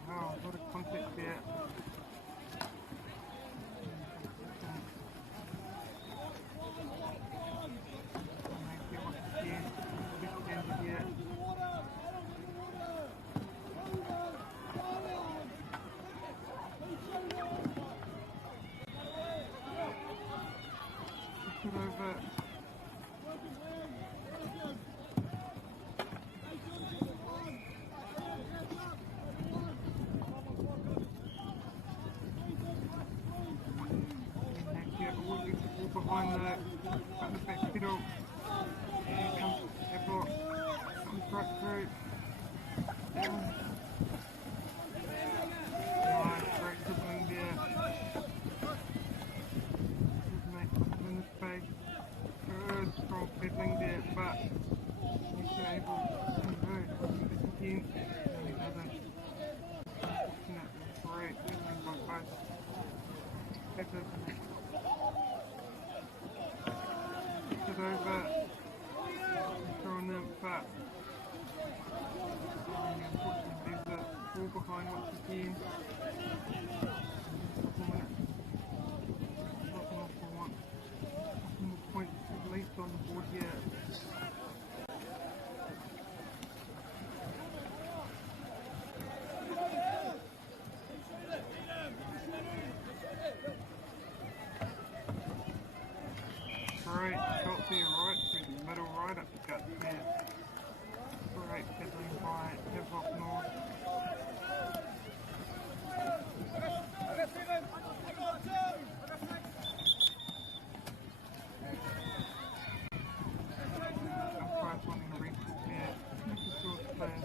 Wow, what a contact there. Over. Behind the back pedal. Here comes Apple. Comes right through. Nice, great dribbling there. Good mate in the space. Good strong pedaling there, but he's able to convert. Again, no he doesn't. Unfortunate, great pedaling by both. Peppers. It over, throwing them, but unfortunately there's a ball behind once again. Knocking off for one. Couple more points at least on the board here. Great shot there, right through the middle, right up the gut there. Great pedaling by Hawke North. Umpires wanting a reset there. This is sort of players.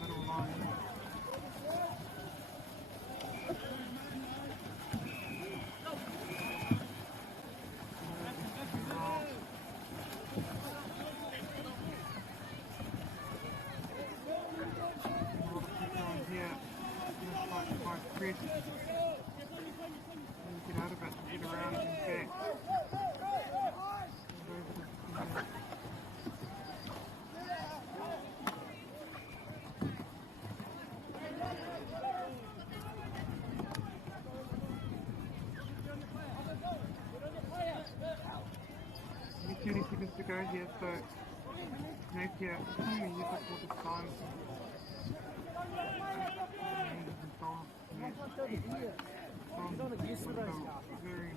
Middle line. Chris. Get out of it, get around and back. Only 30 seconds to go here, so Napier only use it for this time. Very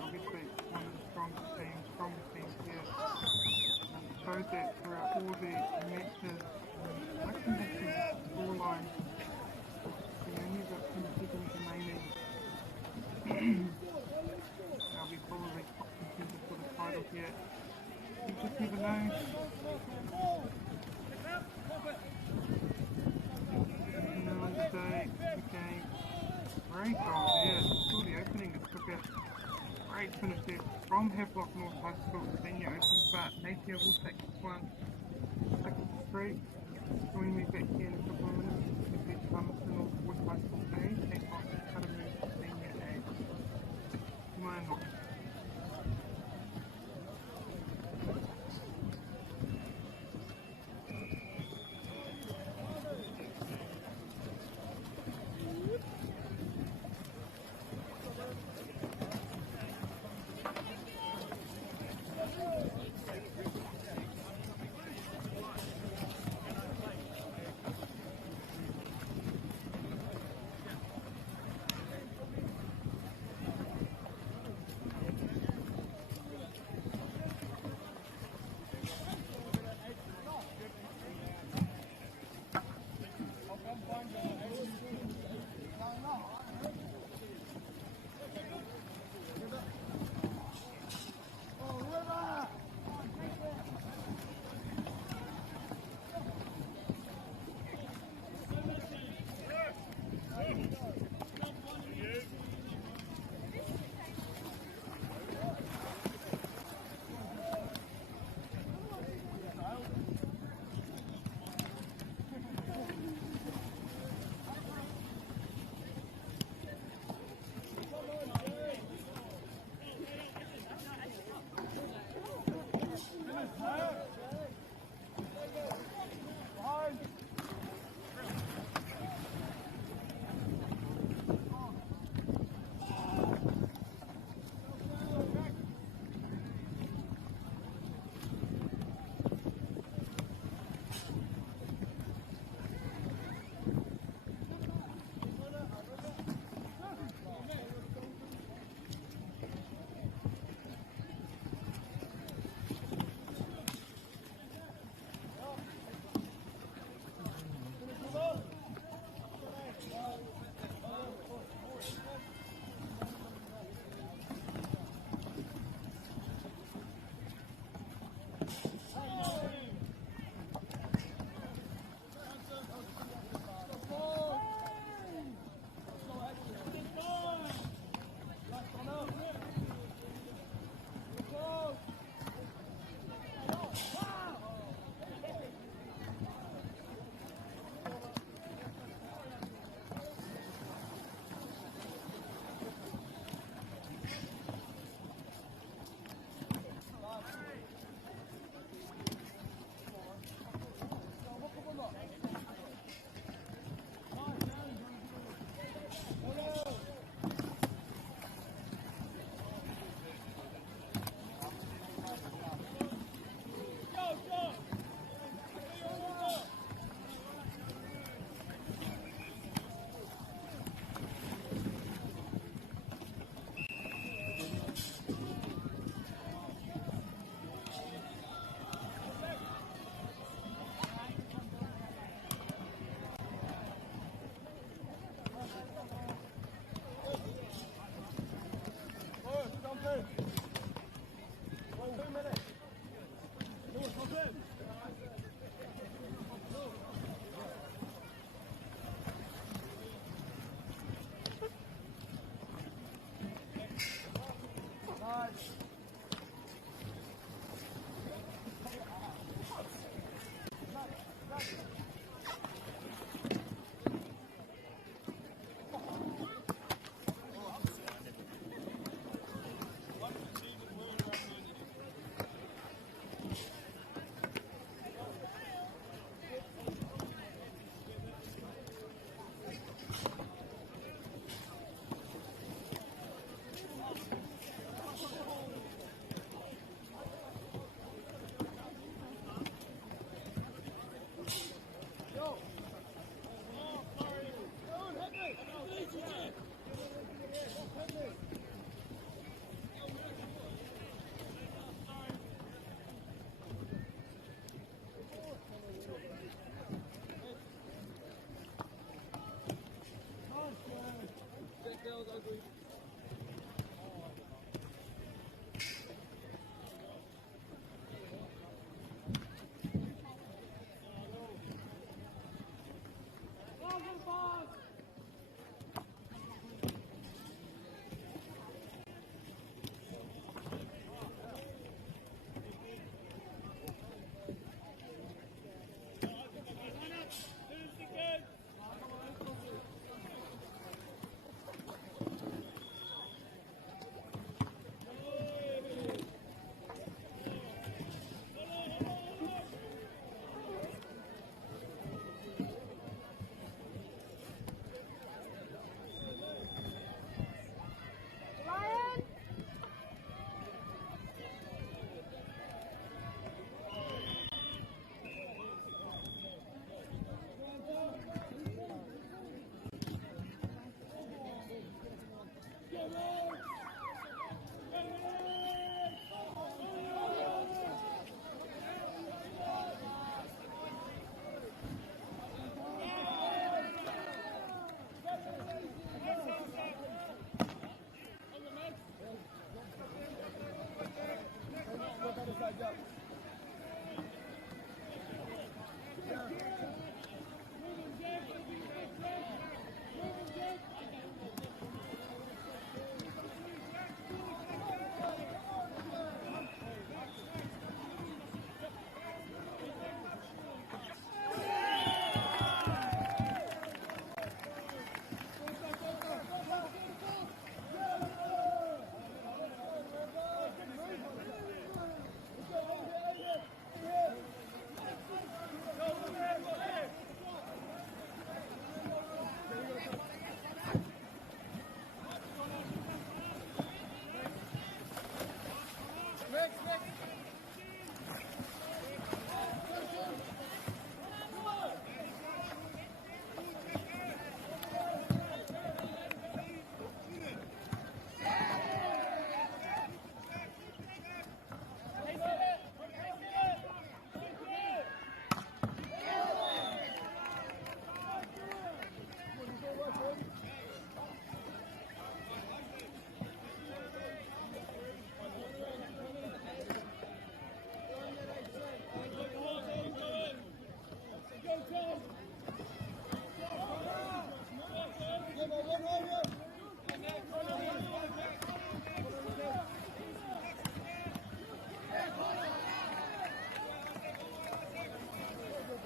obviously one of the strongest teams here. Shows that throughout all the matches. I can actually scoreline. They only got 10 seconds remaining. They'll be probably top contenders for the title here. You just never know. Okay. Great goal there. Saw the opening that took it. Great finish there from Havelock North High School senior open, but Napier will take this one. 6 straight. Join me back here in a couple of minutes. We'll see Palmerston North West High School A take on Academy senior A. Come on, Hawke.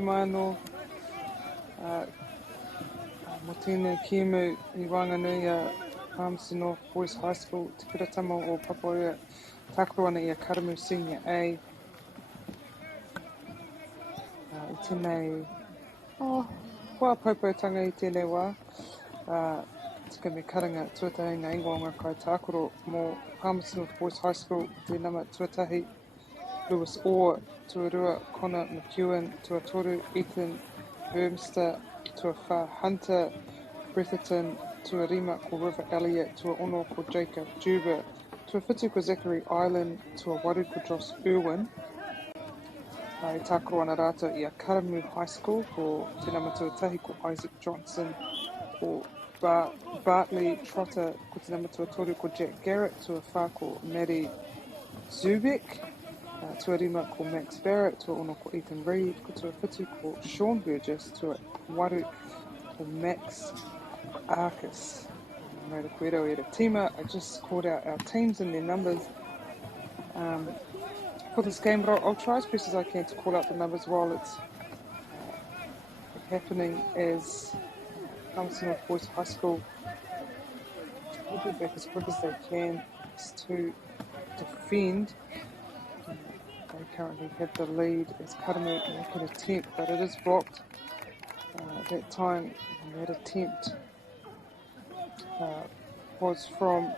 Mano, mo tēnei kiemu I Wanganui Palmerston North Boys High School, Te Kiratama o Papaia, tākaro ana I a Karamu Senior A. I tēnei, wā paupau-tanga I tēnei wā. Tika me karanga tuatahi ngā ingoanga kai tākaro mō Palmerston North Boys High School, te nama tuatahi Lewis Orr, tuarua Connor McEwen, tuatoru Ethan Vermster, tuawha Hunter Bretherton, tuarima ko River Elliott, tuaono ko Jacob Juba, tuawhitu ko Zachary Island, tuawaru ko Josh Irwin. I tākaro ana rātou I a Karamu High School, ko te nama tuatahi ko Isaac Johnson, ko Bartley Trotter, ko te nama tuatoru ko Jack Garrett, tuawha ko Maddie Zubik, tuarima ko Max Barrett, tuaono ko Ethan Reid, ko tuawhitu ko Sean Burgess, tuawaru ko Max Arcus. Reira koe era tima. I just called out our teams and their numbers for this game, but I'll try as best as I can to call out the numbers while it's happening as Palmerston North Boys High School will get back as quick as they can to defend. They currently have the lead as Karamu make an attempt, but it is blocked. That time, that attempt was from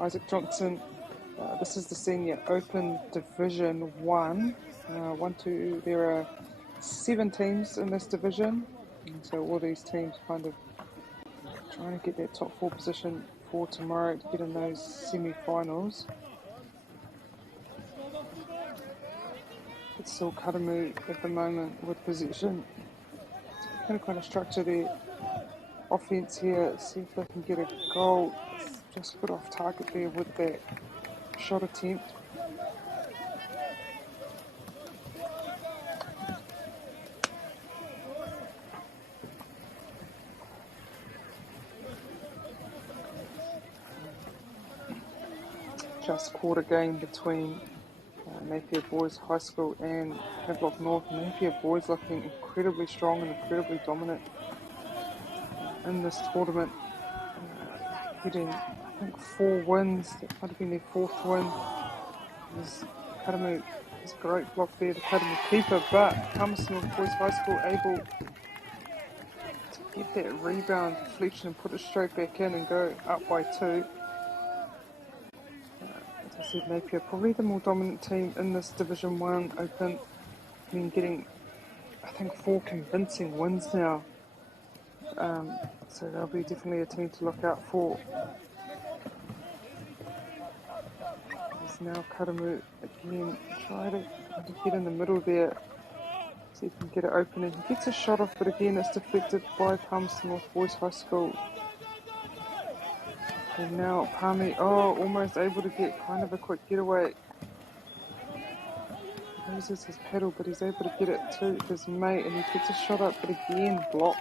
Isaac Johnson. This is the Senior Open Division 1. There are 7 teams in this division, and so all these teams kind of trying to get that top 4 position for tomorrow to get in those semi-finals. It's still Karamu at the moment with possession. Going to kind of structure their offense here, see if they can get a goal. Just a bit off target there with that shot attempt. Just caught a game between Napier Boys High School and Havelock North. Napier Boys looking incredibly strong and incredibly dominant in this tournament, getting I think 4 wins. That might have been their 4th win. Karamu is a great block there, the Karamu keeper, but Palmerston North Boys High School able to get that rebound deflection and put it straight back in and go up by 2. As I said, Napier probably the more dominant team in this Division 1 Open. I mean, getting I think 4 convincing wins now. So they'll be definitely a team to look out for. There's now Karamu again, try to get in the middle there, see if he can get it open, and he gets a shot off, but again it's deflected by Palmerston North Boys High School. And now Palmy, almost able to get kind of a quick getaway. He loses his paddle, but he's able to get it to his mate, and he gets a shot up, but again blocked.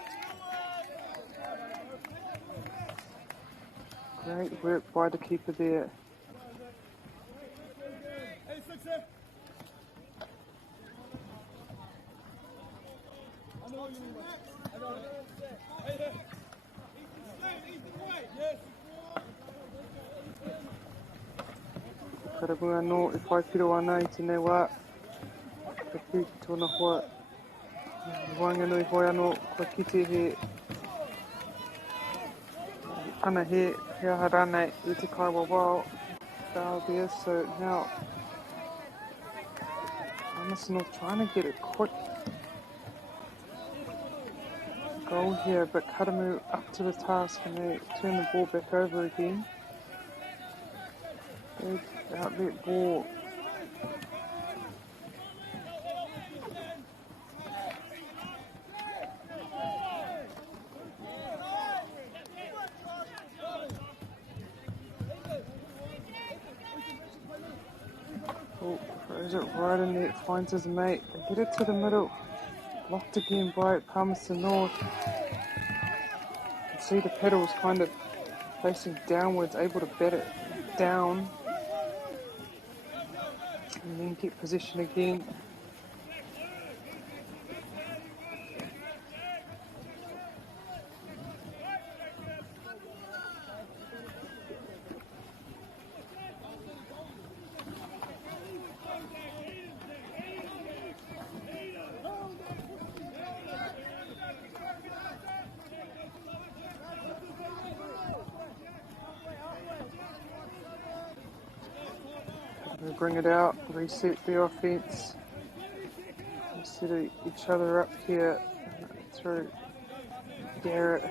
Great work by the keeper there. Karamu anō e whai piro ana I tēnei wā. Ka pū ki tōna hoa. Wanganui hoi anō, kua kite he ana he aha rānei I te kaiwa wao foul there. So now Palmerston North trying to get a quick goal here, but Karamu up to the task and they turn the ball back over again. Big outlet ball. Throws it right in there, finds his mate. They get it to the middle. Blocked again by Palmerston North. You can see the pedals kind of facing downwards, able to bat it down. And then get possession again. bring it out, reset the offence, reset each other up here through Garrett.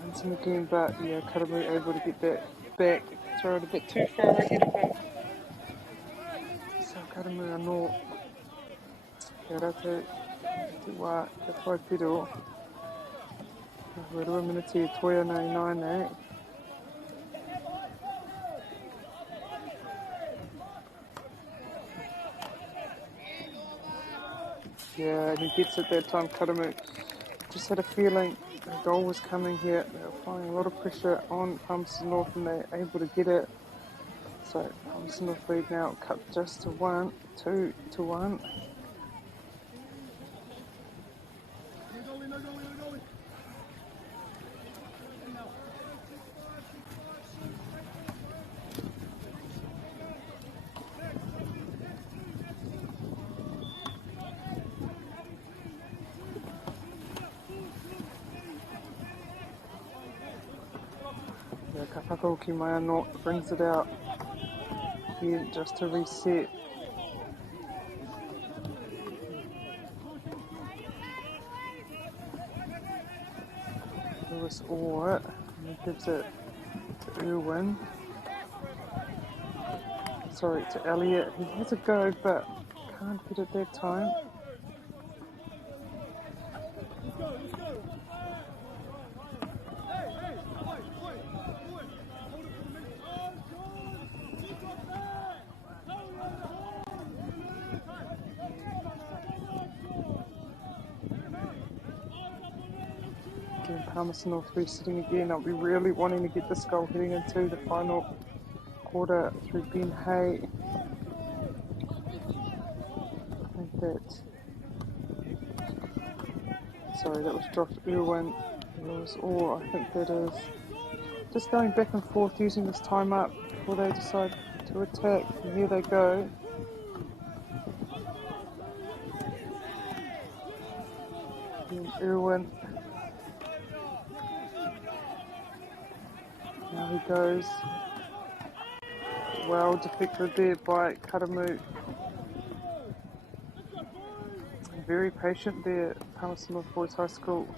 Finds him again, but yeah, Karamu able to get that back, throw it a bit too far ahead of him. So Karamu anō, kia ratu, te wā, te whaipiro. Rua minute toia nei naine. Yeah, and he gets it that time, Karamu. Just had a feeling the goal was coming here. They were applying a lot of pressure on Palmerston North and they're able to get it. So Palmerston North lead now, cut just to 1, 2 to 1. Kapako Maiano brings it out here just to reset. Lewis Orr gives it to Irwin. Sorry, to Elliot. He has a go but can't get it that time. Palmerston North resetting again. I'll be really wanting to get this goal heading into the final quarter through Ben Hay. I think that. Sorry, that was dropped Irwin. Lewis Orr, I think that is. Just going back and forth, using this time up before they decide to attack. And here they go. And Irwin. Now he goes. Well deflected there by Karamu. Very patient there, Palmerston North Boys High School.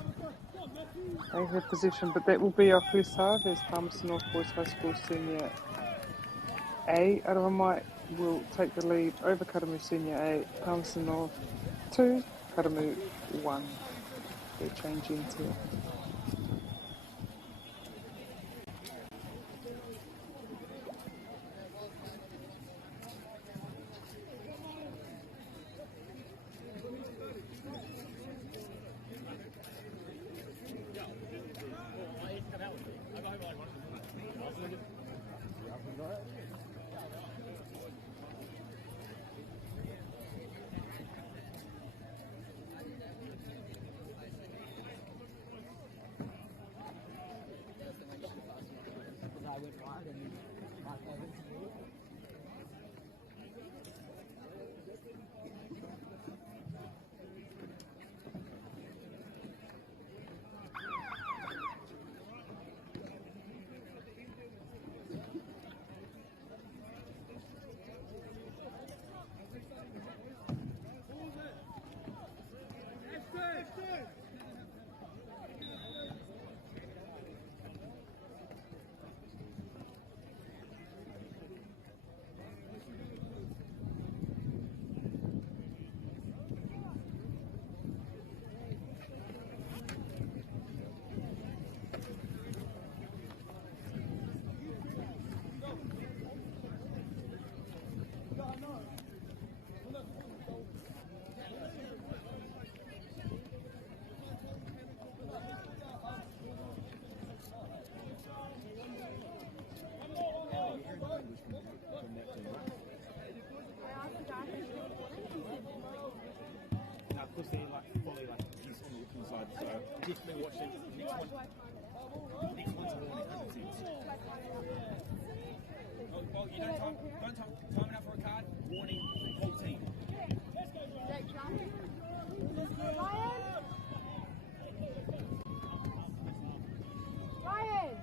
They have possession, but that will be our first half as Palmerston North Boys High School Senior A. Arawamai will take the lead over Karamu Senior A. Palmerston North 2, Karamu 1. They're changing to. Definitely watch it. Next one's a warning, 100%. Well, you don't time enough for a card. Warning, whole team. Ryan!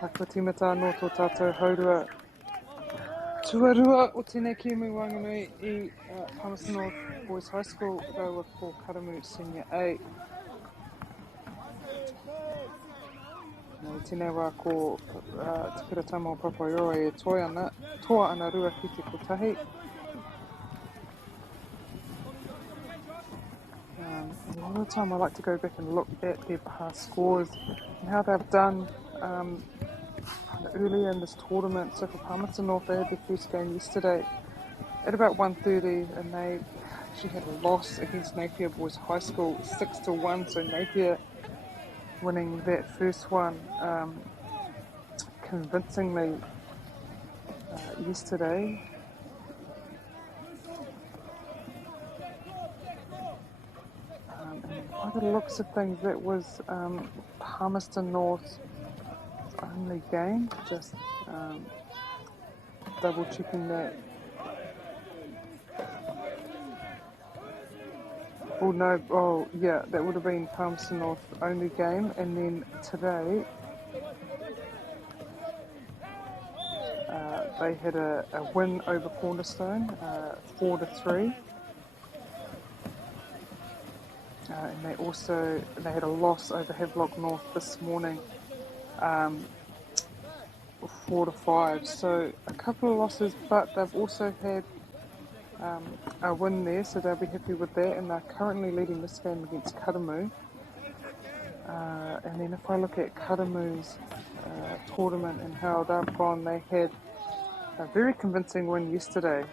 Haka tīmata no tō tātou haurua. Tuarua o tēnei Kimu Wanganui I Palmerston North Boys High School, raua ko Karamu Senior 8. Tēnei wā ko Te Piratama o Papaioa toa ana rua ki te kotahi. A lot of the time I like to go back and look at their past scores and how they've done earlier in this tournament. So for Palmerston North, they had their first game yesterday at about 1:30 and they actually had a loss against Napier Boys High School 6-1. So Napier winning that first one convincingly yesterday. And by the looks of things, that was Palmerston North's only game. Just double checking that. Oh no! Oh yeah, that would have been Palmerston North's only game, and then today they had a win over Cornerstone, 4-3. And they had a loss over Havelock North this morning, 4-5. So a couple of losses, but they've also had a win there, so they'll be happy with that. And they're currently leading this game against Karamu. And then if I look at Karamu's tournament and how they've gone, they had a very convincing win yesterday,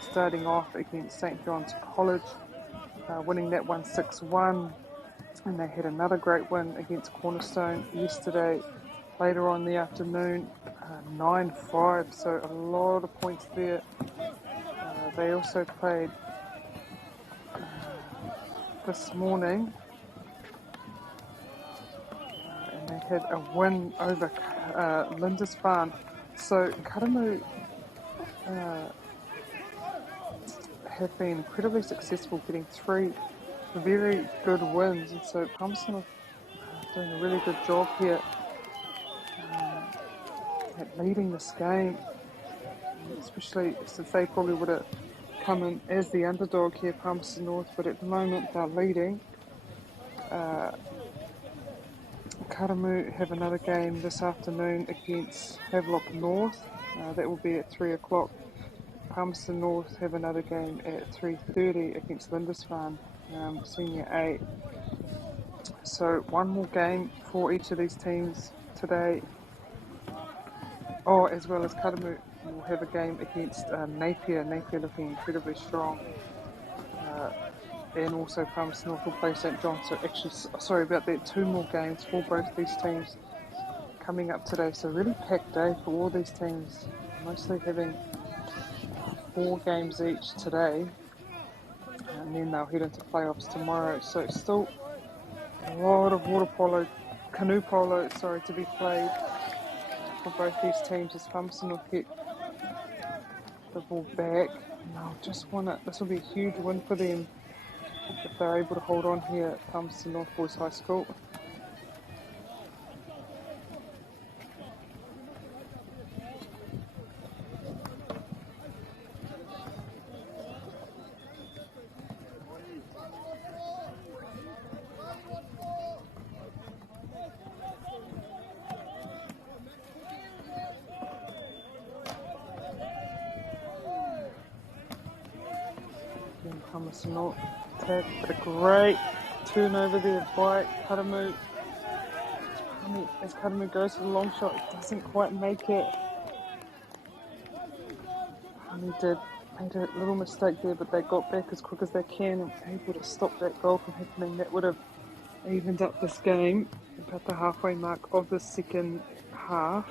starting off against St John's College. Winning that one 6-1, and they had another great win against Cornerstone yesterday later on in the afternoon, 9-5, so a lot of points there. They also played this morning and they had a win over Lindisfarne. So Karamu have been incredibly successful, getting 3 very good wins, and so Palmerston are doing a really good job here at leading this game, especially since they probably would have come in as the underdog here, Palmerston North, but at the moment they're leading. Karamu have another game this afternoon against Havelock North, that will be at 3 o'clock. Palmerston North have another game at 3:30 against Lindisfarne, Senior 8. So one more game for each of these teams today. Oh, as well as Karamu will have a game against Napier. Napier looking incredibly strong. And also Palmerston North will play St John. So actually, sorry about that, 2 more games for both these teams coming up today. So really packed day for all these teams, mostly having 4 games each today, and then they'll head into playoffs tomorrow. So it's still a lot of canoe polo, to be played for both these teams as Palmerston will get the ball back. And this will be a huge win for them if they're able to hold on here at Palmerston North Boys High School. Palmerston North attack, but a great turnover there by Karamu. As Karamu goes for the long shot, it doesn't quite make it. Made a little mistake there, but they got back as quick as they can and were able to stop that goal from happening. That would have evened up this game about the halfway mark of the second half.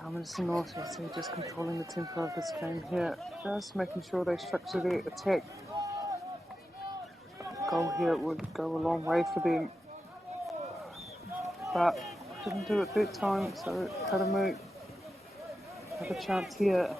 Palmerston North, you see, just controlling the tempo of this game here, just making sure they structure their attack. A goal here would go a long way for them, but didn't do it that time, so Karamu have a chance here.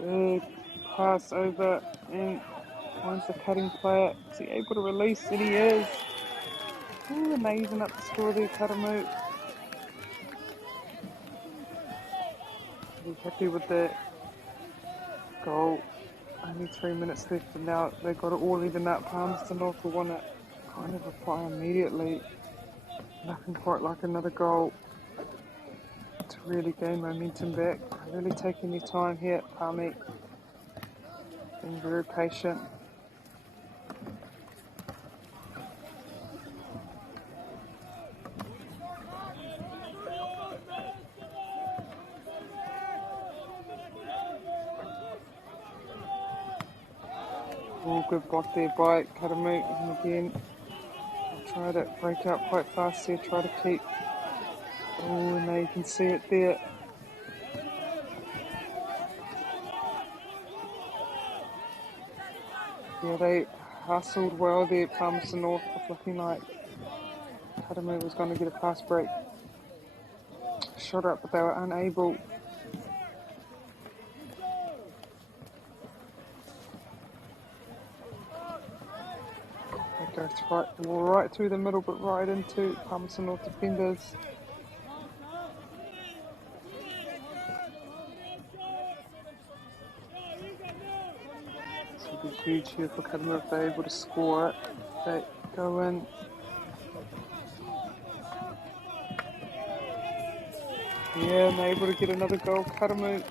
Big pass over and finds the cutting player. Is he able to release? And he is. Ooh, and they even up the score there, Karamu. Be happy with that goal. Only 3 minutes left, and now they've got it all even up. Palmerston North will want to kind of reply immediately. Nothing quite like another goal to really gain momentum back. Really taking their time here, Palmy. Being very patient. Oh, good block there by Karamu. And again, I'll try to break out quite fast here, try to keep. Oh, and now you can see it there. Yeah, they hustled well there, Palmerston North, looking like Karamu was going to get a fast break. Shot up, but they were unable. It goes right through the middle, but right into Palmerston North defenders. This would be huge here for Karamu if they're able to score it. They go in. Yeah, and they're able to get another goal. Karamu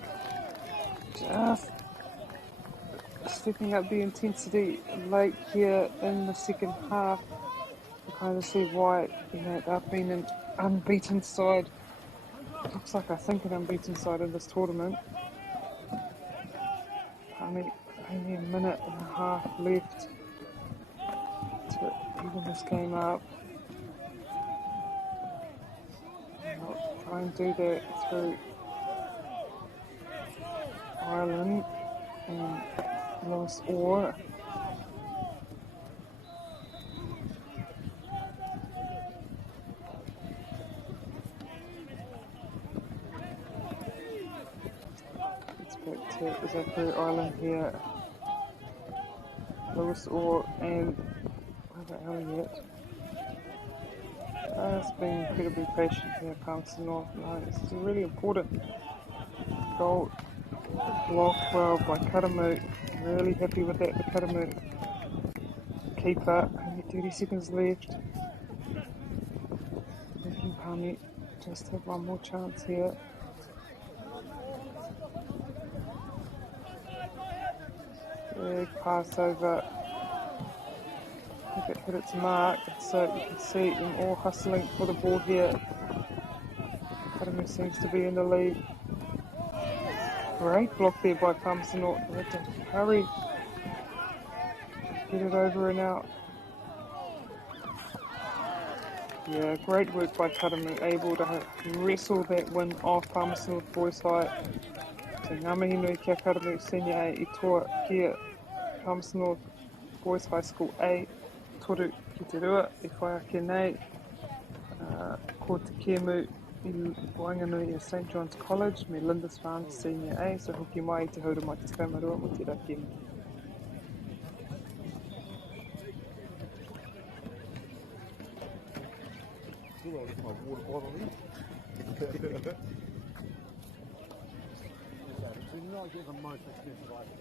just stepping up the intensity late here in the second half. You kind of see why, they've been an unbeaten side. It looks like, I think, an unbeaten side in this tournament. Only a minute and a half left to even this game up. I'll try and do that through Ireland and Lewis Orr. It's back to Zachary Ireland here. Lewis Orr and Elliott. Just being incredibly patient here, Palmerston North. No, this is a really important goal. Blocked well by Karamu. Really happy with that for Karamu. Keeper. Only 30 seconds left. Thinking Palmy just have one more chance here. Big pass over. I think it hit its mark, so you can see them all hustling for the ball here. Karamu seems to be in the lead. Great block there by Palmerston North. They had to hurry, get it over and out. Yeah, great work by Karamu, able to wrestle that win off Palmerston North Boys High. So ngā mihi nui kia Karamu Senior A I toa kia Palmerston North Boys High School A. Toru ki te rua, e whai ake nei. Ko te kēmu I Wainganui at St John's College, me Lindisfarne Senior A, so hoki mai I te haura mai te whaimarua mo te rā kēmu. I'll get my water bottle in. So you're not getting the most expensive item.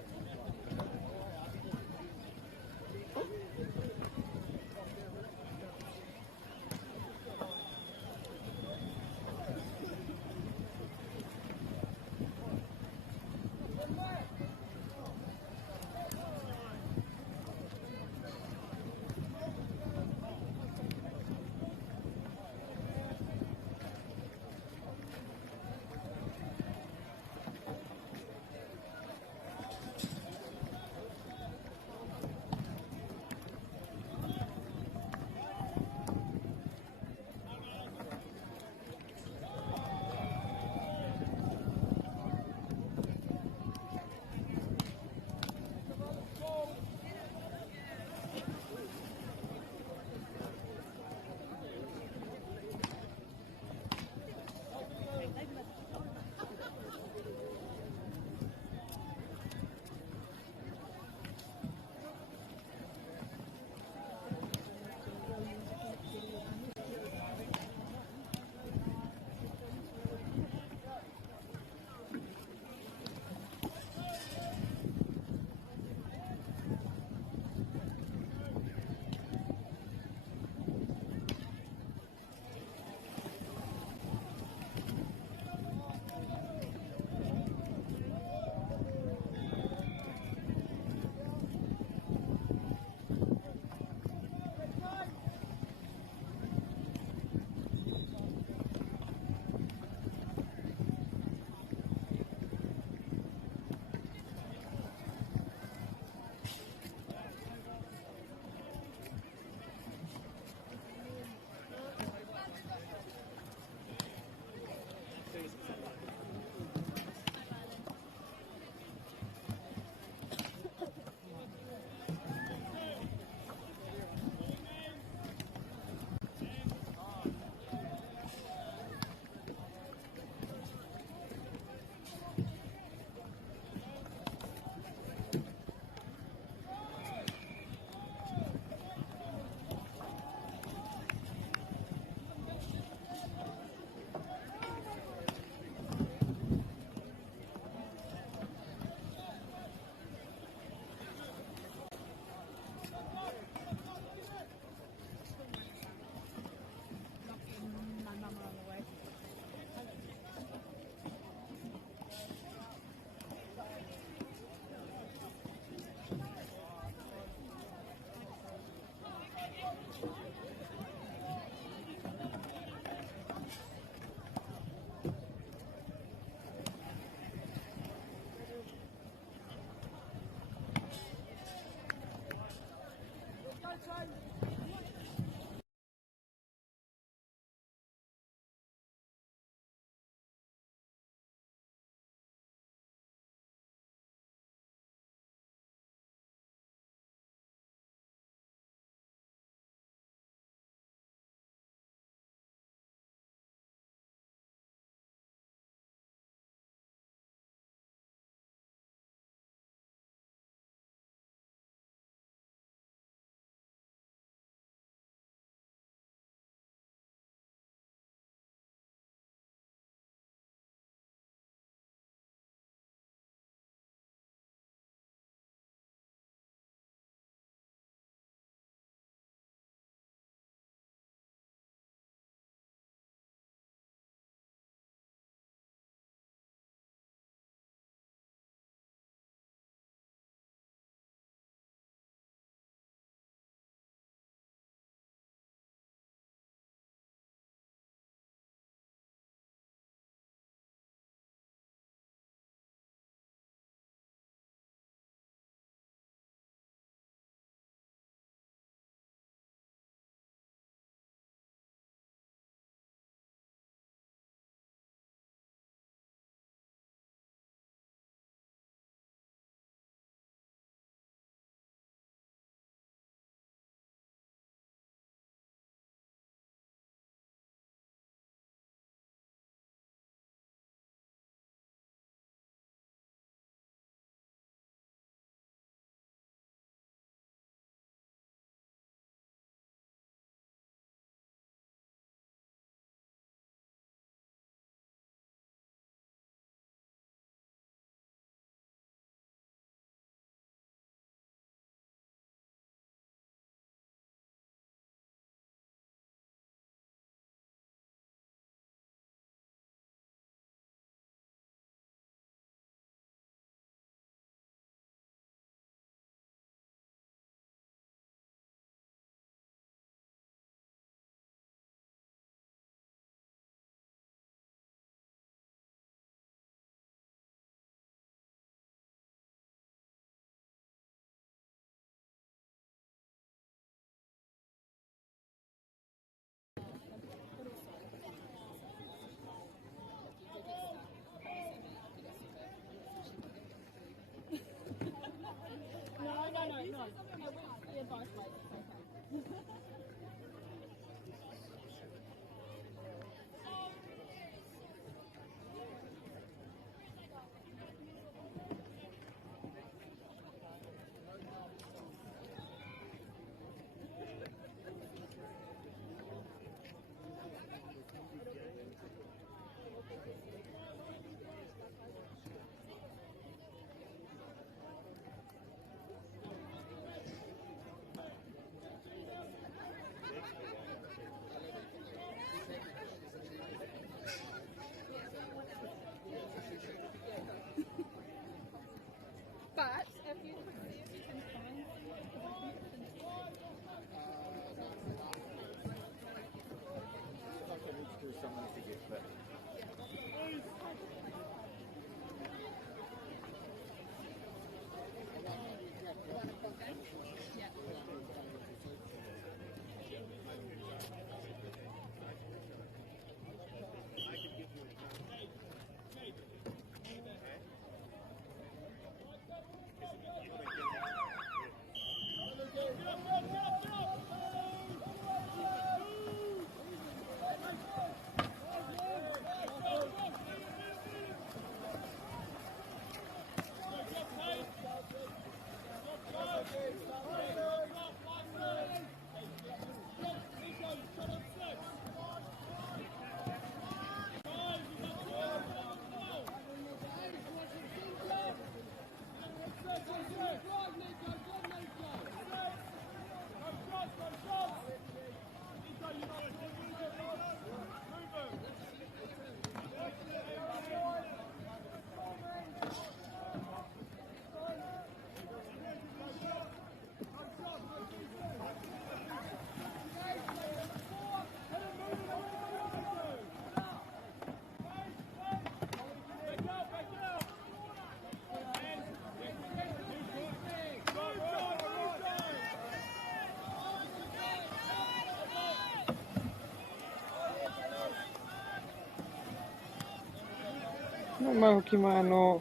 mai hoki mai anō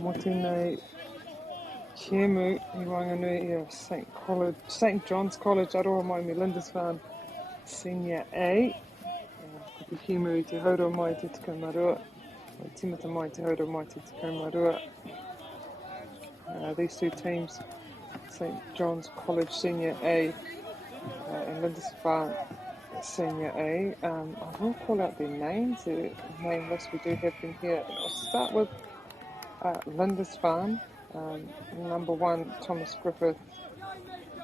mo tēnei Kemu I Wanganui St John's College aroha mai me Lindisfarne Senior A. Ko te Kemu I te haura mai te tikamarua, o timata mai te haura mai te tikamarua. These two teams, St John's College Senior A and Lindisfarne Senior A. I will call out their names, the name list we do have them here. And I'll start with Lindisfarne. Number 1, Thomas Griffith.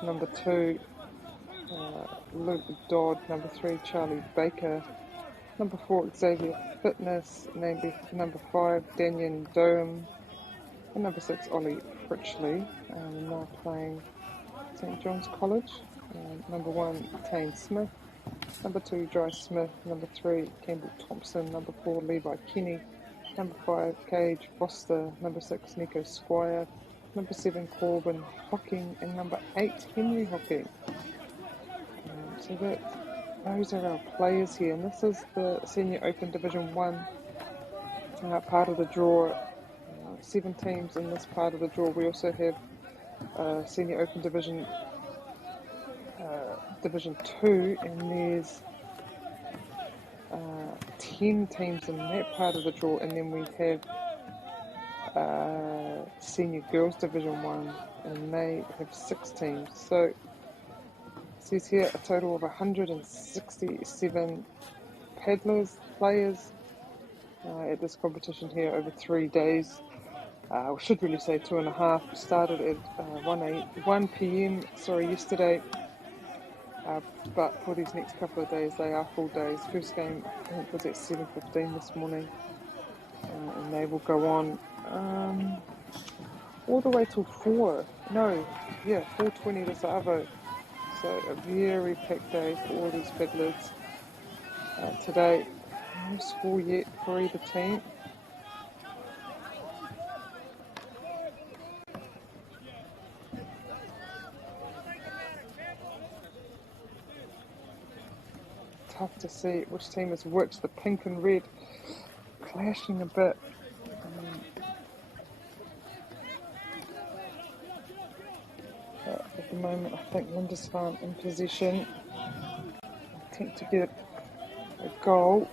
Number 2, Luke Dodd. Number 3, Charlie Baker. Number 4, Xavier Fitness. Number 5, Daniel Durham. And number 6, Ollie Fritchley. Now playing St John's College. Number 1, Tane Smith. Number 2, Dry Smith. Number 3, Campbell Thompson. Number 4, Levi Kenny. Number 5, Cage Foster. Number 6, Nico Squire. Number 7, Corbin Hawking. And number 8, Henry Hawking. So those are our players here. And this is the Senior Open Division 1 part of the draw. 7 teams in this part of the draw. We also have Senior Open Division 2, and there's 10 teams in that part of the draw, and then we have Senior Girls Division 1, and they have 6 teams. So it says here a total of 167 players at this competition here over 3 days. I should really say 2.5. Started at 1 p.m. yesterday. But for these next couple of days, they are full days. First game, I think, was at 7:15 this morning, and they will go on all the way till 4:20 this Arvo. So a very packed day for all these paddlers today. No score yet for either team. Tough to see which team is which. The pink and red clashing a bit. But at the moment, I think Lindisfarne in possession. Attempt to get a goal.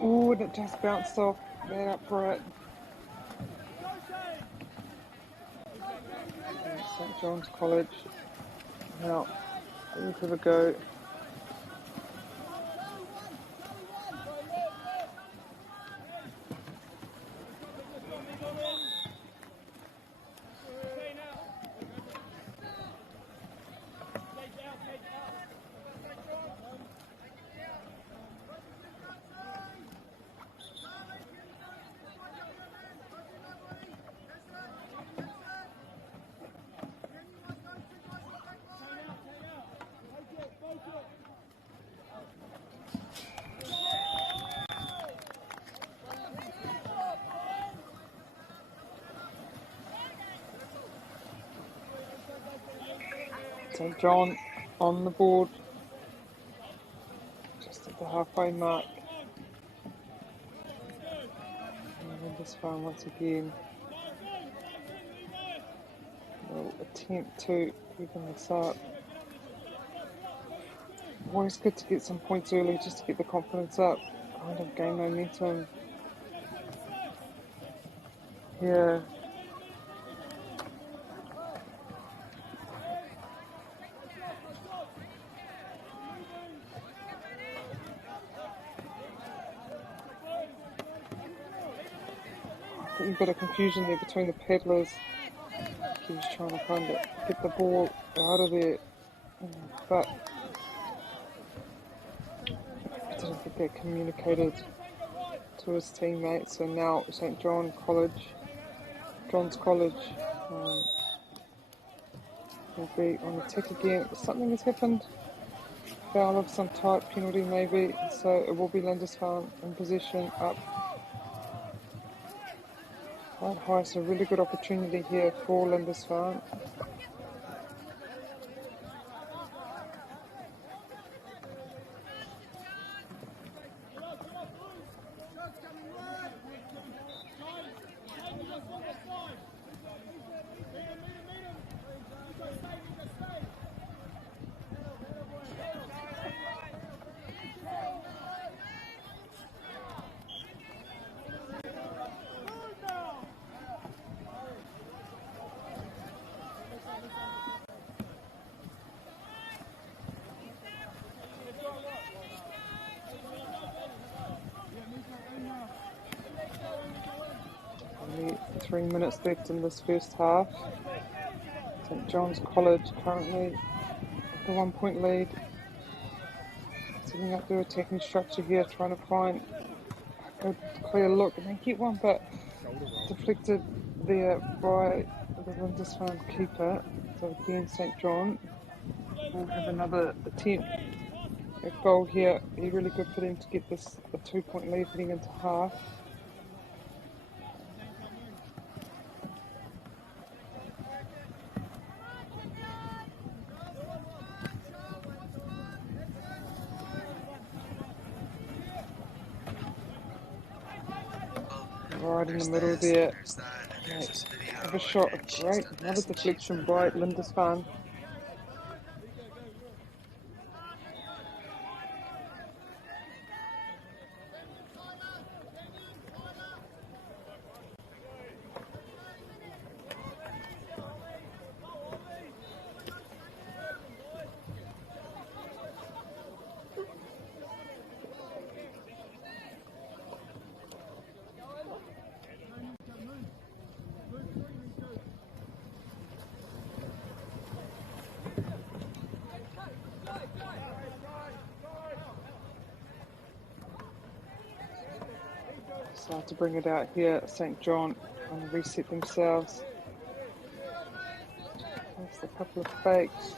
Oh, and it just bounced off that upright. St John's College. Now, let's have a go. St John on the board, just at the halfway mark. And Lindisfarne once again will attempt to even this up. Always good to get some points early just to get the confidence up, kind of gain momentum. Yeah. A bit of confusion there between the paddlers. He was trying to kind of get the ball out of there, but I didn't think they communicated to his teammates. So now St John's College will be on attack again. Something has happened. Foul of some type, penalty maybe. So it will be Lindisfarne in possession up quite high. So really good opportunity here for Lindisfarne. 3 minutes left in this first half. St John's College currently with the 1 point lead. Setting up their attacking structure here, trying to find a good clear look, and they get one, but deflected there by the Lindisfarne keeper. So again, St John will have another attempt at goal here. Be really good for them to get this a 2 point lead heading into half. Right in the middle there. Have a shot, a great, another deflection by Lindisfarne. Start to bring it out here. St John trying to reset themselves. Just a couple of fakes.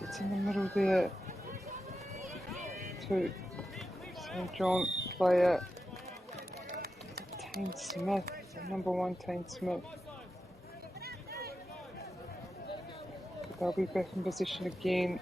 It's in the middle there to St John player Tane Smith, so number 1 Tane Smith. But they'll be back in position again.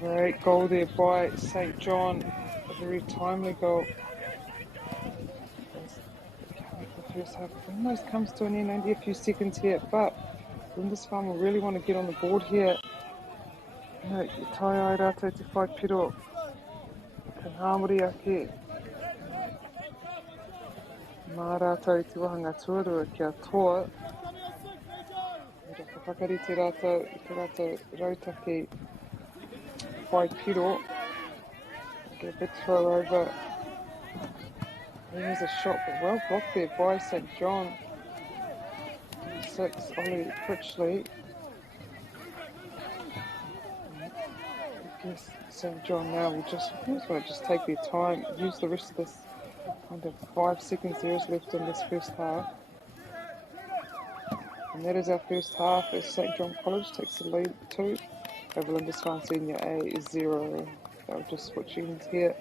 Great goal there by St John, a very timely goal. The first half almost comes to an end, only a few seconds here, but Lindisfarne will really want to get on the board here. Tai ai rātou te whai piro, ka hāmori ake. Mā rātou te wahanga tuarua kia toa. Me raka whakarite rātou i te rātou rautaki whai piro. Get a big throw over. There's a shot, but well blocked there by St John. 6, Ollie Critchley. I guess St John now will just take their time, use the rest of this kind of 5 seconds there is left in this first half. And that is our first half as St John College takes the lead 2 over Lindisfarne Senior A is 0. They'll just switch ends here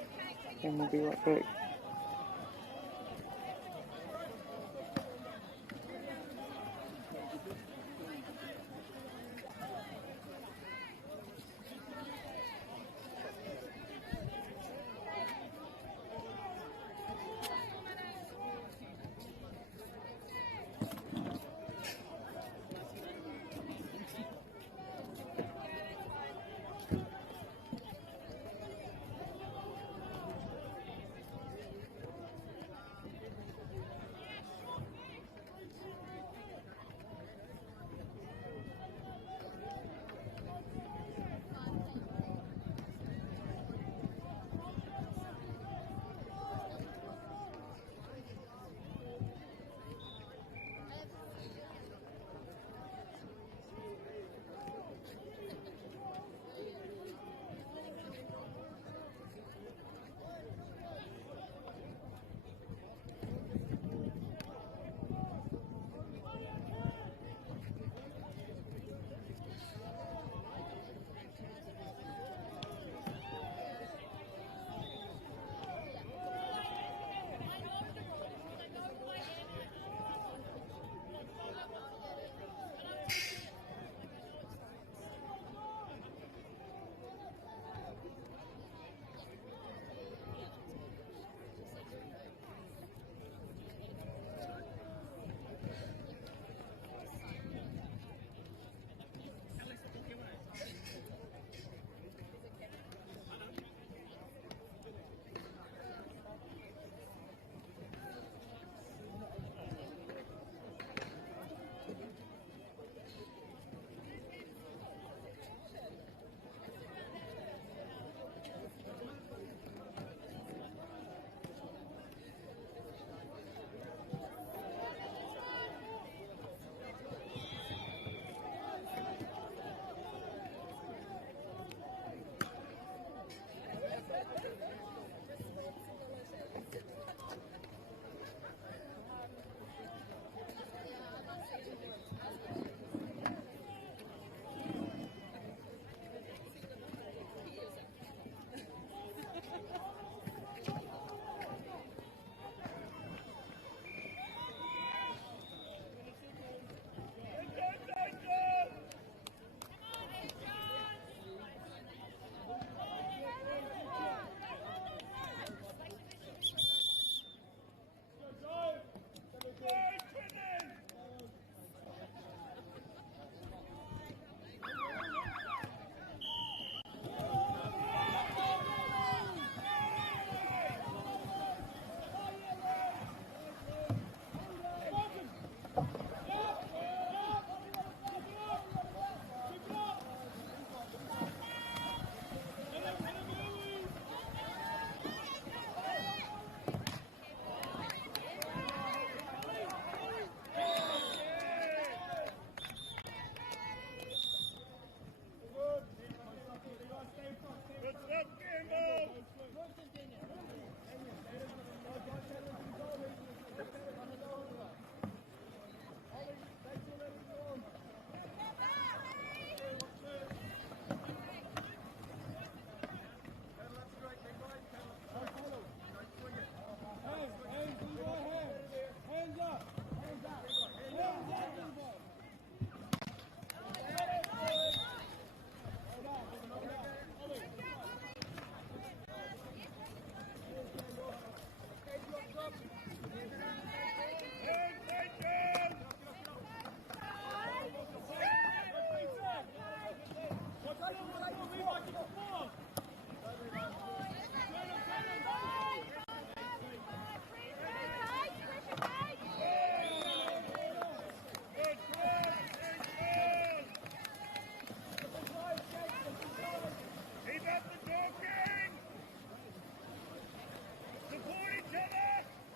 and we'll be right back.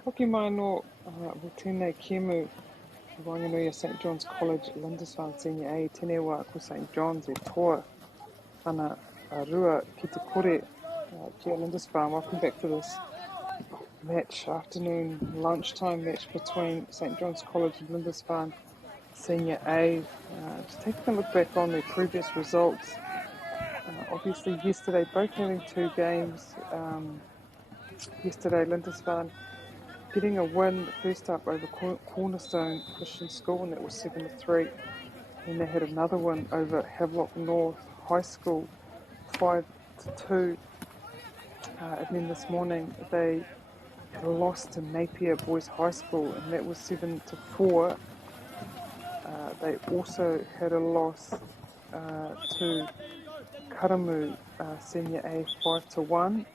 Hoki mai no o tēnei kēmu Wanganui St John's College Lindisfarne Senior A tēnei wā ko St John's e toa ana rua ki te kore kia Lindisfarne. Welcome back to this match, afternoon lunchtime match between St John's College and Lindisfarne Senior A. Just taking a look back on their previous results. Obviously yesterday, both having two games. Yesterday Lindisfarne getting a win first up over Cornerstone Christian School, and that was 7-3. And they had another win over Havelock North High School, 5-2. And then this morning they had a loss to Napier Boys High School, and that was 7-4. They also had a loss to Karamu Senior A, 5-1.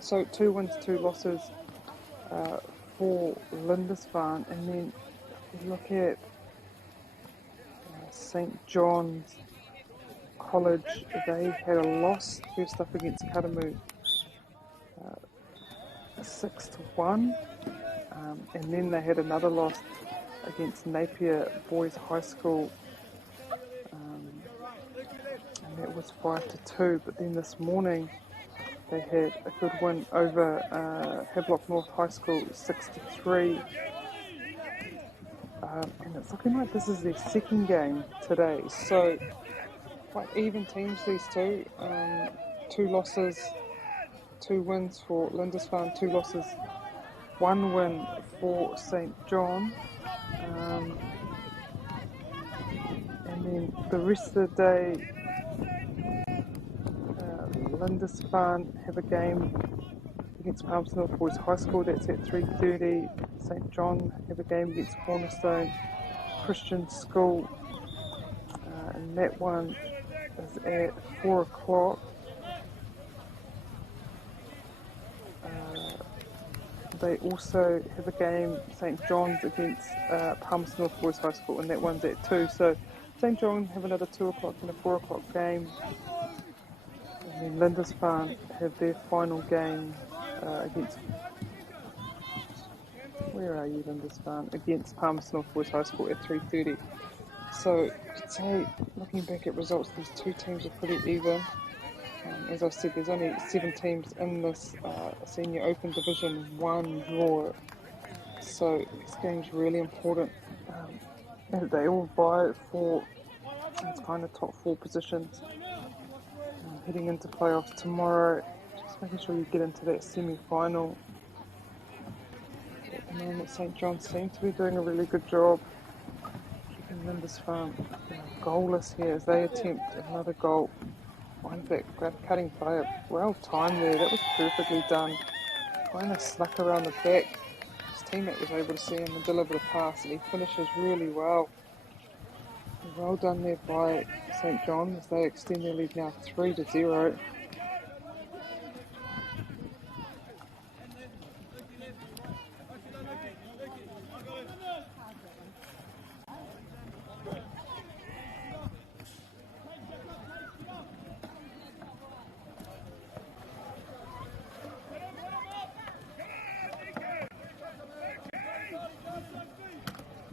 So 2 wins, 2 losses for Lindisfarne. And then if you look at St John's College, they had a loss first up against Karamu, 6-1, and then they had another loss against Napier Boys High School, and that was 5-2. But then this morning they had a good win over Havelock North High School, 6-3. And it's looking like this is their second game today. So quite even teams, these two. 2 losses, 2 wins for Lindisfarne, 2 losses, 1 win for St John. And then the rest of the day, Lindisfarne have a game against Palmerston North Boys High School, that's at 3:30. St John have a game against Cornerstone Christian School, and that one is at 4 o'clock. They also have a game, St John's against Palmerston North Boys High School, and that one's at 2. So St John have another 2 o'clock and a 4 o'clock game. And then Lindisfarne have their final game against, where are you Lindisfarne? Against Palmerston North Boys High School at 3:30. So I'd say, looking back at results, these two teams are pretty even. As I said, there's only 7 teams in this Senior Open Division 1 draw. So this game's really important. They all vie for it's kind of top 4 positions. Heading into playoffs tomorrow, just making sure you get into that semi-final. At the moment, St John's seem to be doing a really good job keeping Lindisfarne goalless here as they attempt another goal. Find that cutting play, well timed there, that was perfectly done. Kind of snuck around the back. His teammate was able to see him and deliver the pass, and he finishes really well. Well done there by St John as they extend their lead now 3-0.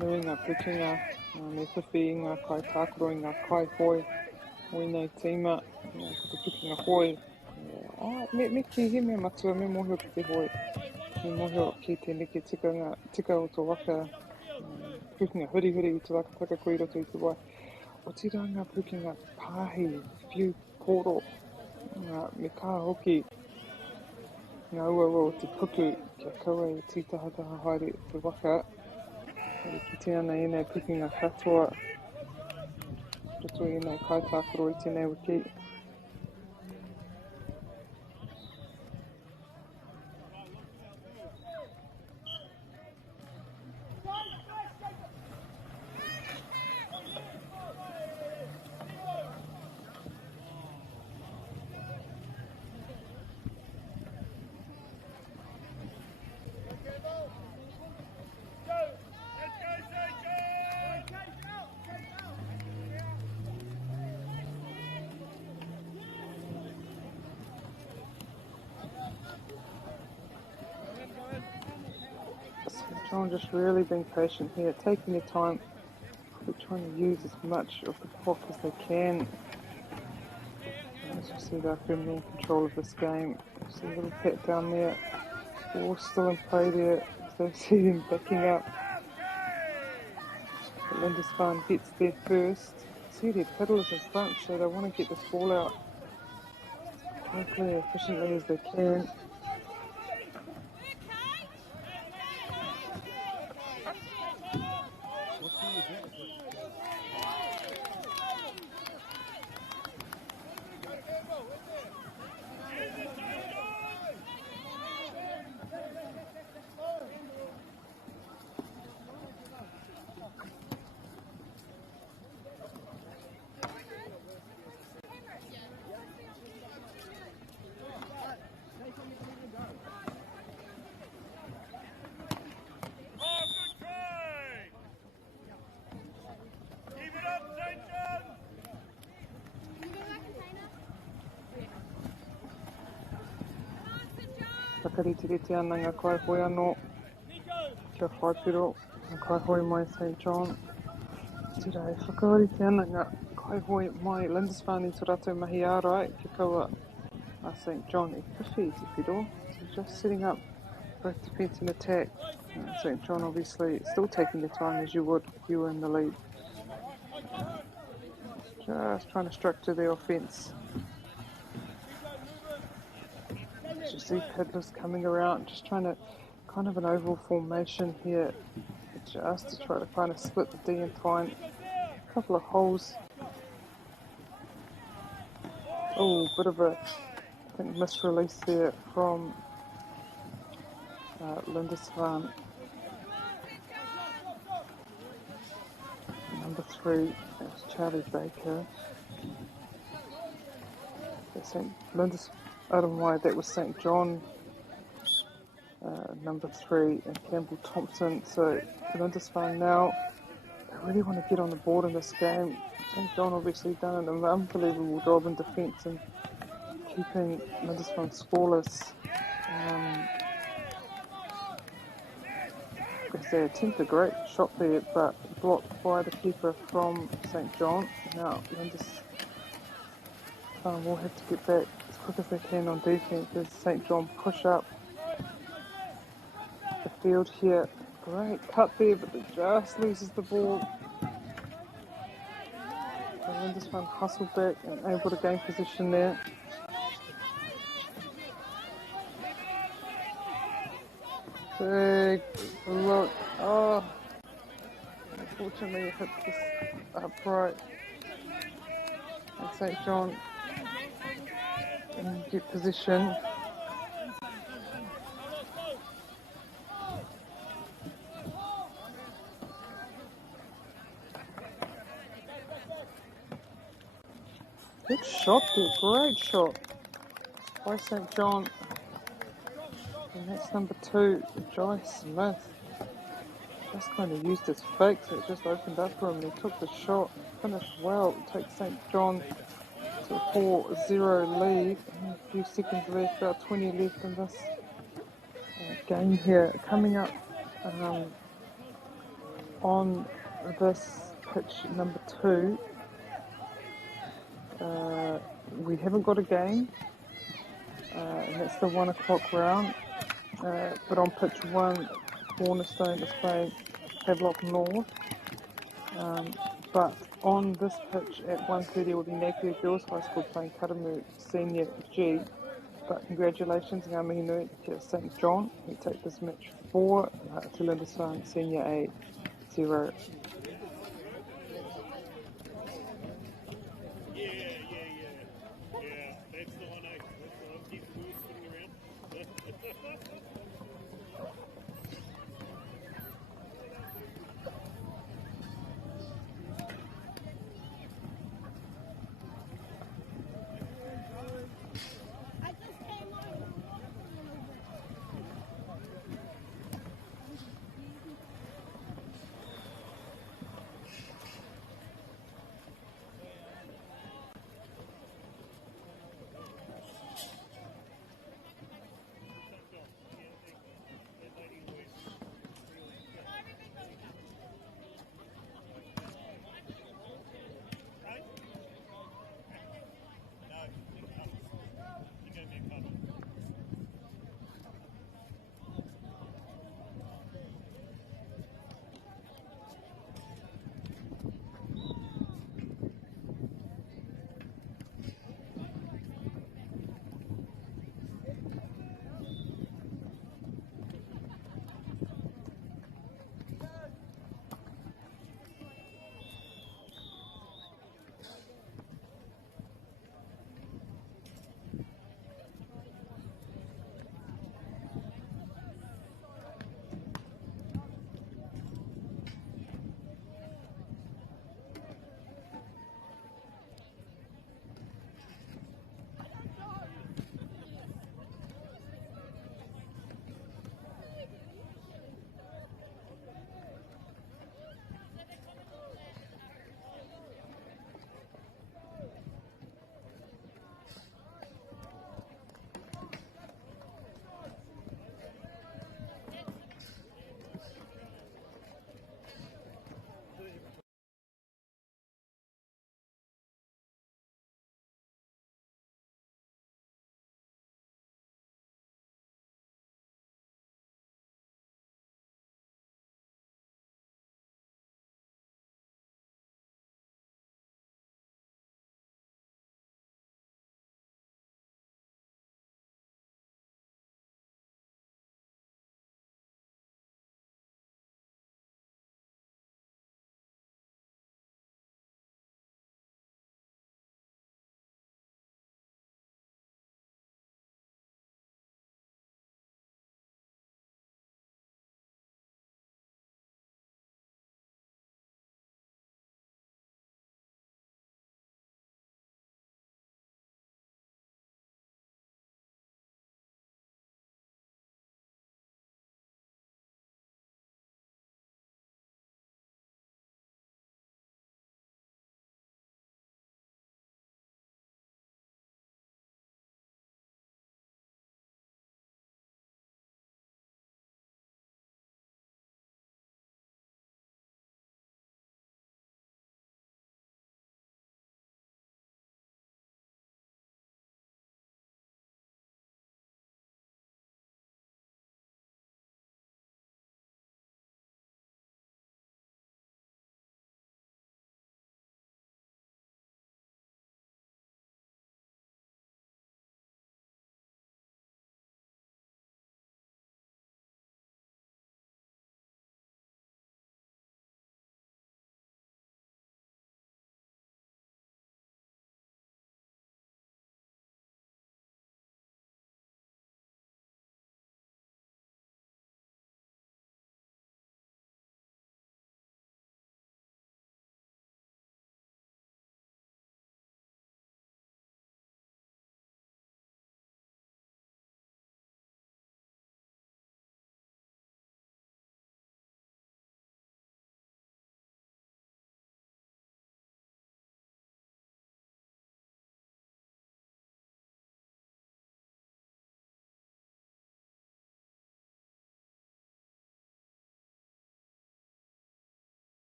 Nui ngā pukinga, me whiwhi i ngā kai tākoro i ngā kai hoi, hoi nei tīma, te pukinga hoi. Me ki he mea matua, me mohio ki te hoi, me mohio ki te neke tika o tō waka, pukinga huri i tō waka taka koe roto i te wai. O tira ngā pukinga pāhi, whiu koro, me kā hoki, ngā ua o te puku, kia kaua i tītahataha haere te waka. Ki tēnā i nei pukinga katoa, roto i nei kai tākoro i tēnei wiki. John just really being patient here, taking their time, probably trying to use as much of the clock as they can. As you see, they're firmly in control of this game. See a little pat down there. Ball still in play there. As they see him backing up. But Lindisfarne gets there first. See their paddlers in front, so they want to get this ball out quickly, efficiently as they can. Whakarite ana ngā kaihoi anō, kia whaipiro, ngā kaihoi mai St John. Tira e whakarite ana ngā kaihoi mai Lindisfarne i tō rātou mahi ārai, kia kaua a St John e whiwhi te whiro. So just setting up both defence and attack. St John obviously still taking their time as you would if you were in the lead. Just trying to structure their offence. As you see paddlers coming around, just trying to kind of an oval formation here, just to try to kind of split the D and find a couple of holes. Oh, bit of a, I think, misrelease there from Lindisfarne. Number 3, that's Charlie Baker. That was St John, number 3, and Campbell Thompson. So Lindisfarne now, they really want to get on the board in this game. St John obviously done an unbelievable job in defence and keeping Lindisfarne scoreless. Because they attempt a great shot there, but blocked by the keeper from St John. Now Lindisfarne will have to get back as quick as they can on defence as St John push up the field here. Great cut there, but it just loses the ball. So Lindisfarne hustle back and able to gain position there. Big look. Oh, unfortunately it hit this upright. And St John in good position. Good shot there, great shot by St John. And that's number 2, Joyce Smith. Just kind of used his fake, so it just opened up for him. He took the shot, finished well, takes St John to a 4-0 lead. And a few seconds left, about 20 left in this game here. Coming up on this pitch number 2, we haven't got a game, and that's the 1 o'clock round. But on pitch 1, Cornerstone is playing Havelock North. But on this pitch at 1:30 will be Napier Girls High School playing Karamu Senior G. But congratulations, ngā mihi nui to St John, who take this match 4 to Lindisfarne Senior A 0.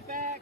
it back.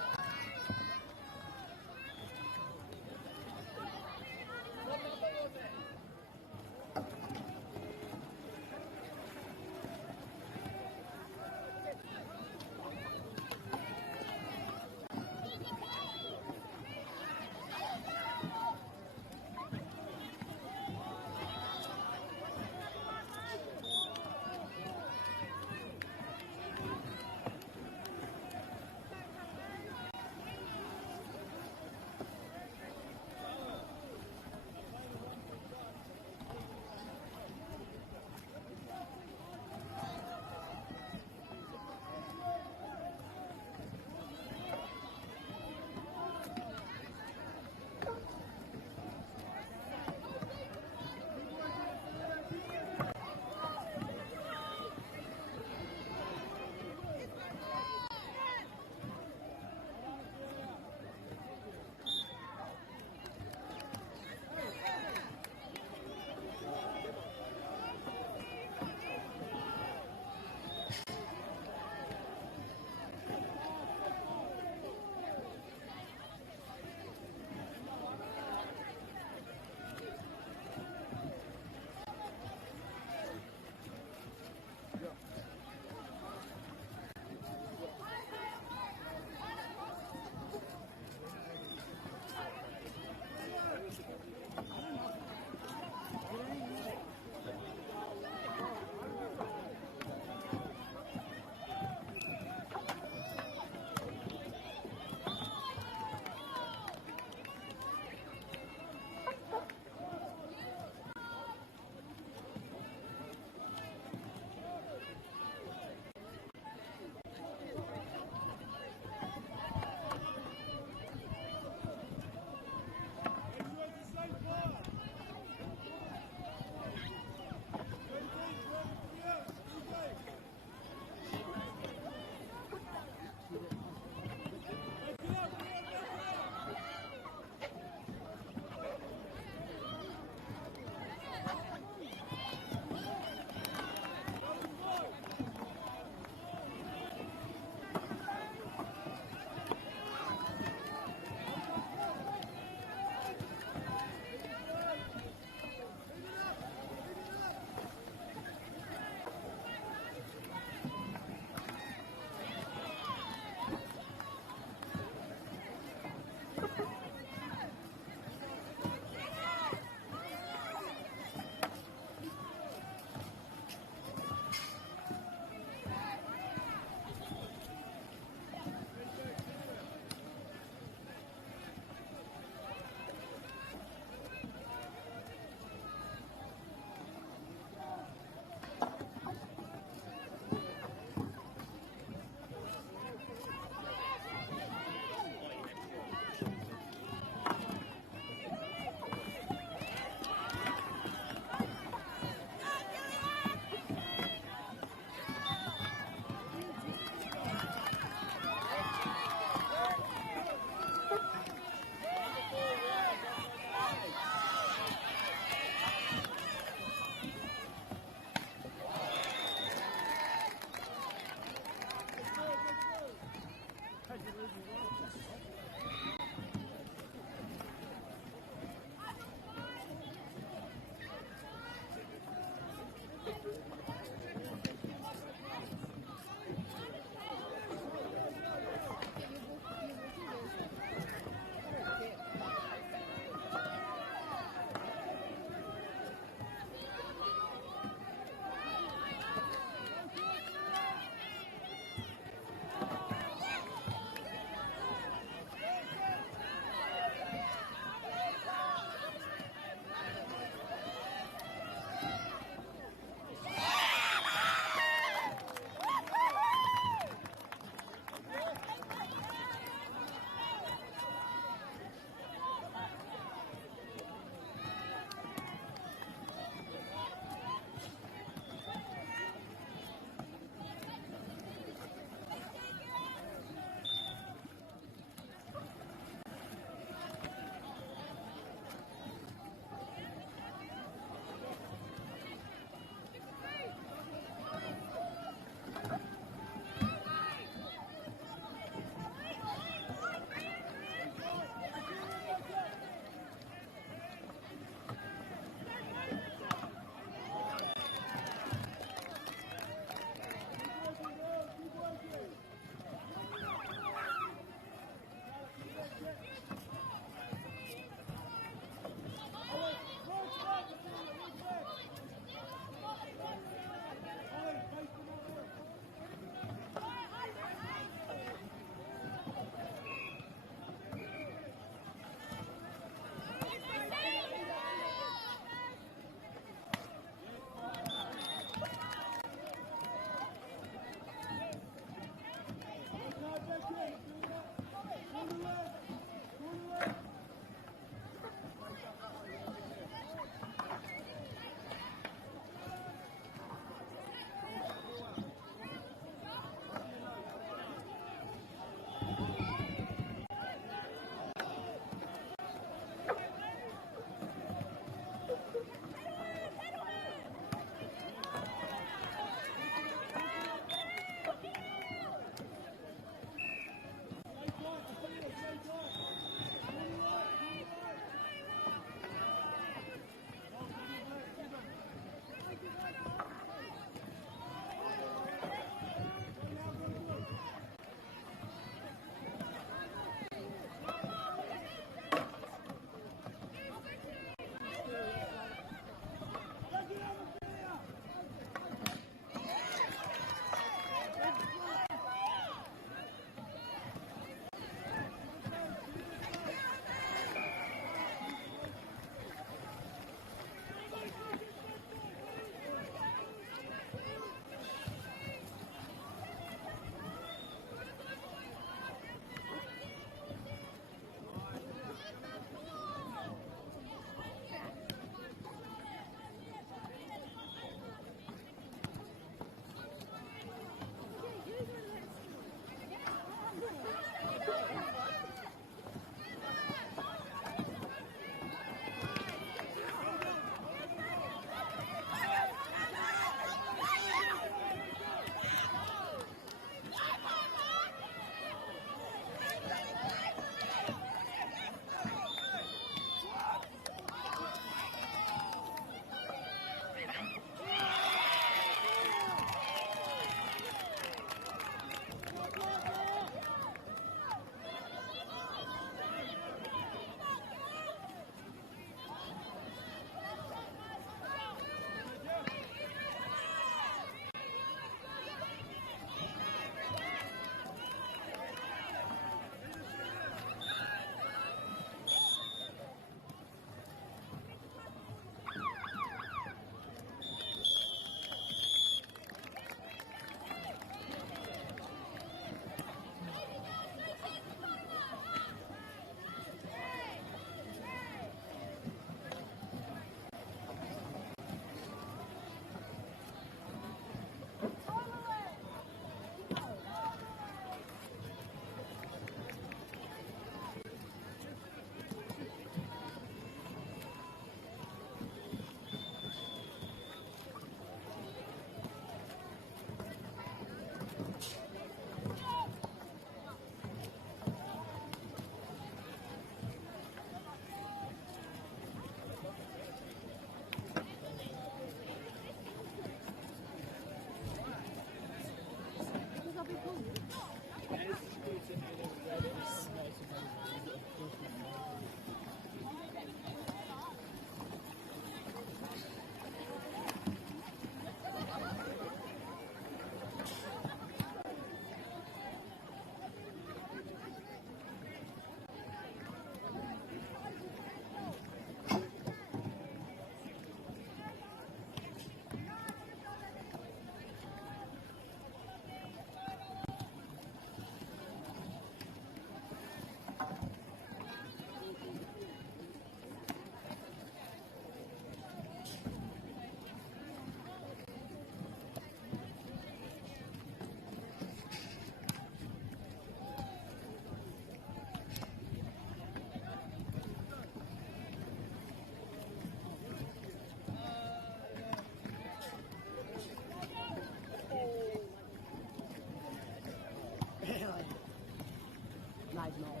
side, mate.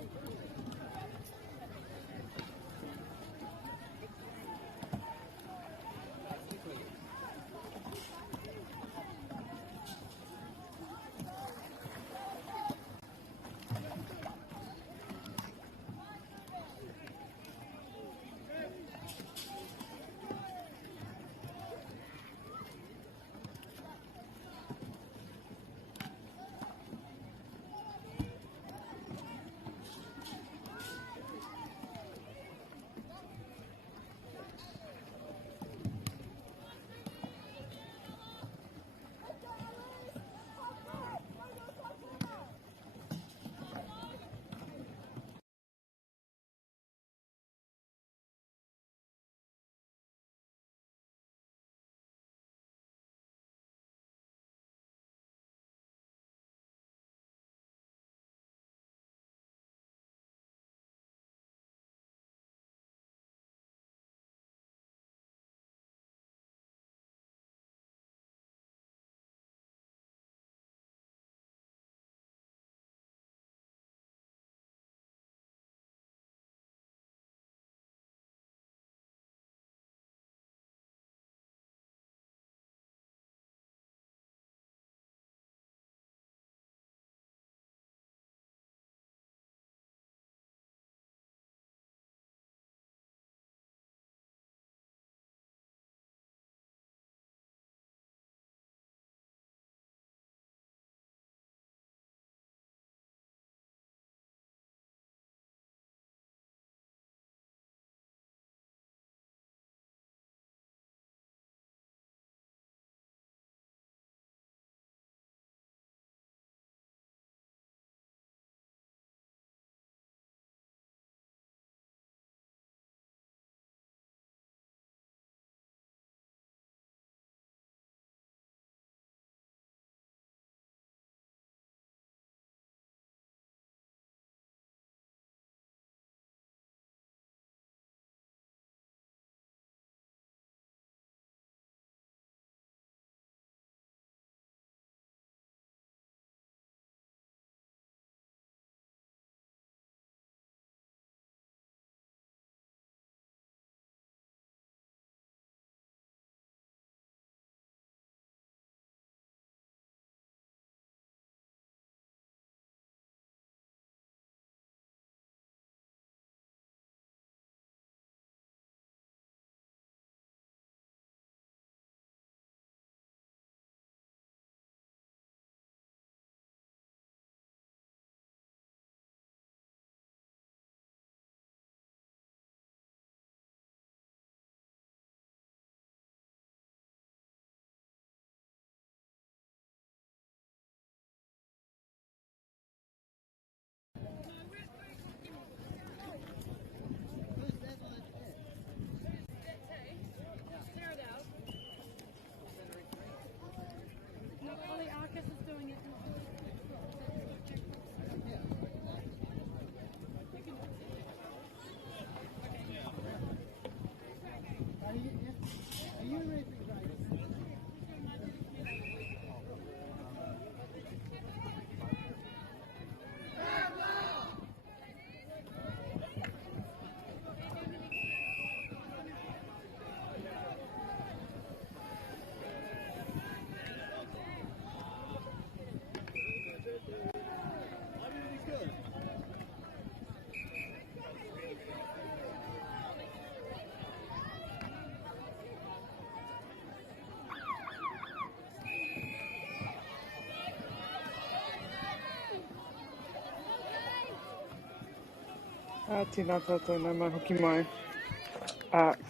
Tēnā tātou nā mai hoki mai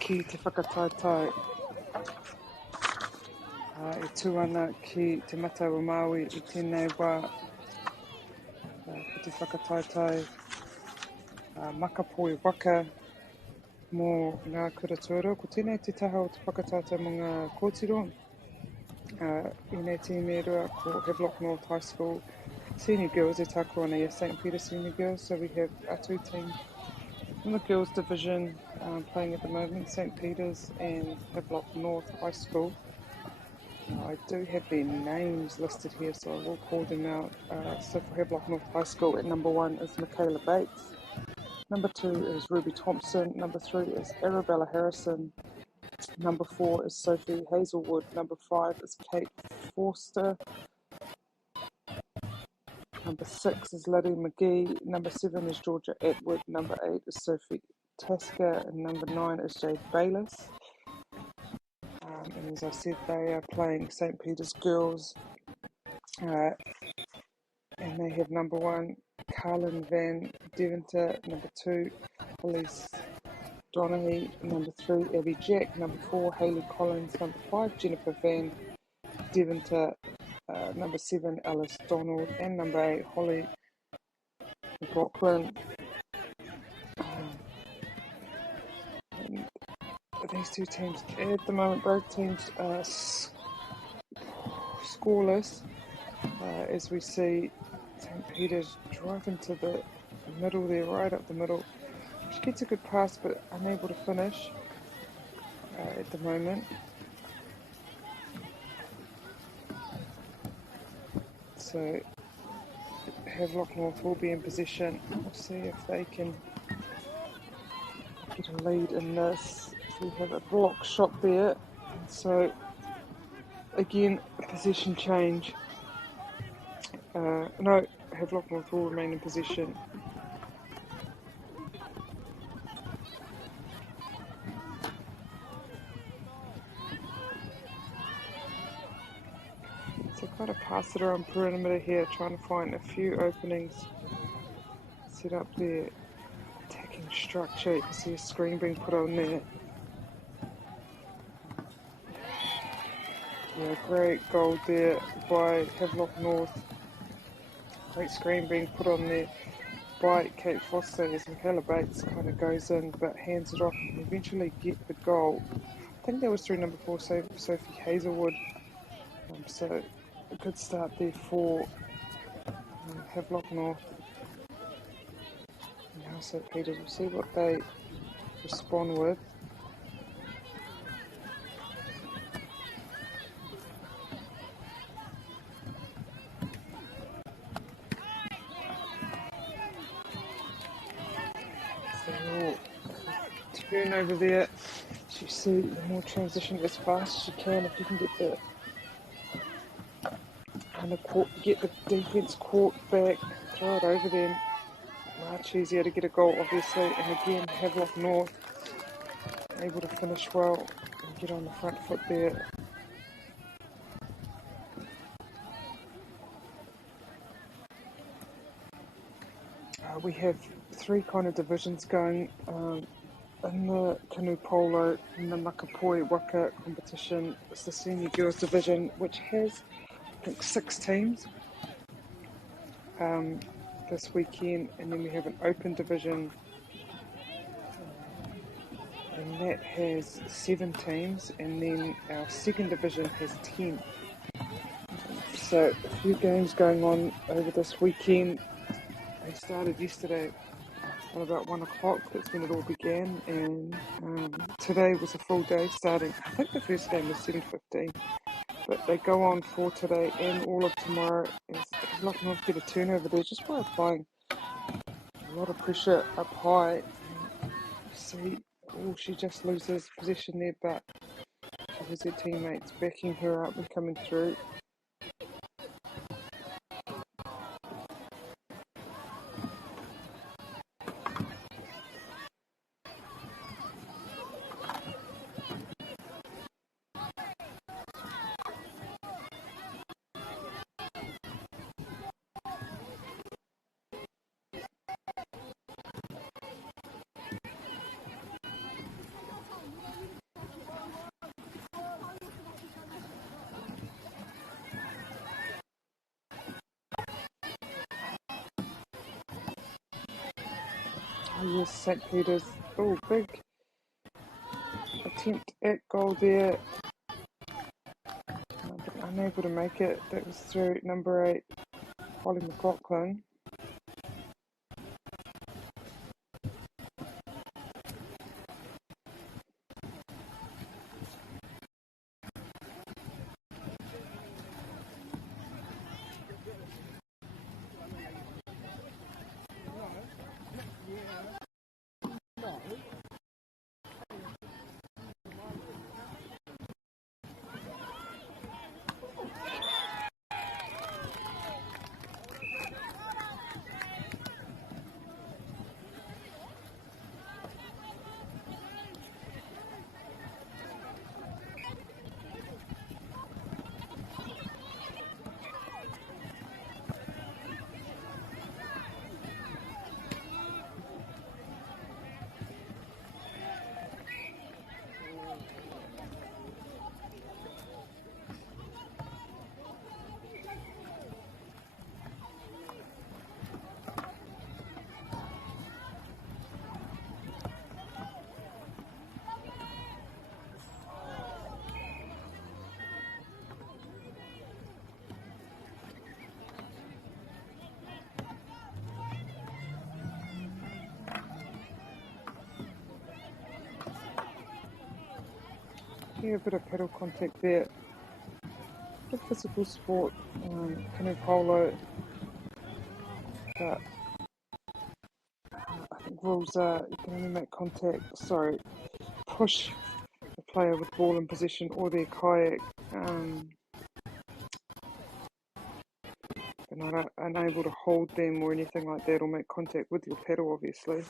ki te whakataetai e tū ana ki te mata o Māui i tēnei wā ki te whakataetai makapoi waka mō ngā kura tuaro. Ko tēnei te taha o te whakataetai mō ngā kōtiro. I nei tēnei rua ko Havelock North High School senior girls e tāko ana St. Peter senior girls. So we have our two teams in the girls division playing at the moment, St. Peter's and Havelock North High School. I do have their names listed here, so I will call them out. So for Havelock North High School, at number 1 is Michaela Bates. Number 2 is Ruby Thompson. Number 3 is Arabella Harrison. Number 4 is Sophie Hazelwood. Number 5 is Kate Forster. Number 6 is Lydia McGee. Number 7 is Georgia Atwood. Number 8 is Sophie Tasker. And number 9 is Jade Bayliss. And as I said, they are playing St. Peter's Girls. And they have number 1, Carlin Van Deventer. Number 2, Elise Donaghy. Number 3, Abby Jack. Number 4, Hayley Collins. Number 5, Jennifer Van Deventer. Number 7, Alice Donald. And number 8, Holly McLaughlin. And these two teams, at the moment, both teams are scoreless. As we see St. Peter's drive into the middle there, right up the middle. She gets a good pass but unable to finish at the moment. So Havelock North will be in possession. We'll see if they can get a lead in this. So we have a block shot there. So again, a possession change. No, Havelock North will remain in possession. So I've got to pass it around perimeter here, trying to find a few openings. Set up their attacking structure. You can see a screen being put on there. Yeah, great goal there by Havelock North. Great screen being put on there by Kate Foster as Michaela Bates kind of goes in but hands it off and eventually get the goal. I think that was through number 4, Sophie Hazelwood. So a good start there for Havelock North. Now St. Peter's, we'll see what they respond with. Turn over there. As you see, the more transition as fast as you can. If you can get the get the defense caught back, throw it over them. Much easier to get a goal, obviously. And again, Havelock North able to finish well and get on the front foot there. We have 3 kind of divisions going in the canoe polo. In the Makapoi Waka competition, it's the senior girls division, which has, I think, 6 teams this weekend, and then we have an open division, and that has 7 teams, and then our second division has 10. So a few games going on over this weekend. They started yesterday at about 1 o'clock. That's when it all began, and today was a full day starting. I think the first game was 7:15, but they go on for today and all of tomorrow. As Havelock North get a turnover there just by applying a lot of pressure up high. And see, she just loses possession there, but she has her teammates backing her up and coming through. Oh yes, St. Peter's. Oh, big attempt at goal there. But unable to make it. That was through number 8, Holly McLaughlin. Yeah, a bit of paddle contact there. A physical sport, canoe polo, but I think rules are you can only make contact, push the player with ball in position or their kayak. You're not unable to hold them or anything like that, or make contact with your paddle, obviously.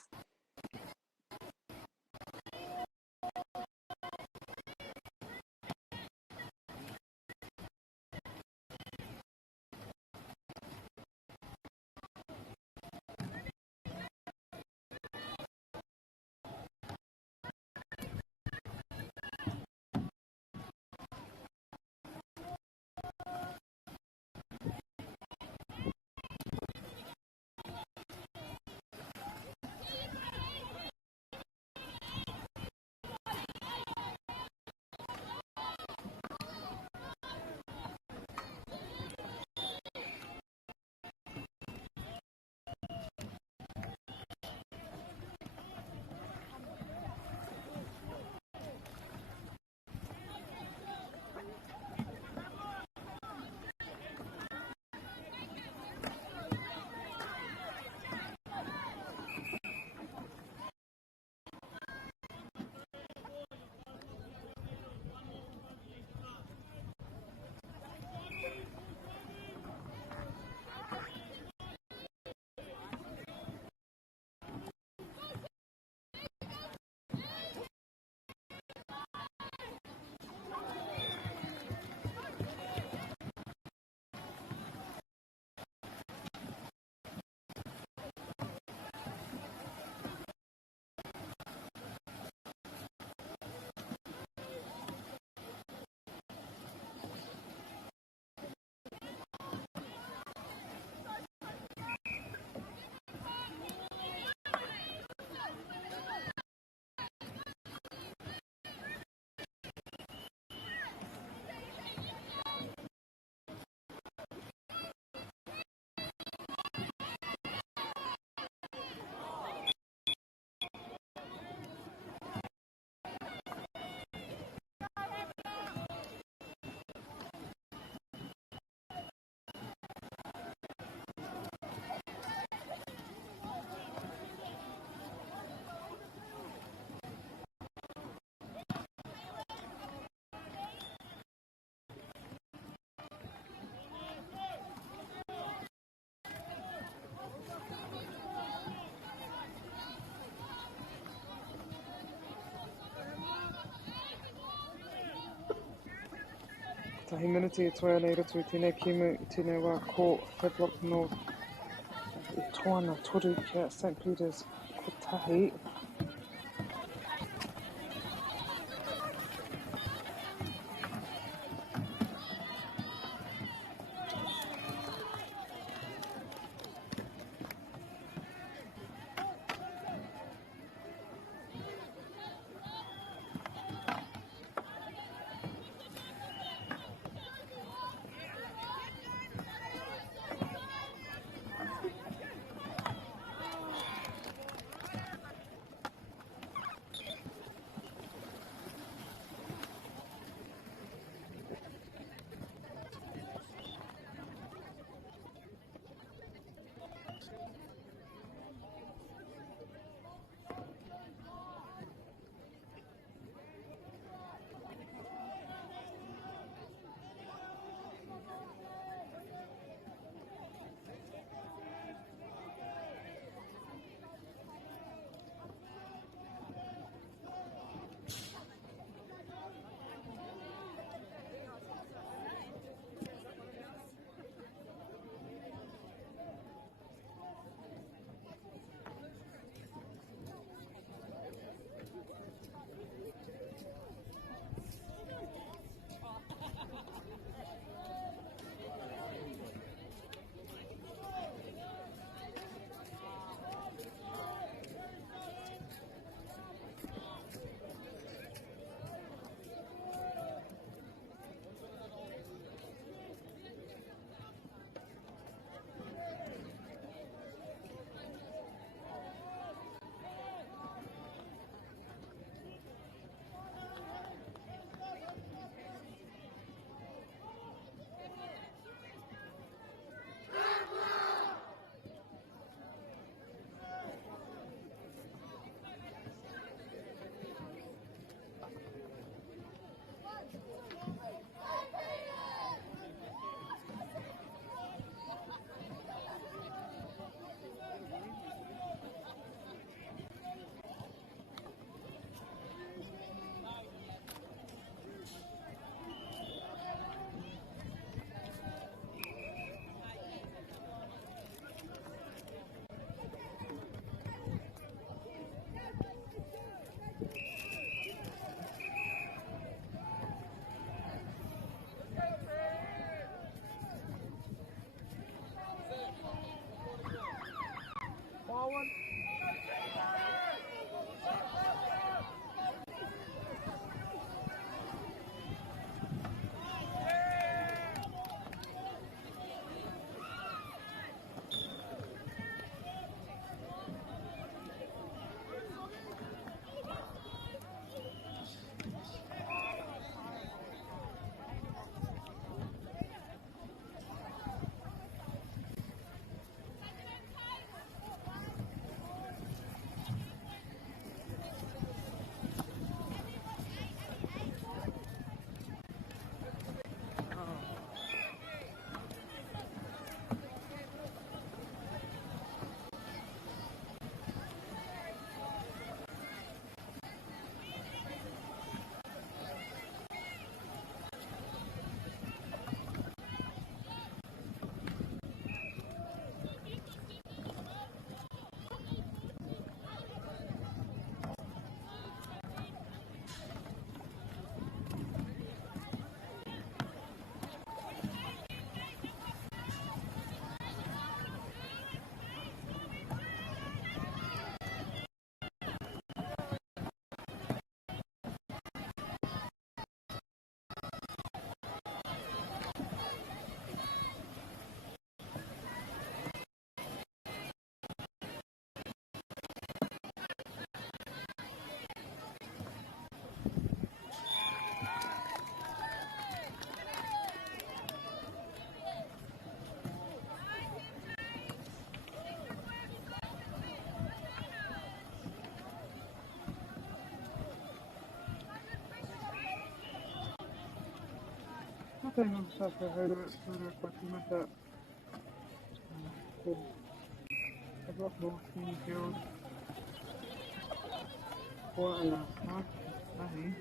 Tahi minute e toa nei roto I tēnei kimu I tēnei wā ko Havelock North I toana toru kia St. Peter's ko tahi. staying on Whakahaura for Patimata. I've got more senior girls. What a nice day.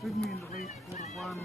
Sydney in the lead, 4-1.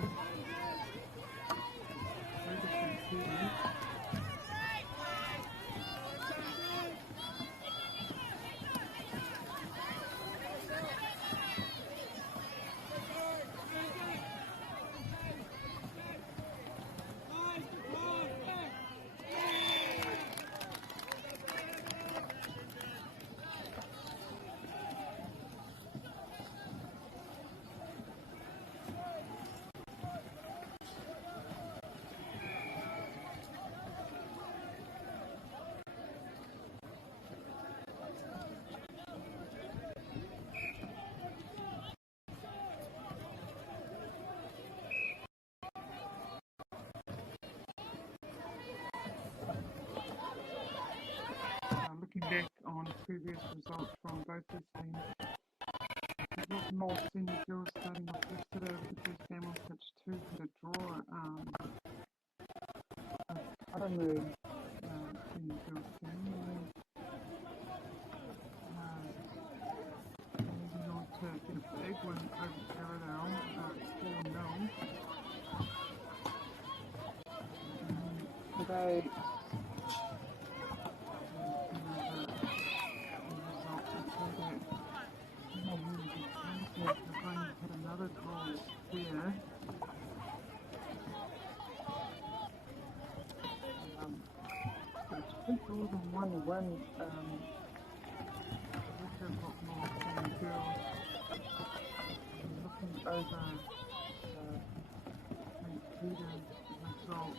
Looking back on previous results from both these teams, we've got more senior girls starting off yesterday with the first game on pitch 2 had a draw. I don't know, senior girls team. Moving on to get a big win over Paradale, 4-0. Today, another draw here. It's 2 draws and 1 win. We've got more senior girls. Looking over St. Peter's result.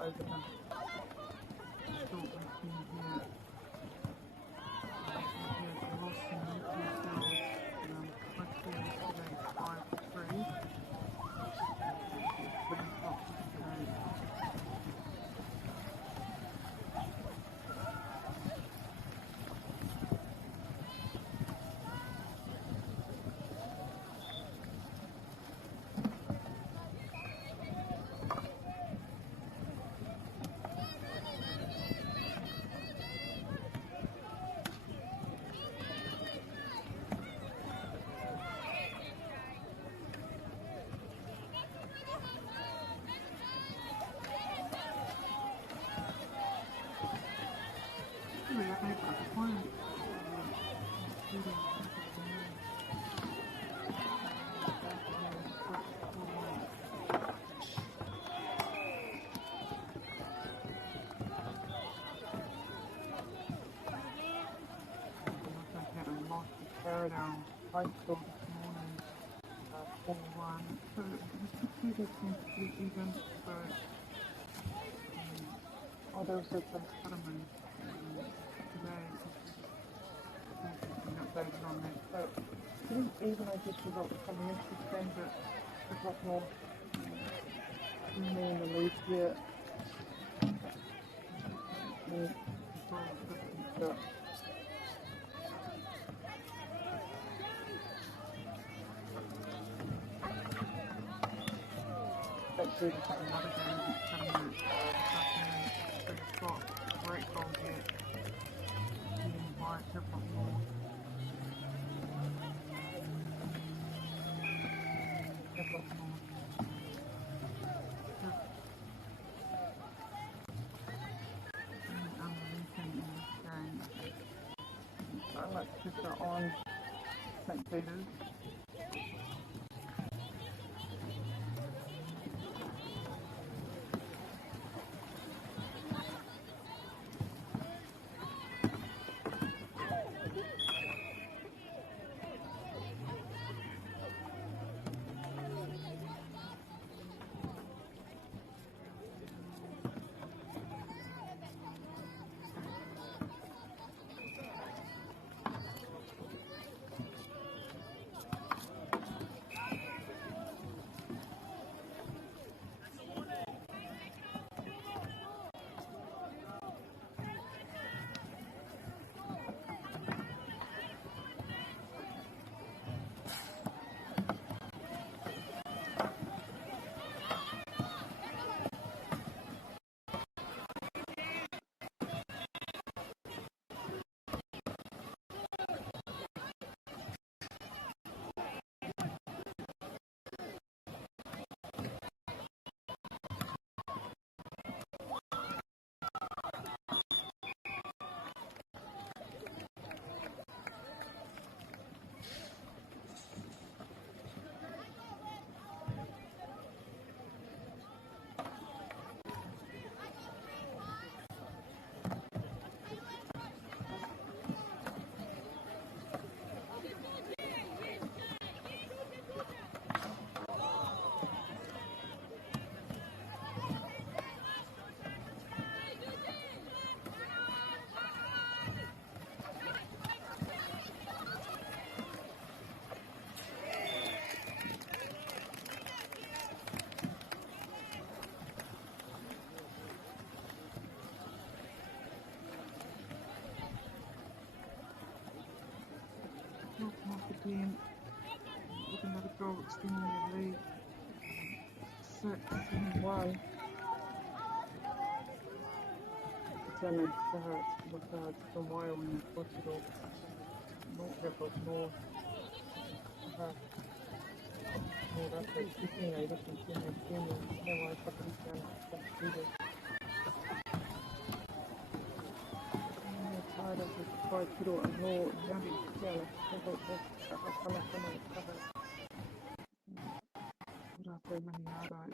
Over the short weekend here. Paradale High School this morning, 4-1. So the Peter seems to be even. So, they also play Sutherland today. Updated on that. So pretty even, I guess, results coming into this game, but there's a lot more in the lead here. Another game against Sutherland this afternoon. 3 o'clock. Great goal here. Leading by a couple more. I like to put on St. Peter's. goal extending the lead 6-1. Tēnei taha to MΑORI na kōtiro no Hawke no no rata I tēnei rata tēnei tēnei he wai whakarite ana whakatire. Tāra te whai tiro anō ngari tiana teho te kaha whanakana e kaha rata mahi ārai.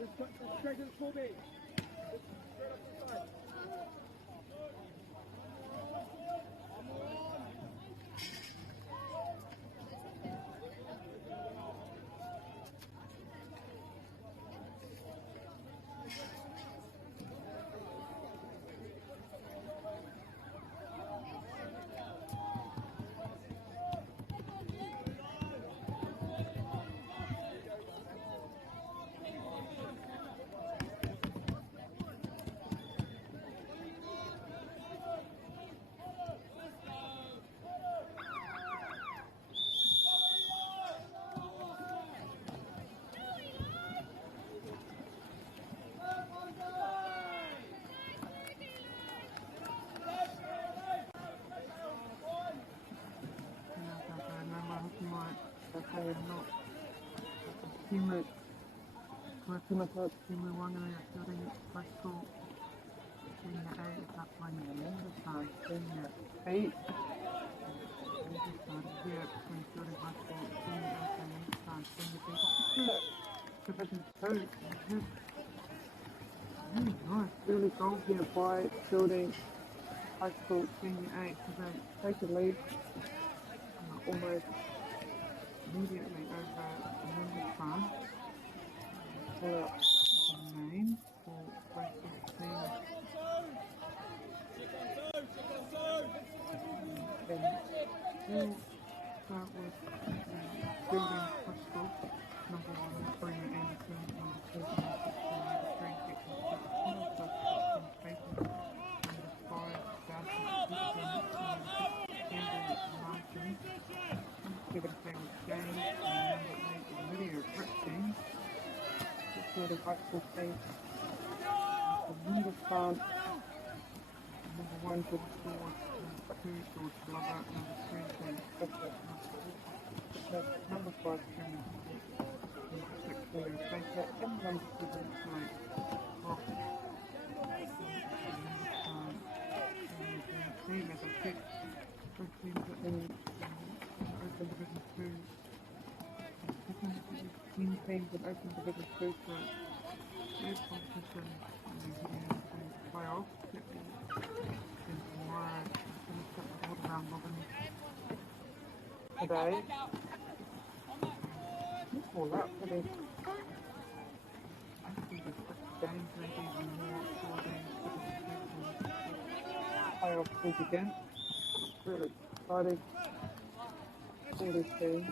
Straight to the full base. Early goal here by Building High School Senior 8 to take a lead almost immediately over the farm. Pull out the name for both teams. And we'll start with Building High School, number 1, Sabrina Anderson, number 2, number 3, the high school team. Number front, number 1 to the score, number 2 George Glover, number 3 James Bishop, number 5 Cameron Smith, number 6 William Baker, and number 7 Mike Hawke. Team as I said, both teams are in Open Division 2. 10 teams in Open Division 2 for third competition in the playoffs. And tomorrow, finish up the order round robin today. All up for this. I think the 6 games, maybe even more, 4 games for the playoffs will begin. Really exciting for this team.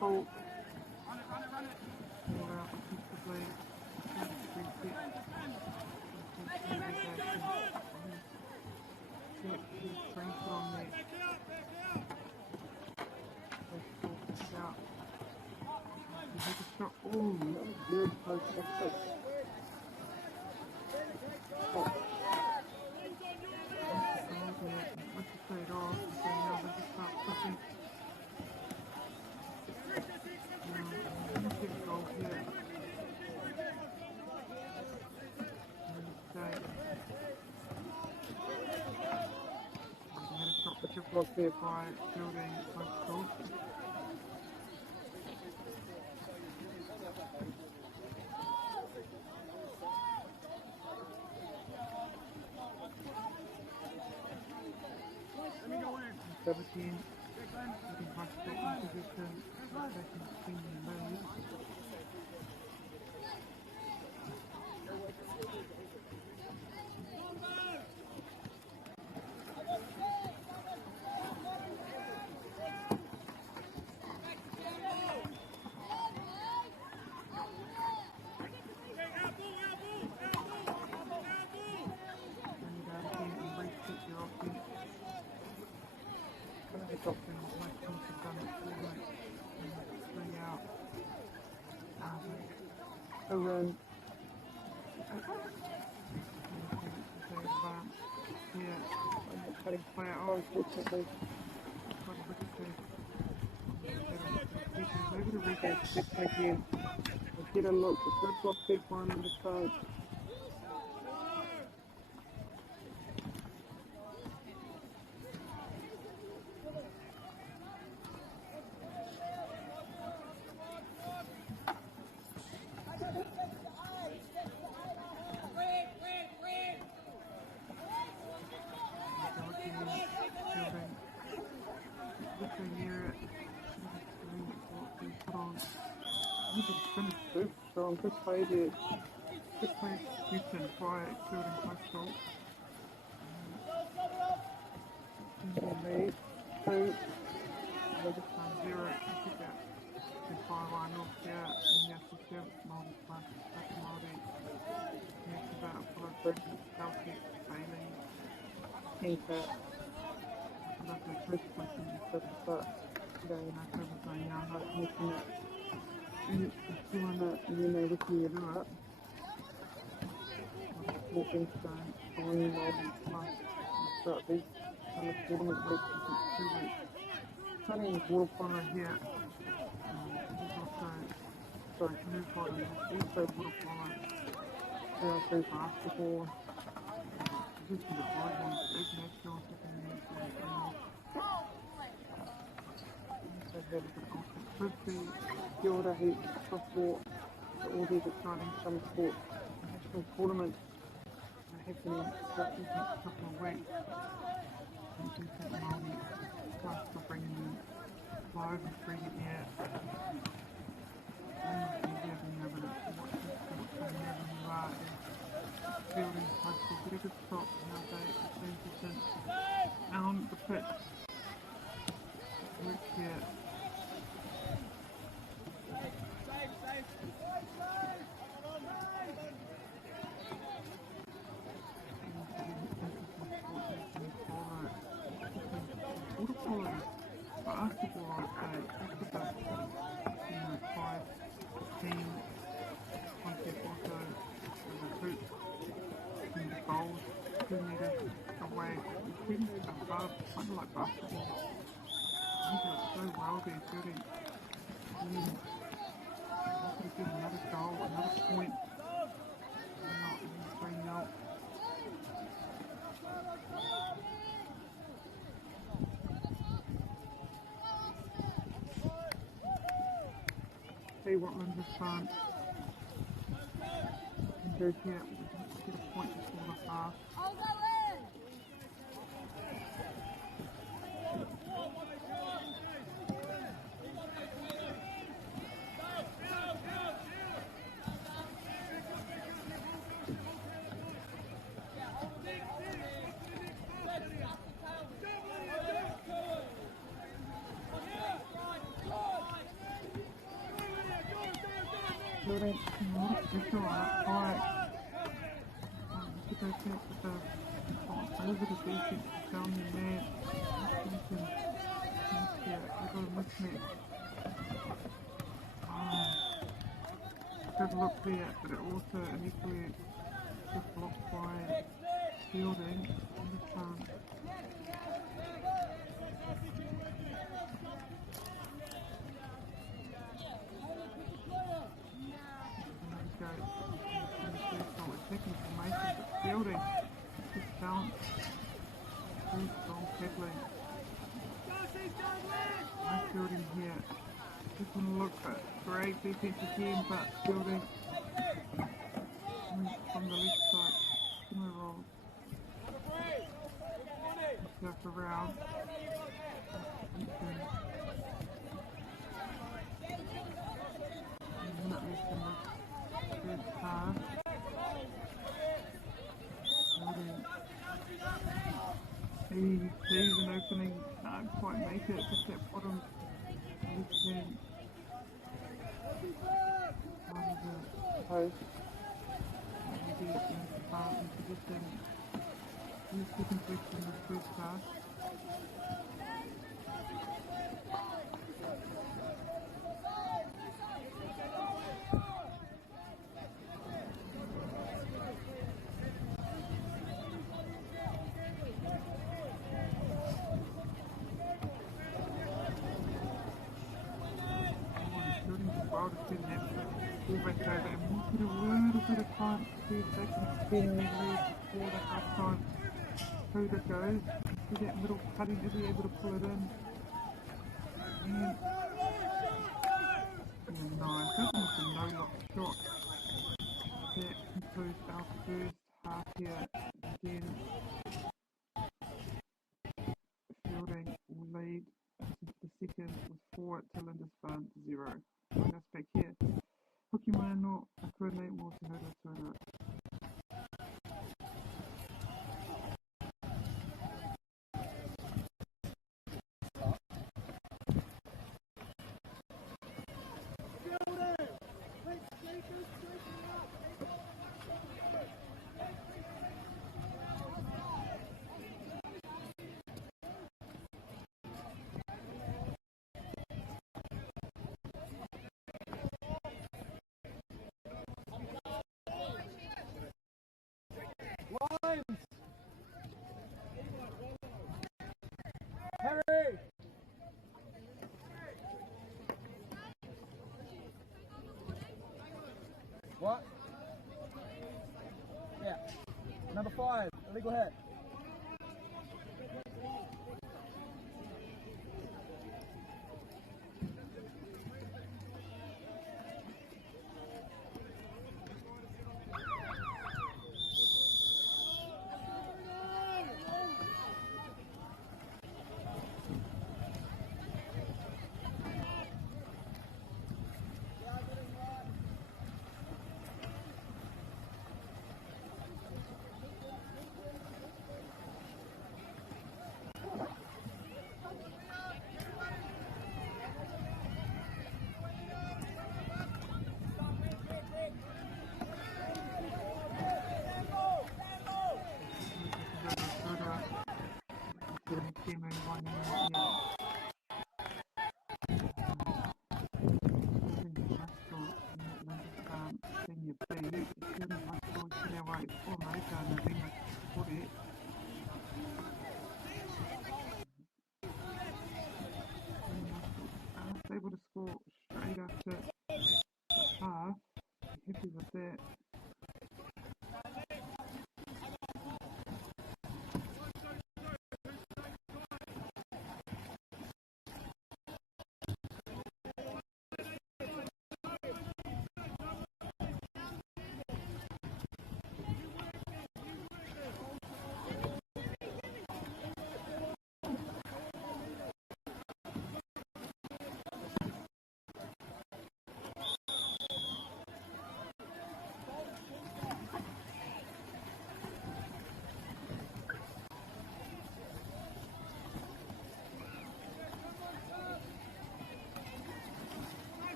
Hawke. Oh, that was good close effort. Let's just play it off and say now they just start pushing. Big goal here. Which of course there by Building High School. Building High School in position, second senior lead. in. Cutting fire out, unfortunately. Over the weekend, again. Get a look, the good block big one on the side. Strong, good play there. Good play execution by Fielding Postal. Lead, 2. Just 0. Pick up the 5-1 off there. And you have to serve MΑORI plus. That's MAORI. You have to battle for Celtic, Bailey. Enter. That's the first question you said, but going back over going now, not making it. Doing it, and then they look you do it. Walking stone on MAORI plus. Start these kind of tournament weeks, 2 weeks. Studying water polo here. There's also canoe polo, also water polo. There are 3 basketball. Just in the boys on big national second Frisbee, Kia ora heat, softball, all these exciting summer sports, national tournaments happening throughout the next couple of weeks. And do think MAORI plus for bringing them live and free to air. Fielding Postal, get a good stop now they transition down the pitch. Work here. Water polo, basketball, I'd say, that's about 5 team concept also the hoops and the goals 2 meters away. It's really above, kind of like basketball. You do it so well there, Judy. You're going to get another goal, another point. You're not even 3-0. See what runs this fun. And go here, get a point before the half. Fielding. It's alright, alright. You go check with the over the defense, down your man. Yeah, I got a mismatch. Good look there, but it also initially just blocked by Fielding on the front. Second formation, but Fielding just balanced. Very strong tackling. Nice Fielding here. Just want to look at great defense again, but Fielding from the left side. Canoe rolls. Surf around. A minute left in the first half. He sees an opening, can't quite make it, just that bottom left hand part of the post. Maybe it's in the bar in position. He's second best in the first half. So they wanted a little bit of time to see if they can extend their lead before the half time. Who to go? See that middle cutting, is he able to pull it in? And nice, that was a no-lock shot. That concludes our first half here. Again, Fielding will lead into the second with 4 to Lindisfarne 0. Join us back here. Hoki mai anō, a koenei mō te haura tūrua. Harry! What? Yeah. Number 5, illegal hit. Able to score straight after half. Happy with that.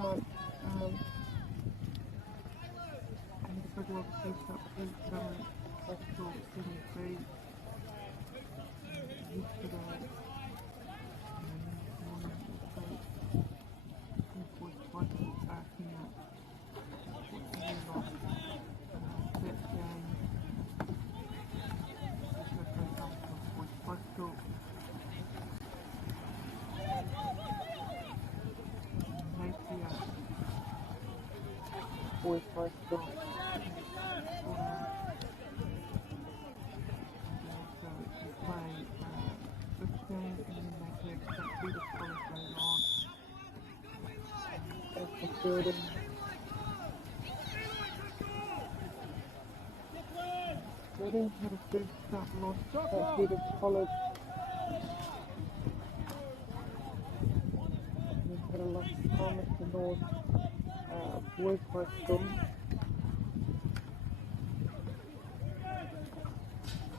can't. And the big one takes up his hospital 73 yesterday. And this morning it was twice back in that lost that game. So they come from Boys Hospital. Mitre. Boys Hospital. Building. Building had a big start loss That bit of college. We've had a loss of Thomas to North. Boys Hospital.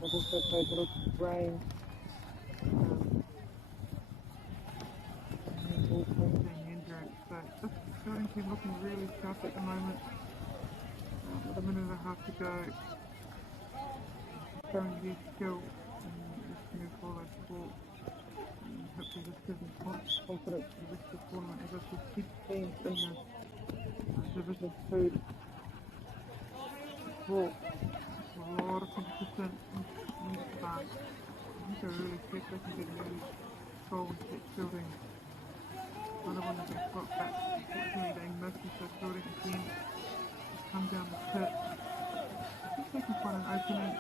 They've also played a little rain. So this starting team looking really tough at the moment. With a minute and a half to go. Showing their skill in this Canoe Polo sport. Hopefully this gives them confidence for the rest of the tournament as it's 6 teams in the Division 2. Well, a lot of competition in this class. I think they're really quick, they can get really control and set building. Another one that they've got back, unfortunately they missed the first building again. Come down the pit. I think they can find an opening.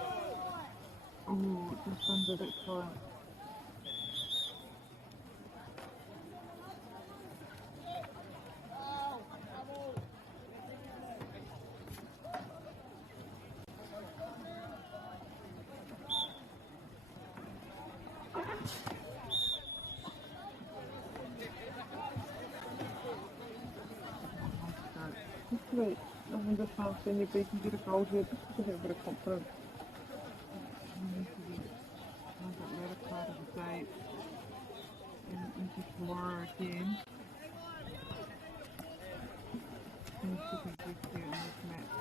Oh, just under that time. Hopefully, in this half, then you can get a goal here just to have a bit of confidence. That latter part of the day and into tomorrow again. And the second best here in this match.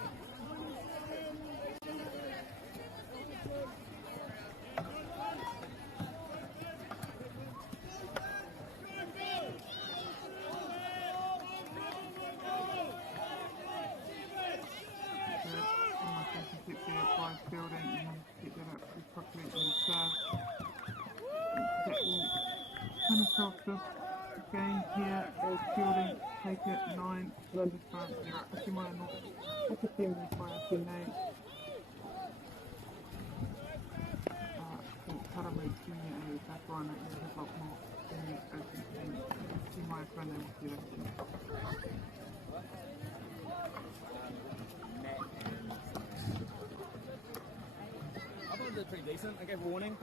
Building and get that up pretty quickly in the start. That will finish off this game here as Building take it 9 to the front. They're up 51 and not 50 by a few names. I think Taramay Junior and the back line is a lot more than the open team. See my friend and see that. Pretty decent. I gave a warning.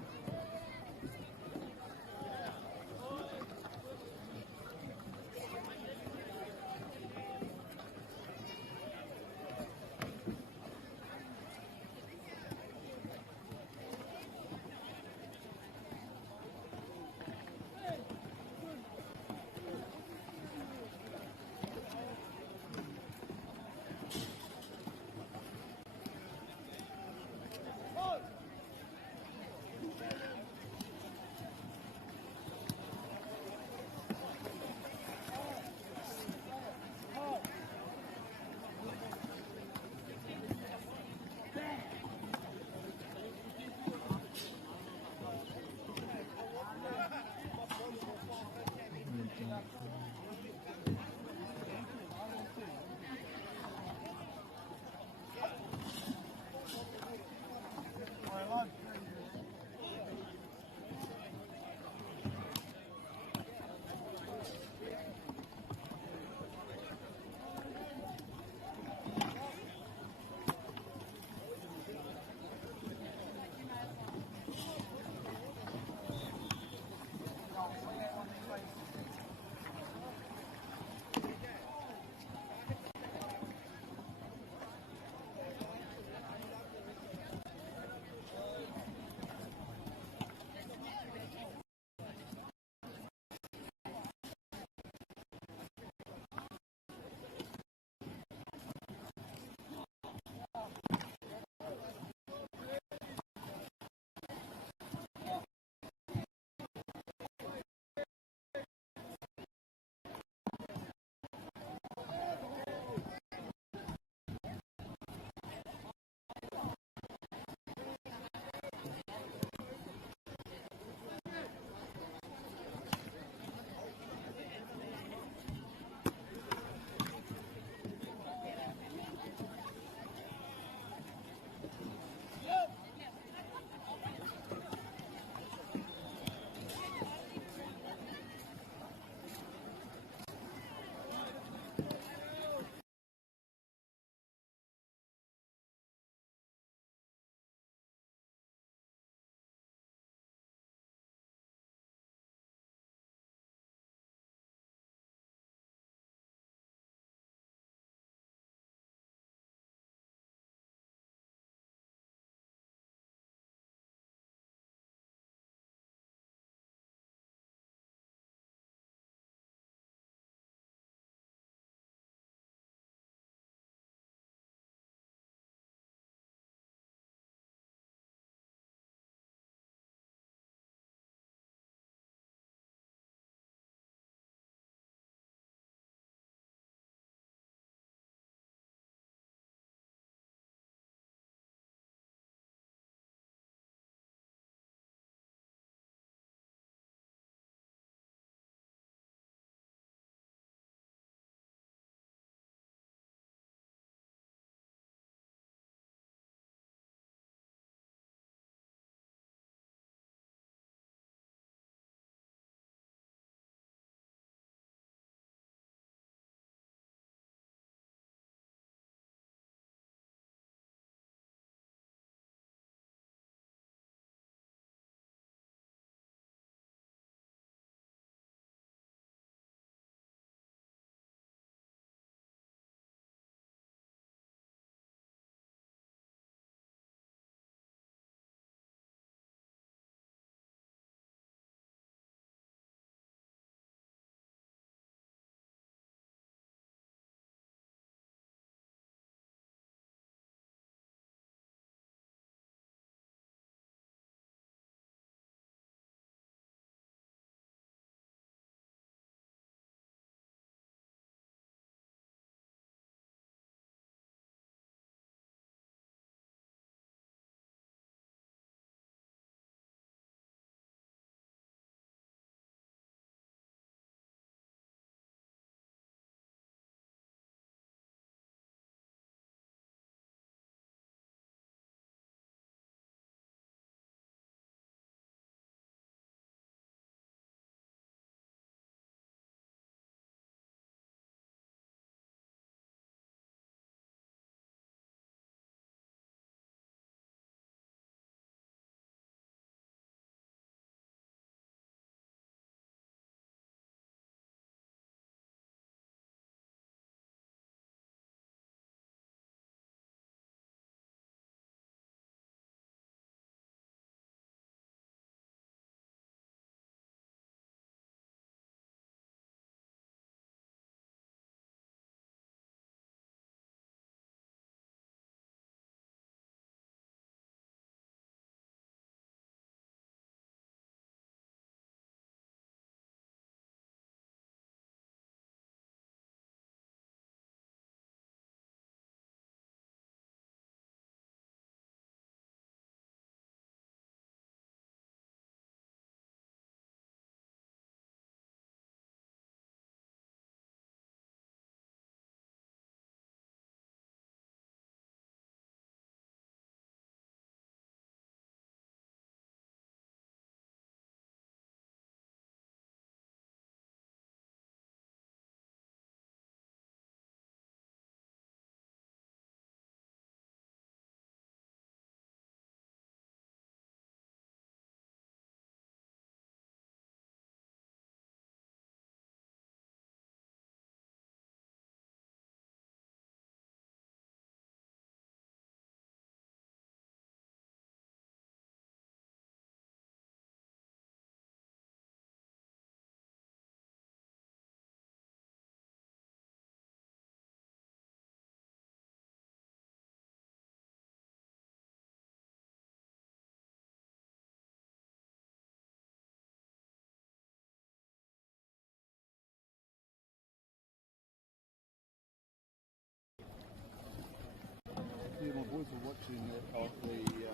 my boys were watching it of the.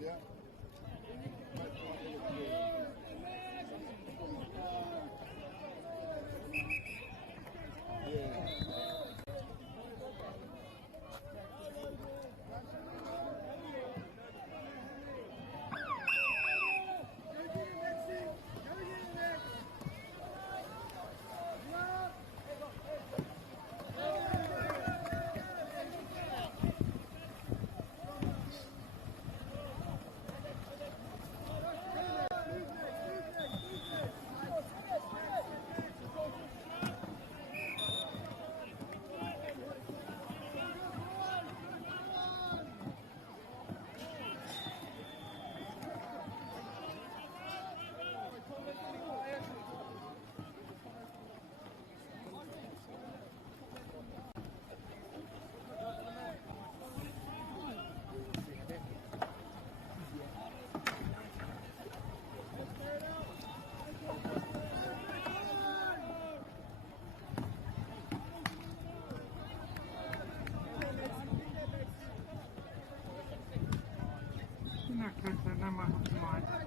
Yeah. Kyllä nämä hommat.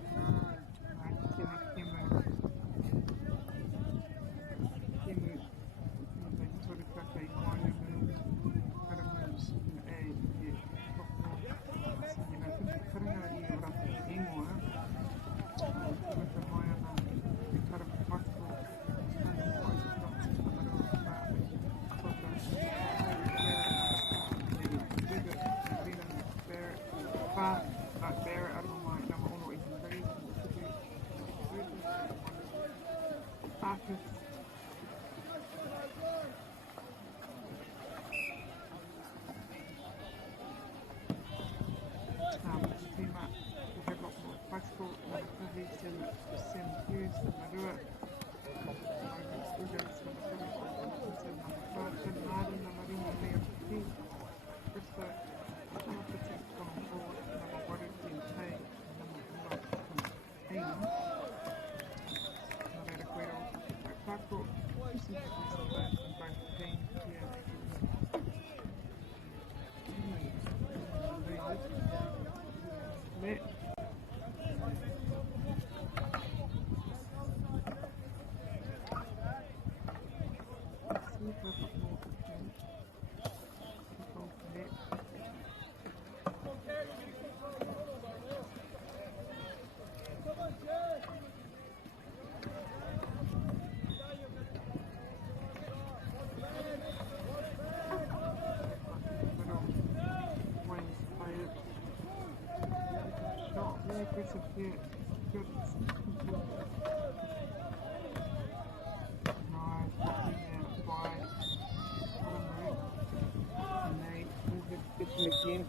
Again.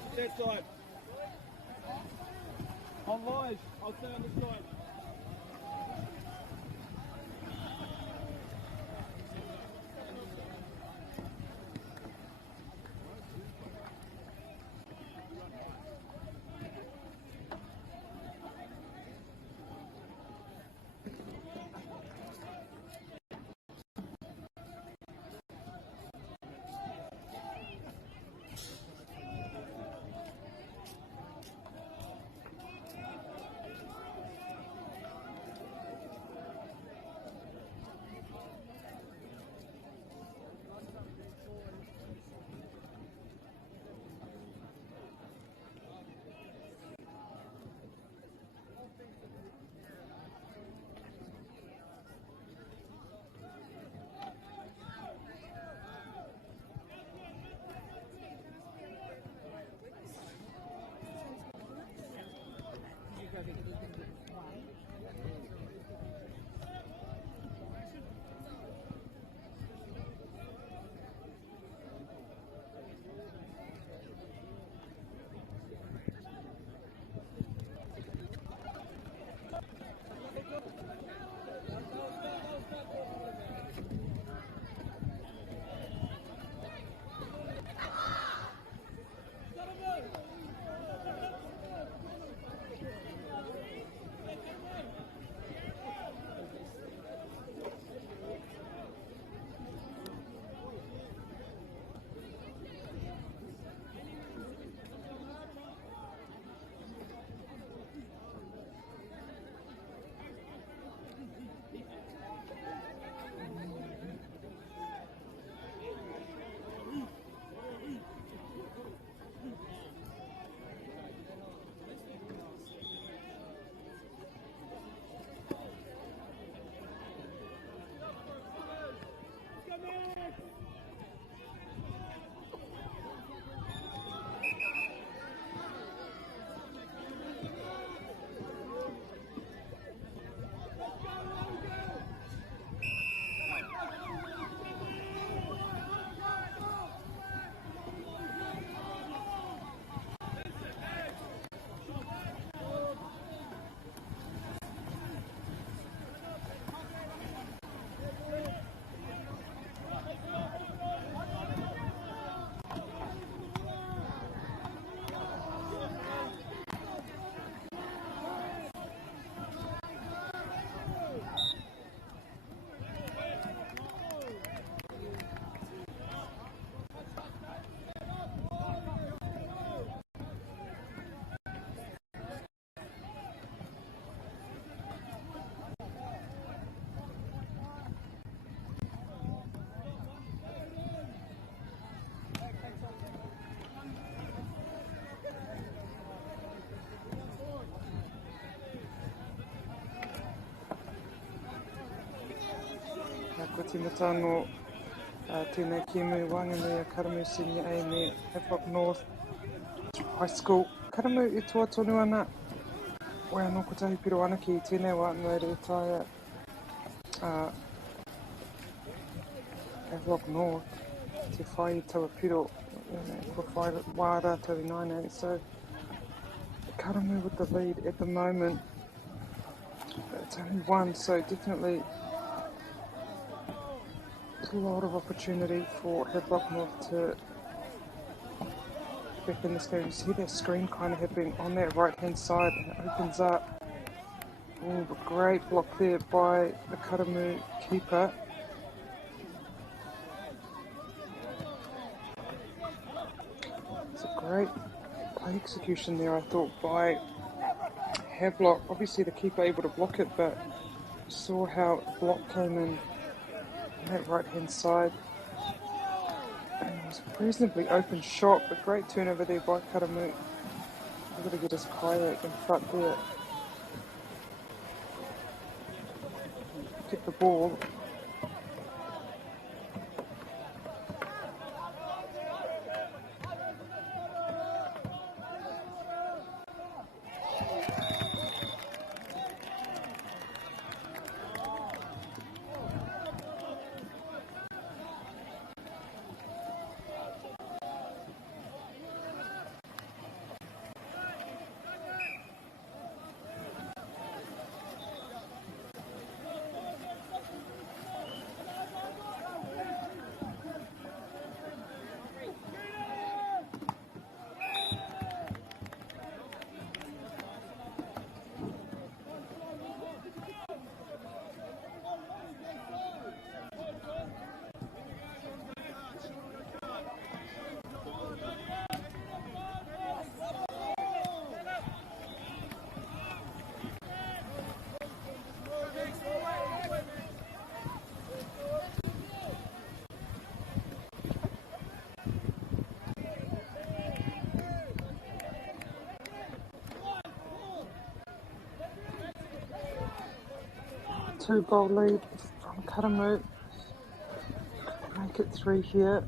Guys, that side. On Lige, I'll stay on this side. Ko tina tāno tēnei ki mu wānganui a Karamu Senior A me Hawke North High School. Karamu e toa tonu ana, wai anō ko tahi piro ana ki tēnei wā no re taia Hawke North te whai I taua piro, ko whai wā rātou I naine. So Karamu with the lead at the moment. It's only one, so definitely a lot of opportunity for Hawke North to get back in this game. You see that screen kind of happening on that right hand side and it opens up. Oh, a great block there by the Karamu keeper. It's a great play execution there, I thought, by Hawke. Obviously the keeper able to block it, but you saw how the block came in on that right hand side. And it was a reasonably open shot, but great turnover there by Karamu. Able to get his kayak in front there. Get the ball. 2-goal lead from Karamu. Make it 3 here.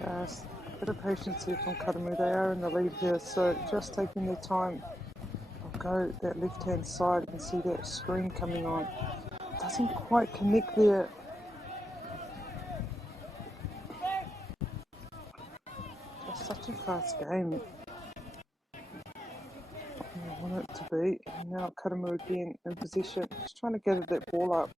Just a bit of patience here from Karamu. They are in the lead here, so just taking their time. I'll go that left-hand side and see that screen coming on. Doesn't quite connect there. It's such a fast game. I want it to be. And now Karamu again in position, just trying to get that ball up.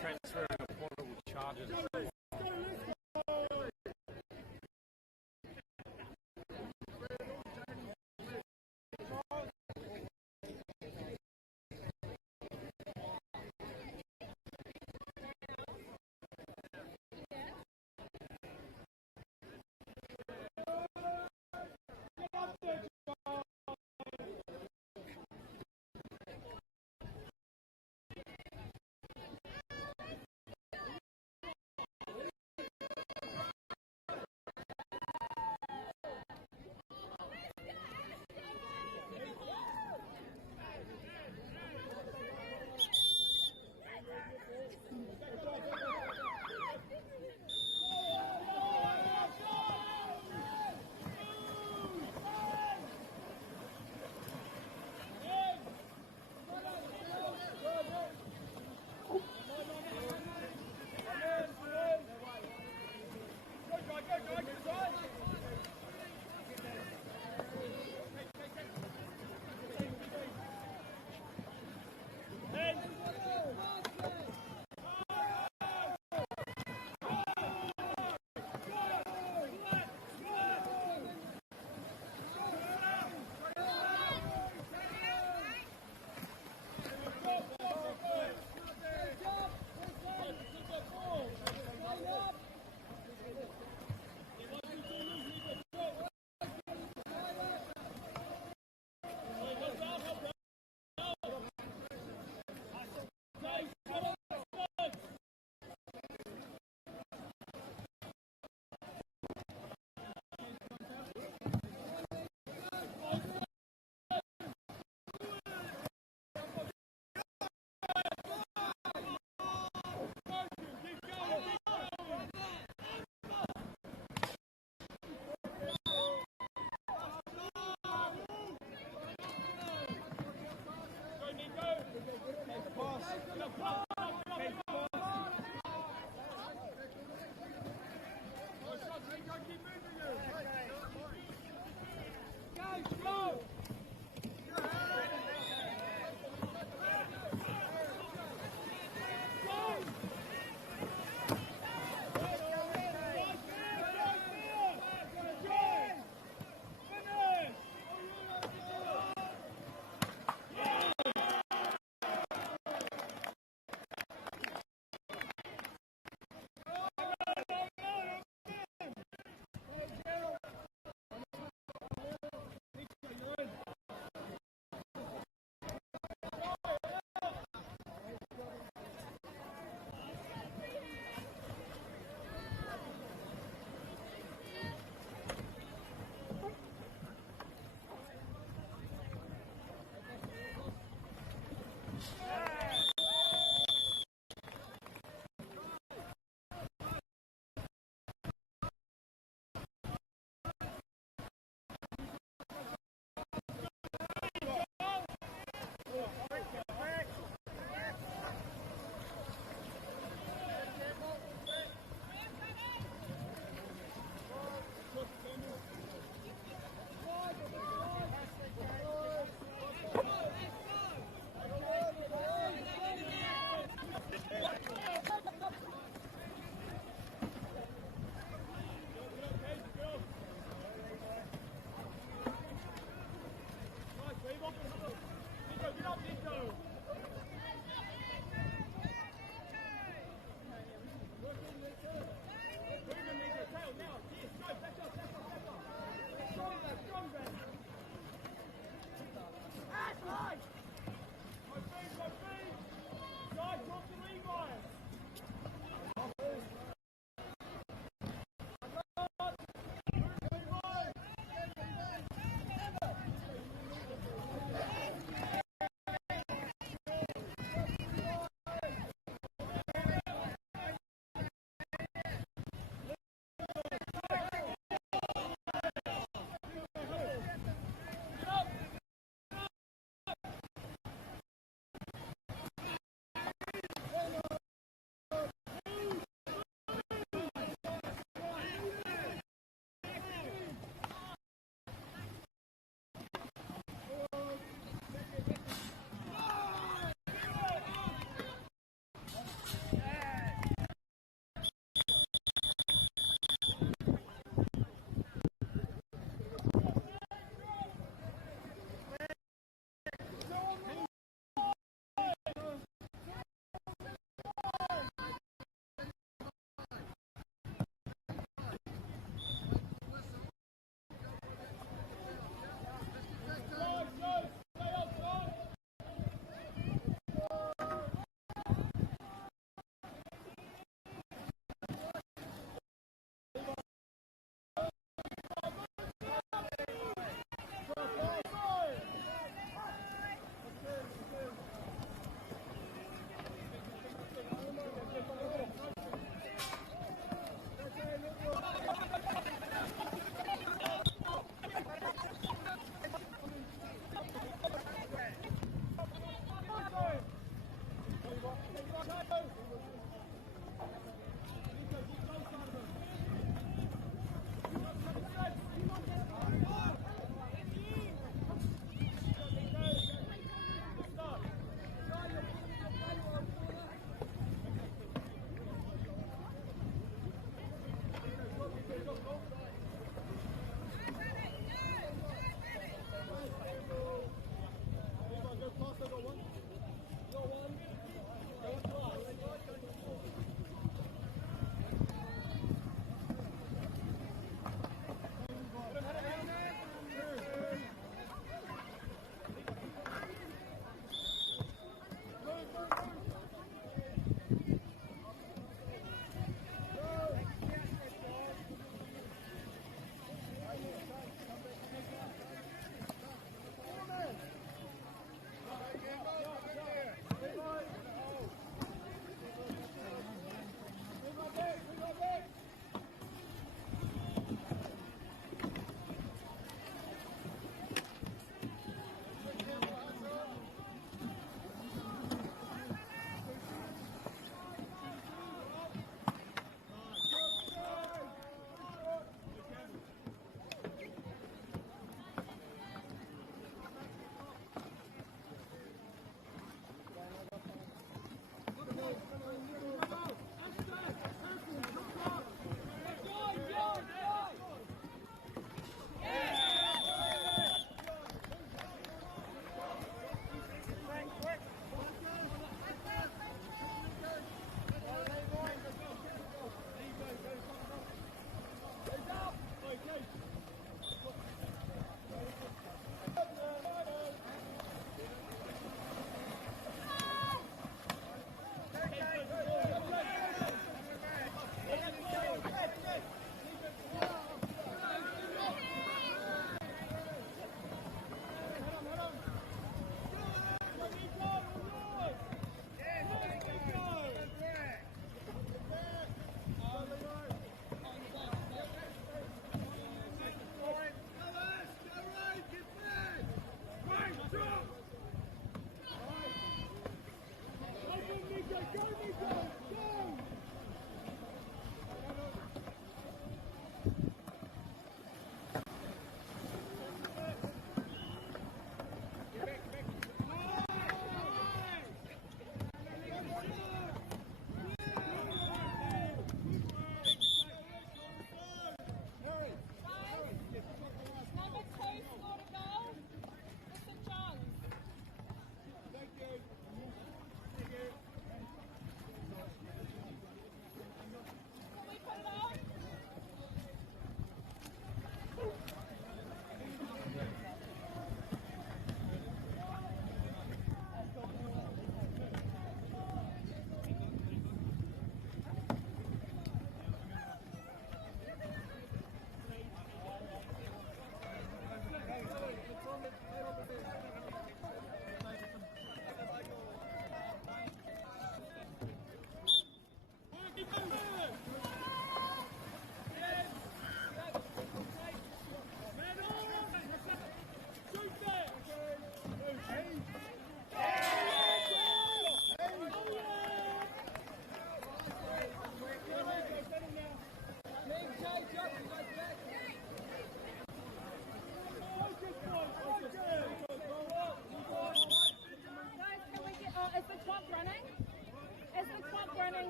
Transferring a portable charger.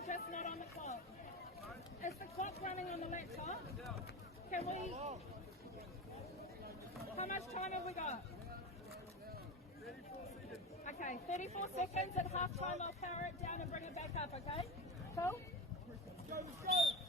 just not on the clock. Is the clock running on the laptop? Can we... How much time have we got? 34 seconds. Okay, 34 seconds. At half time I'll power it down and bring it back up, okay? Cool? Let's go!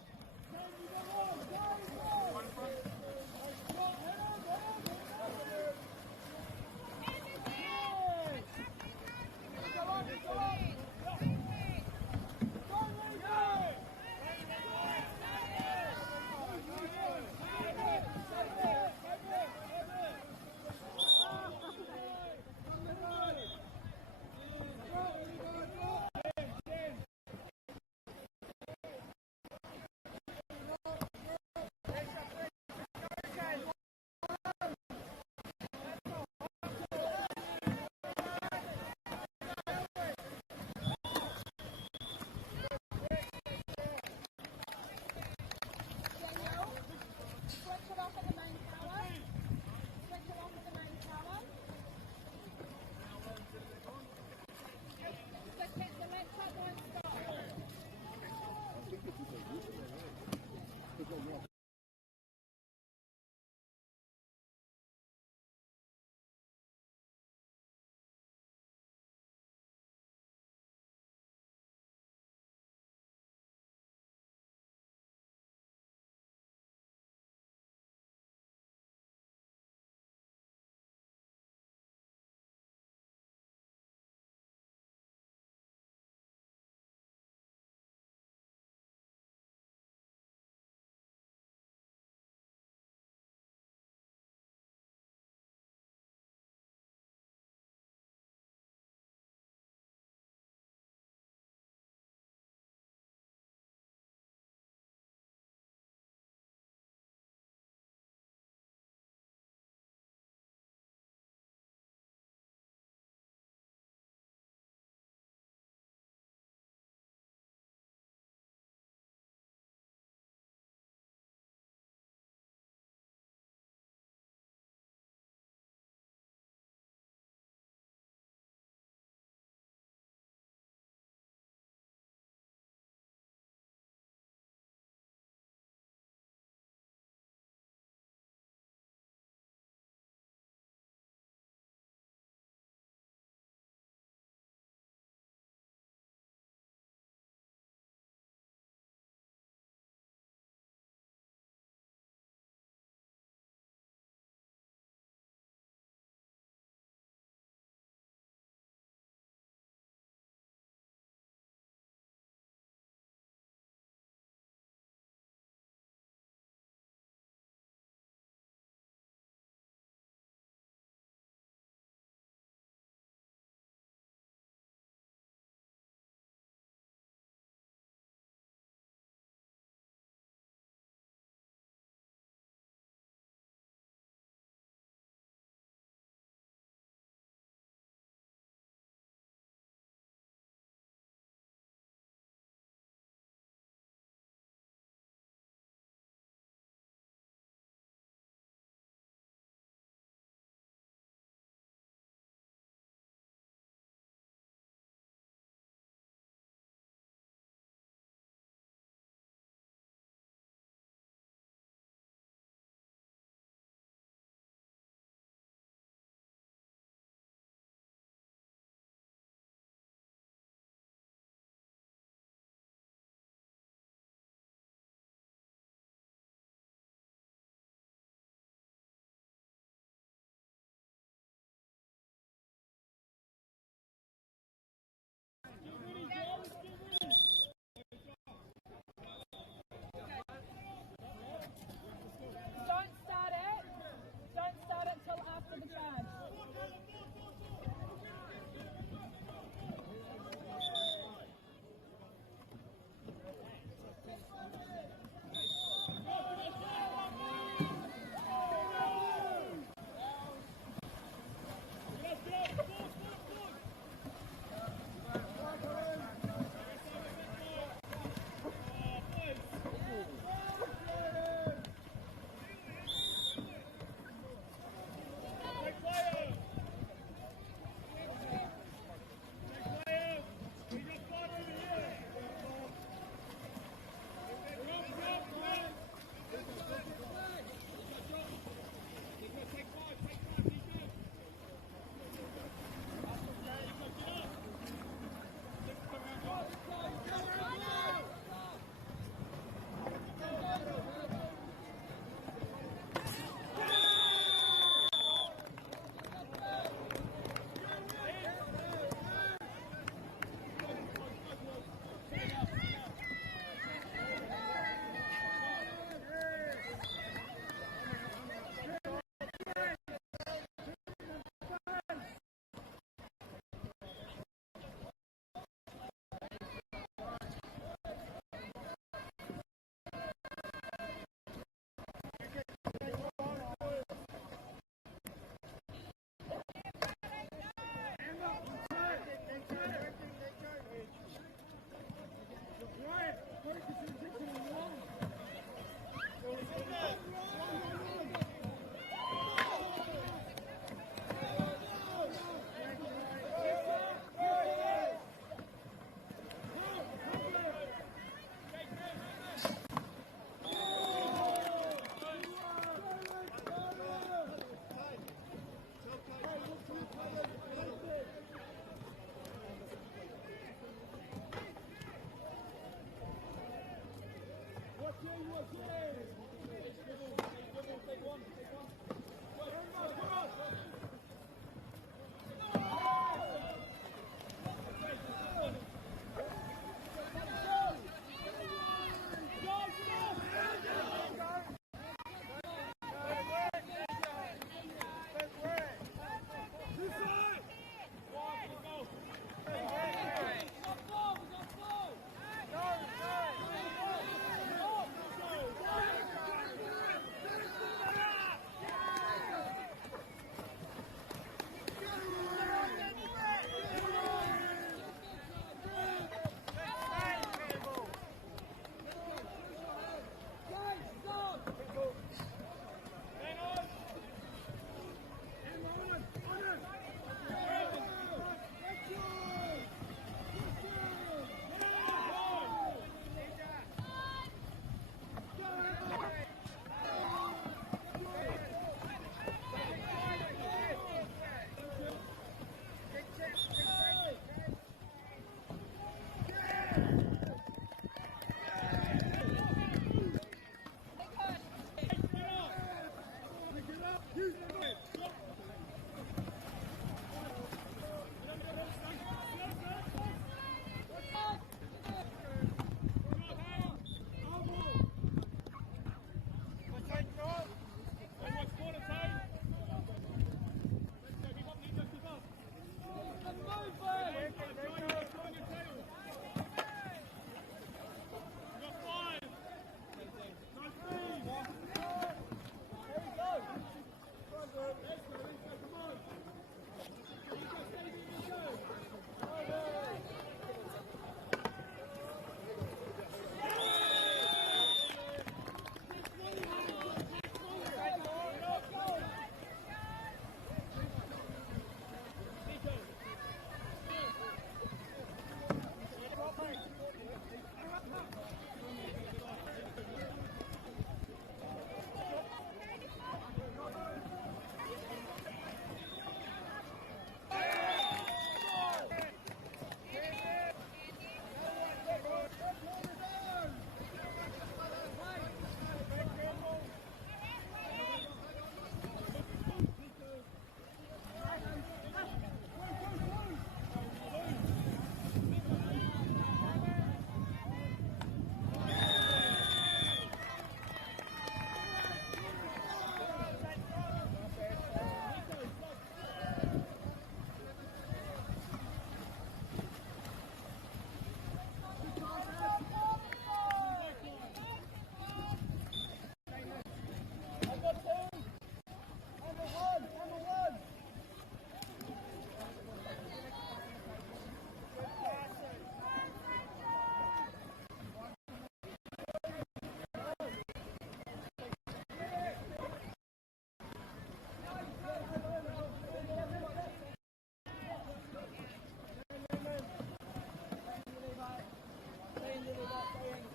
Stay in the middle, stay in.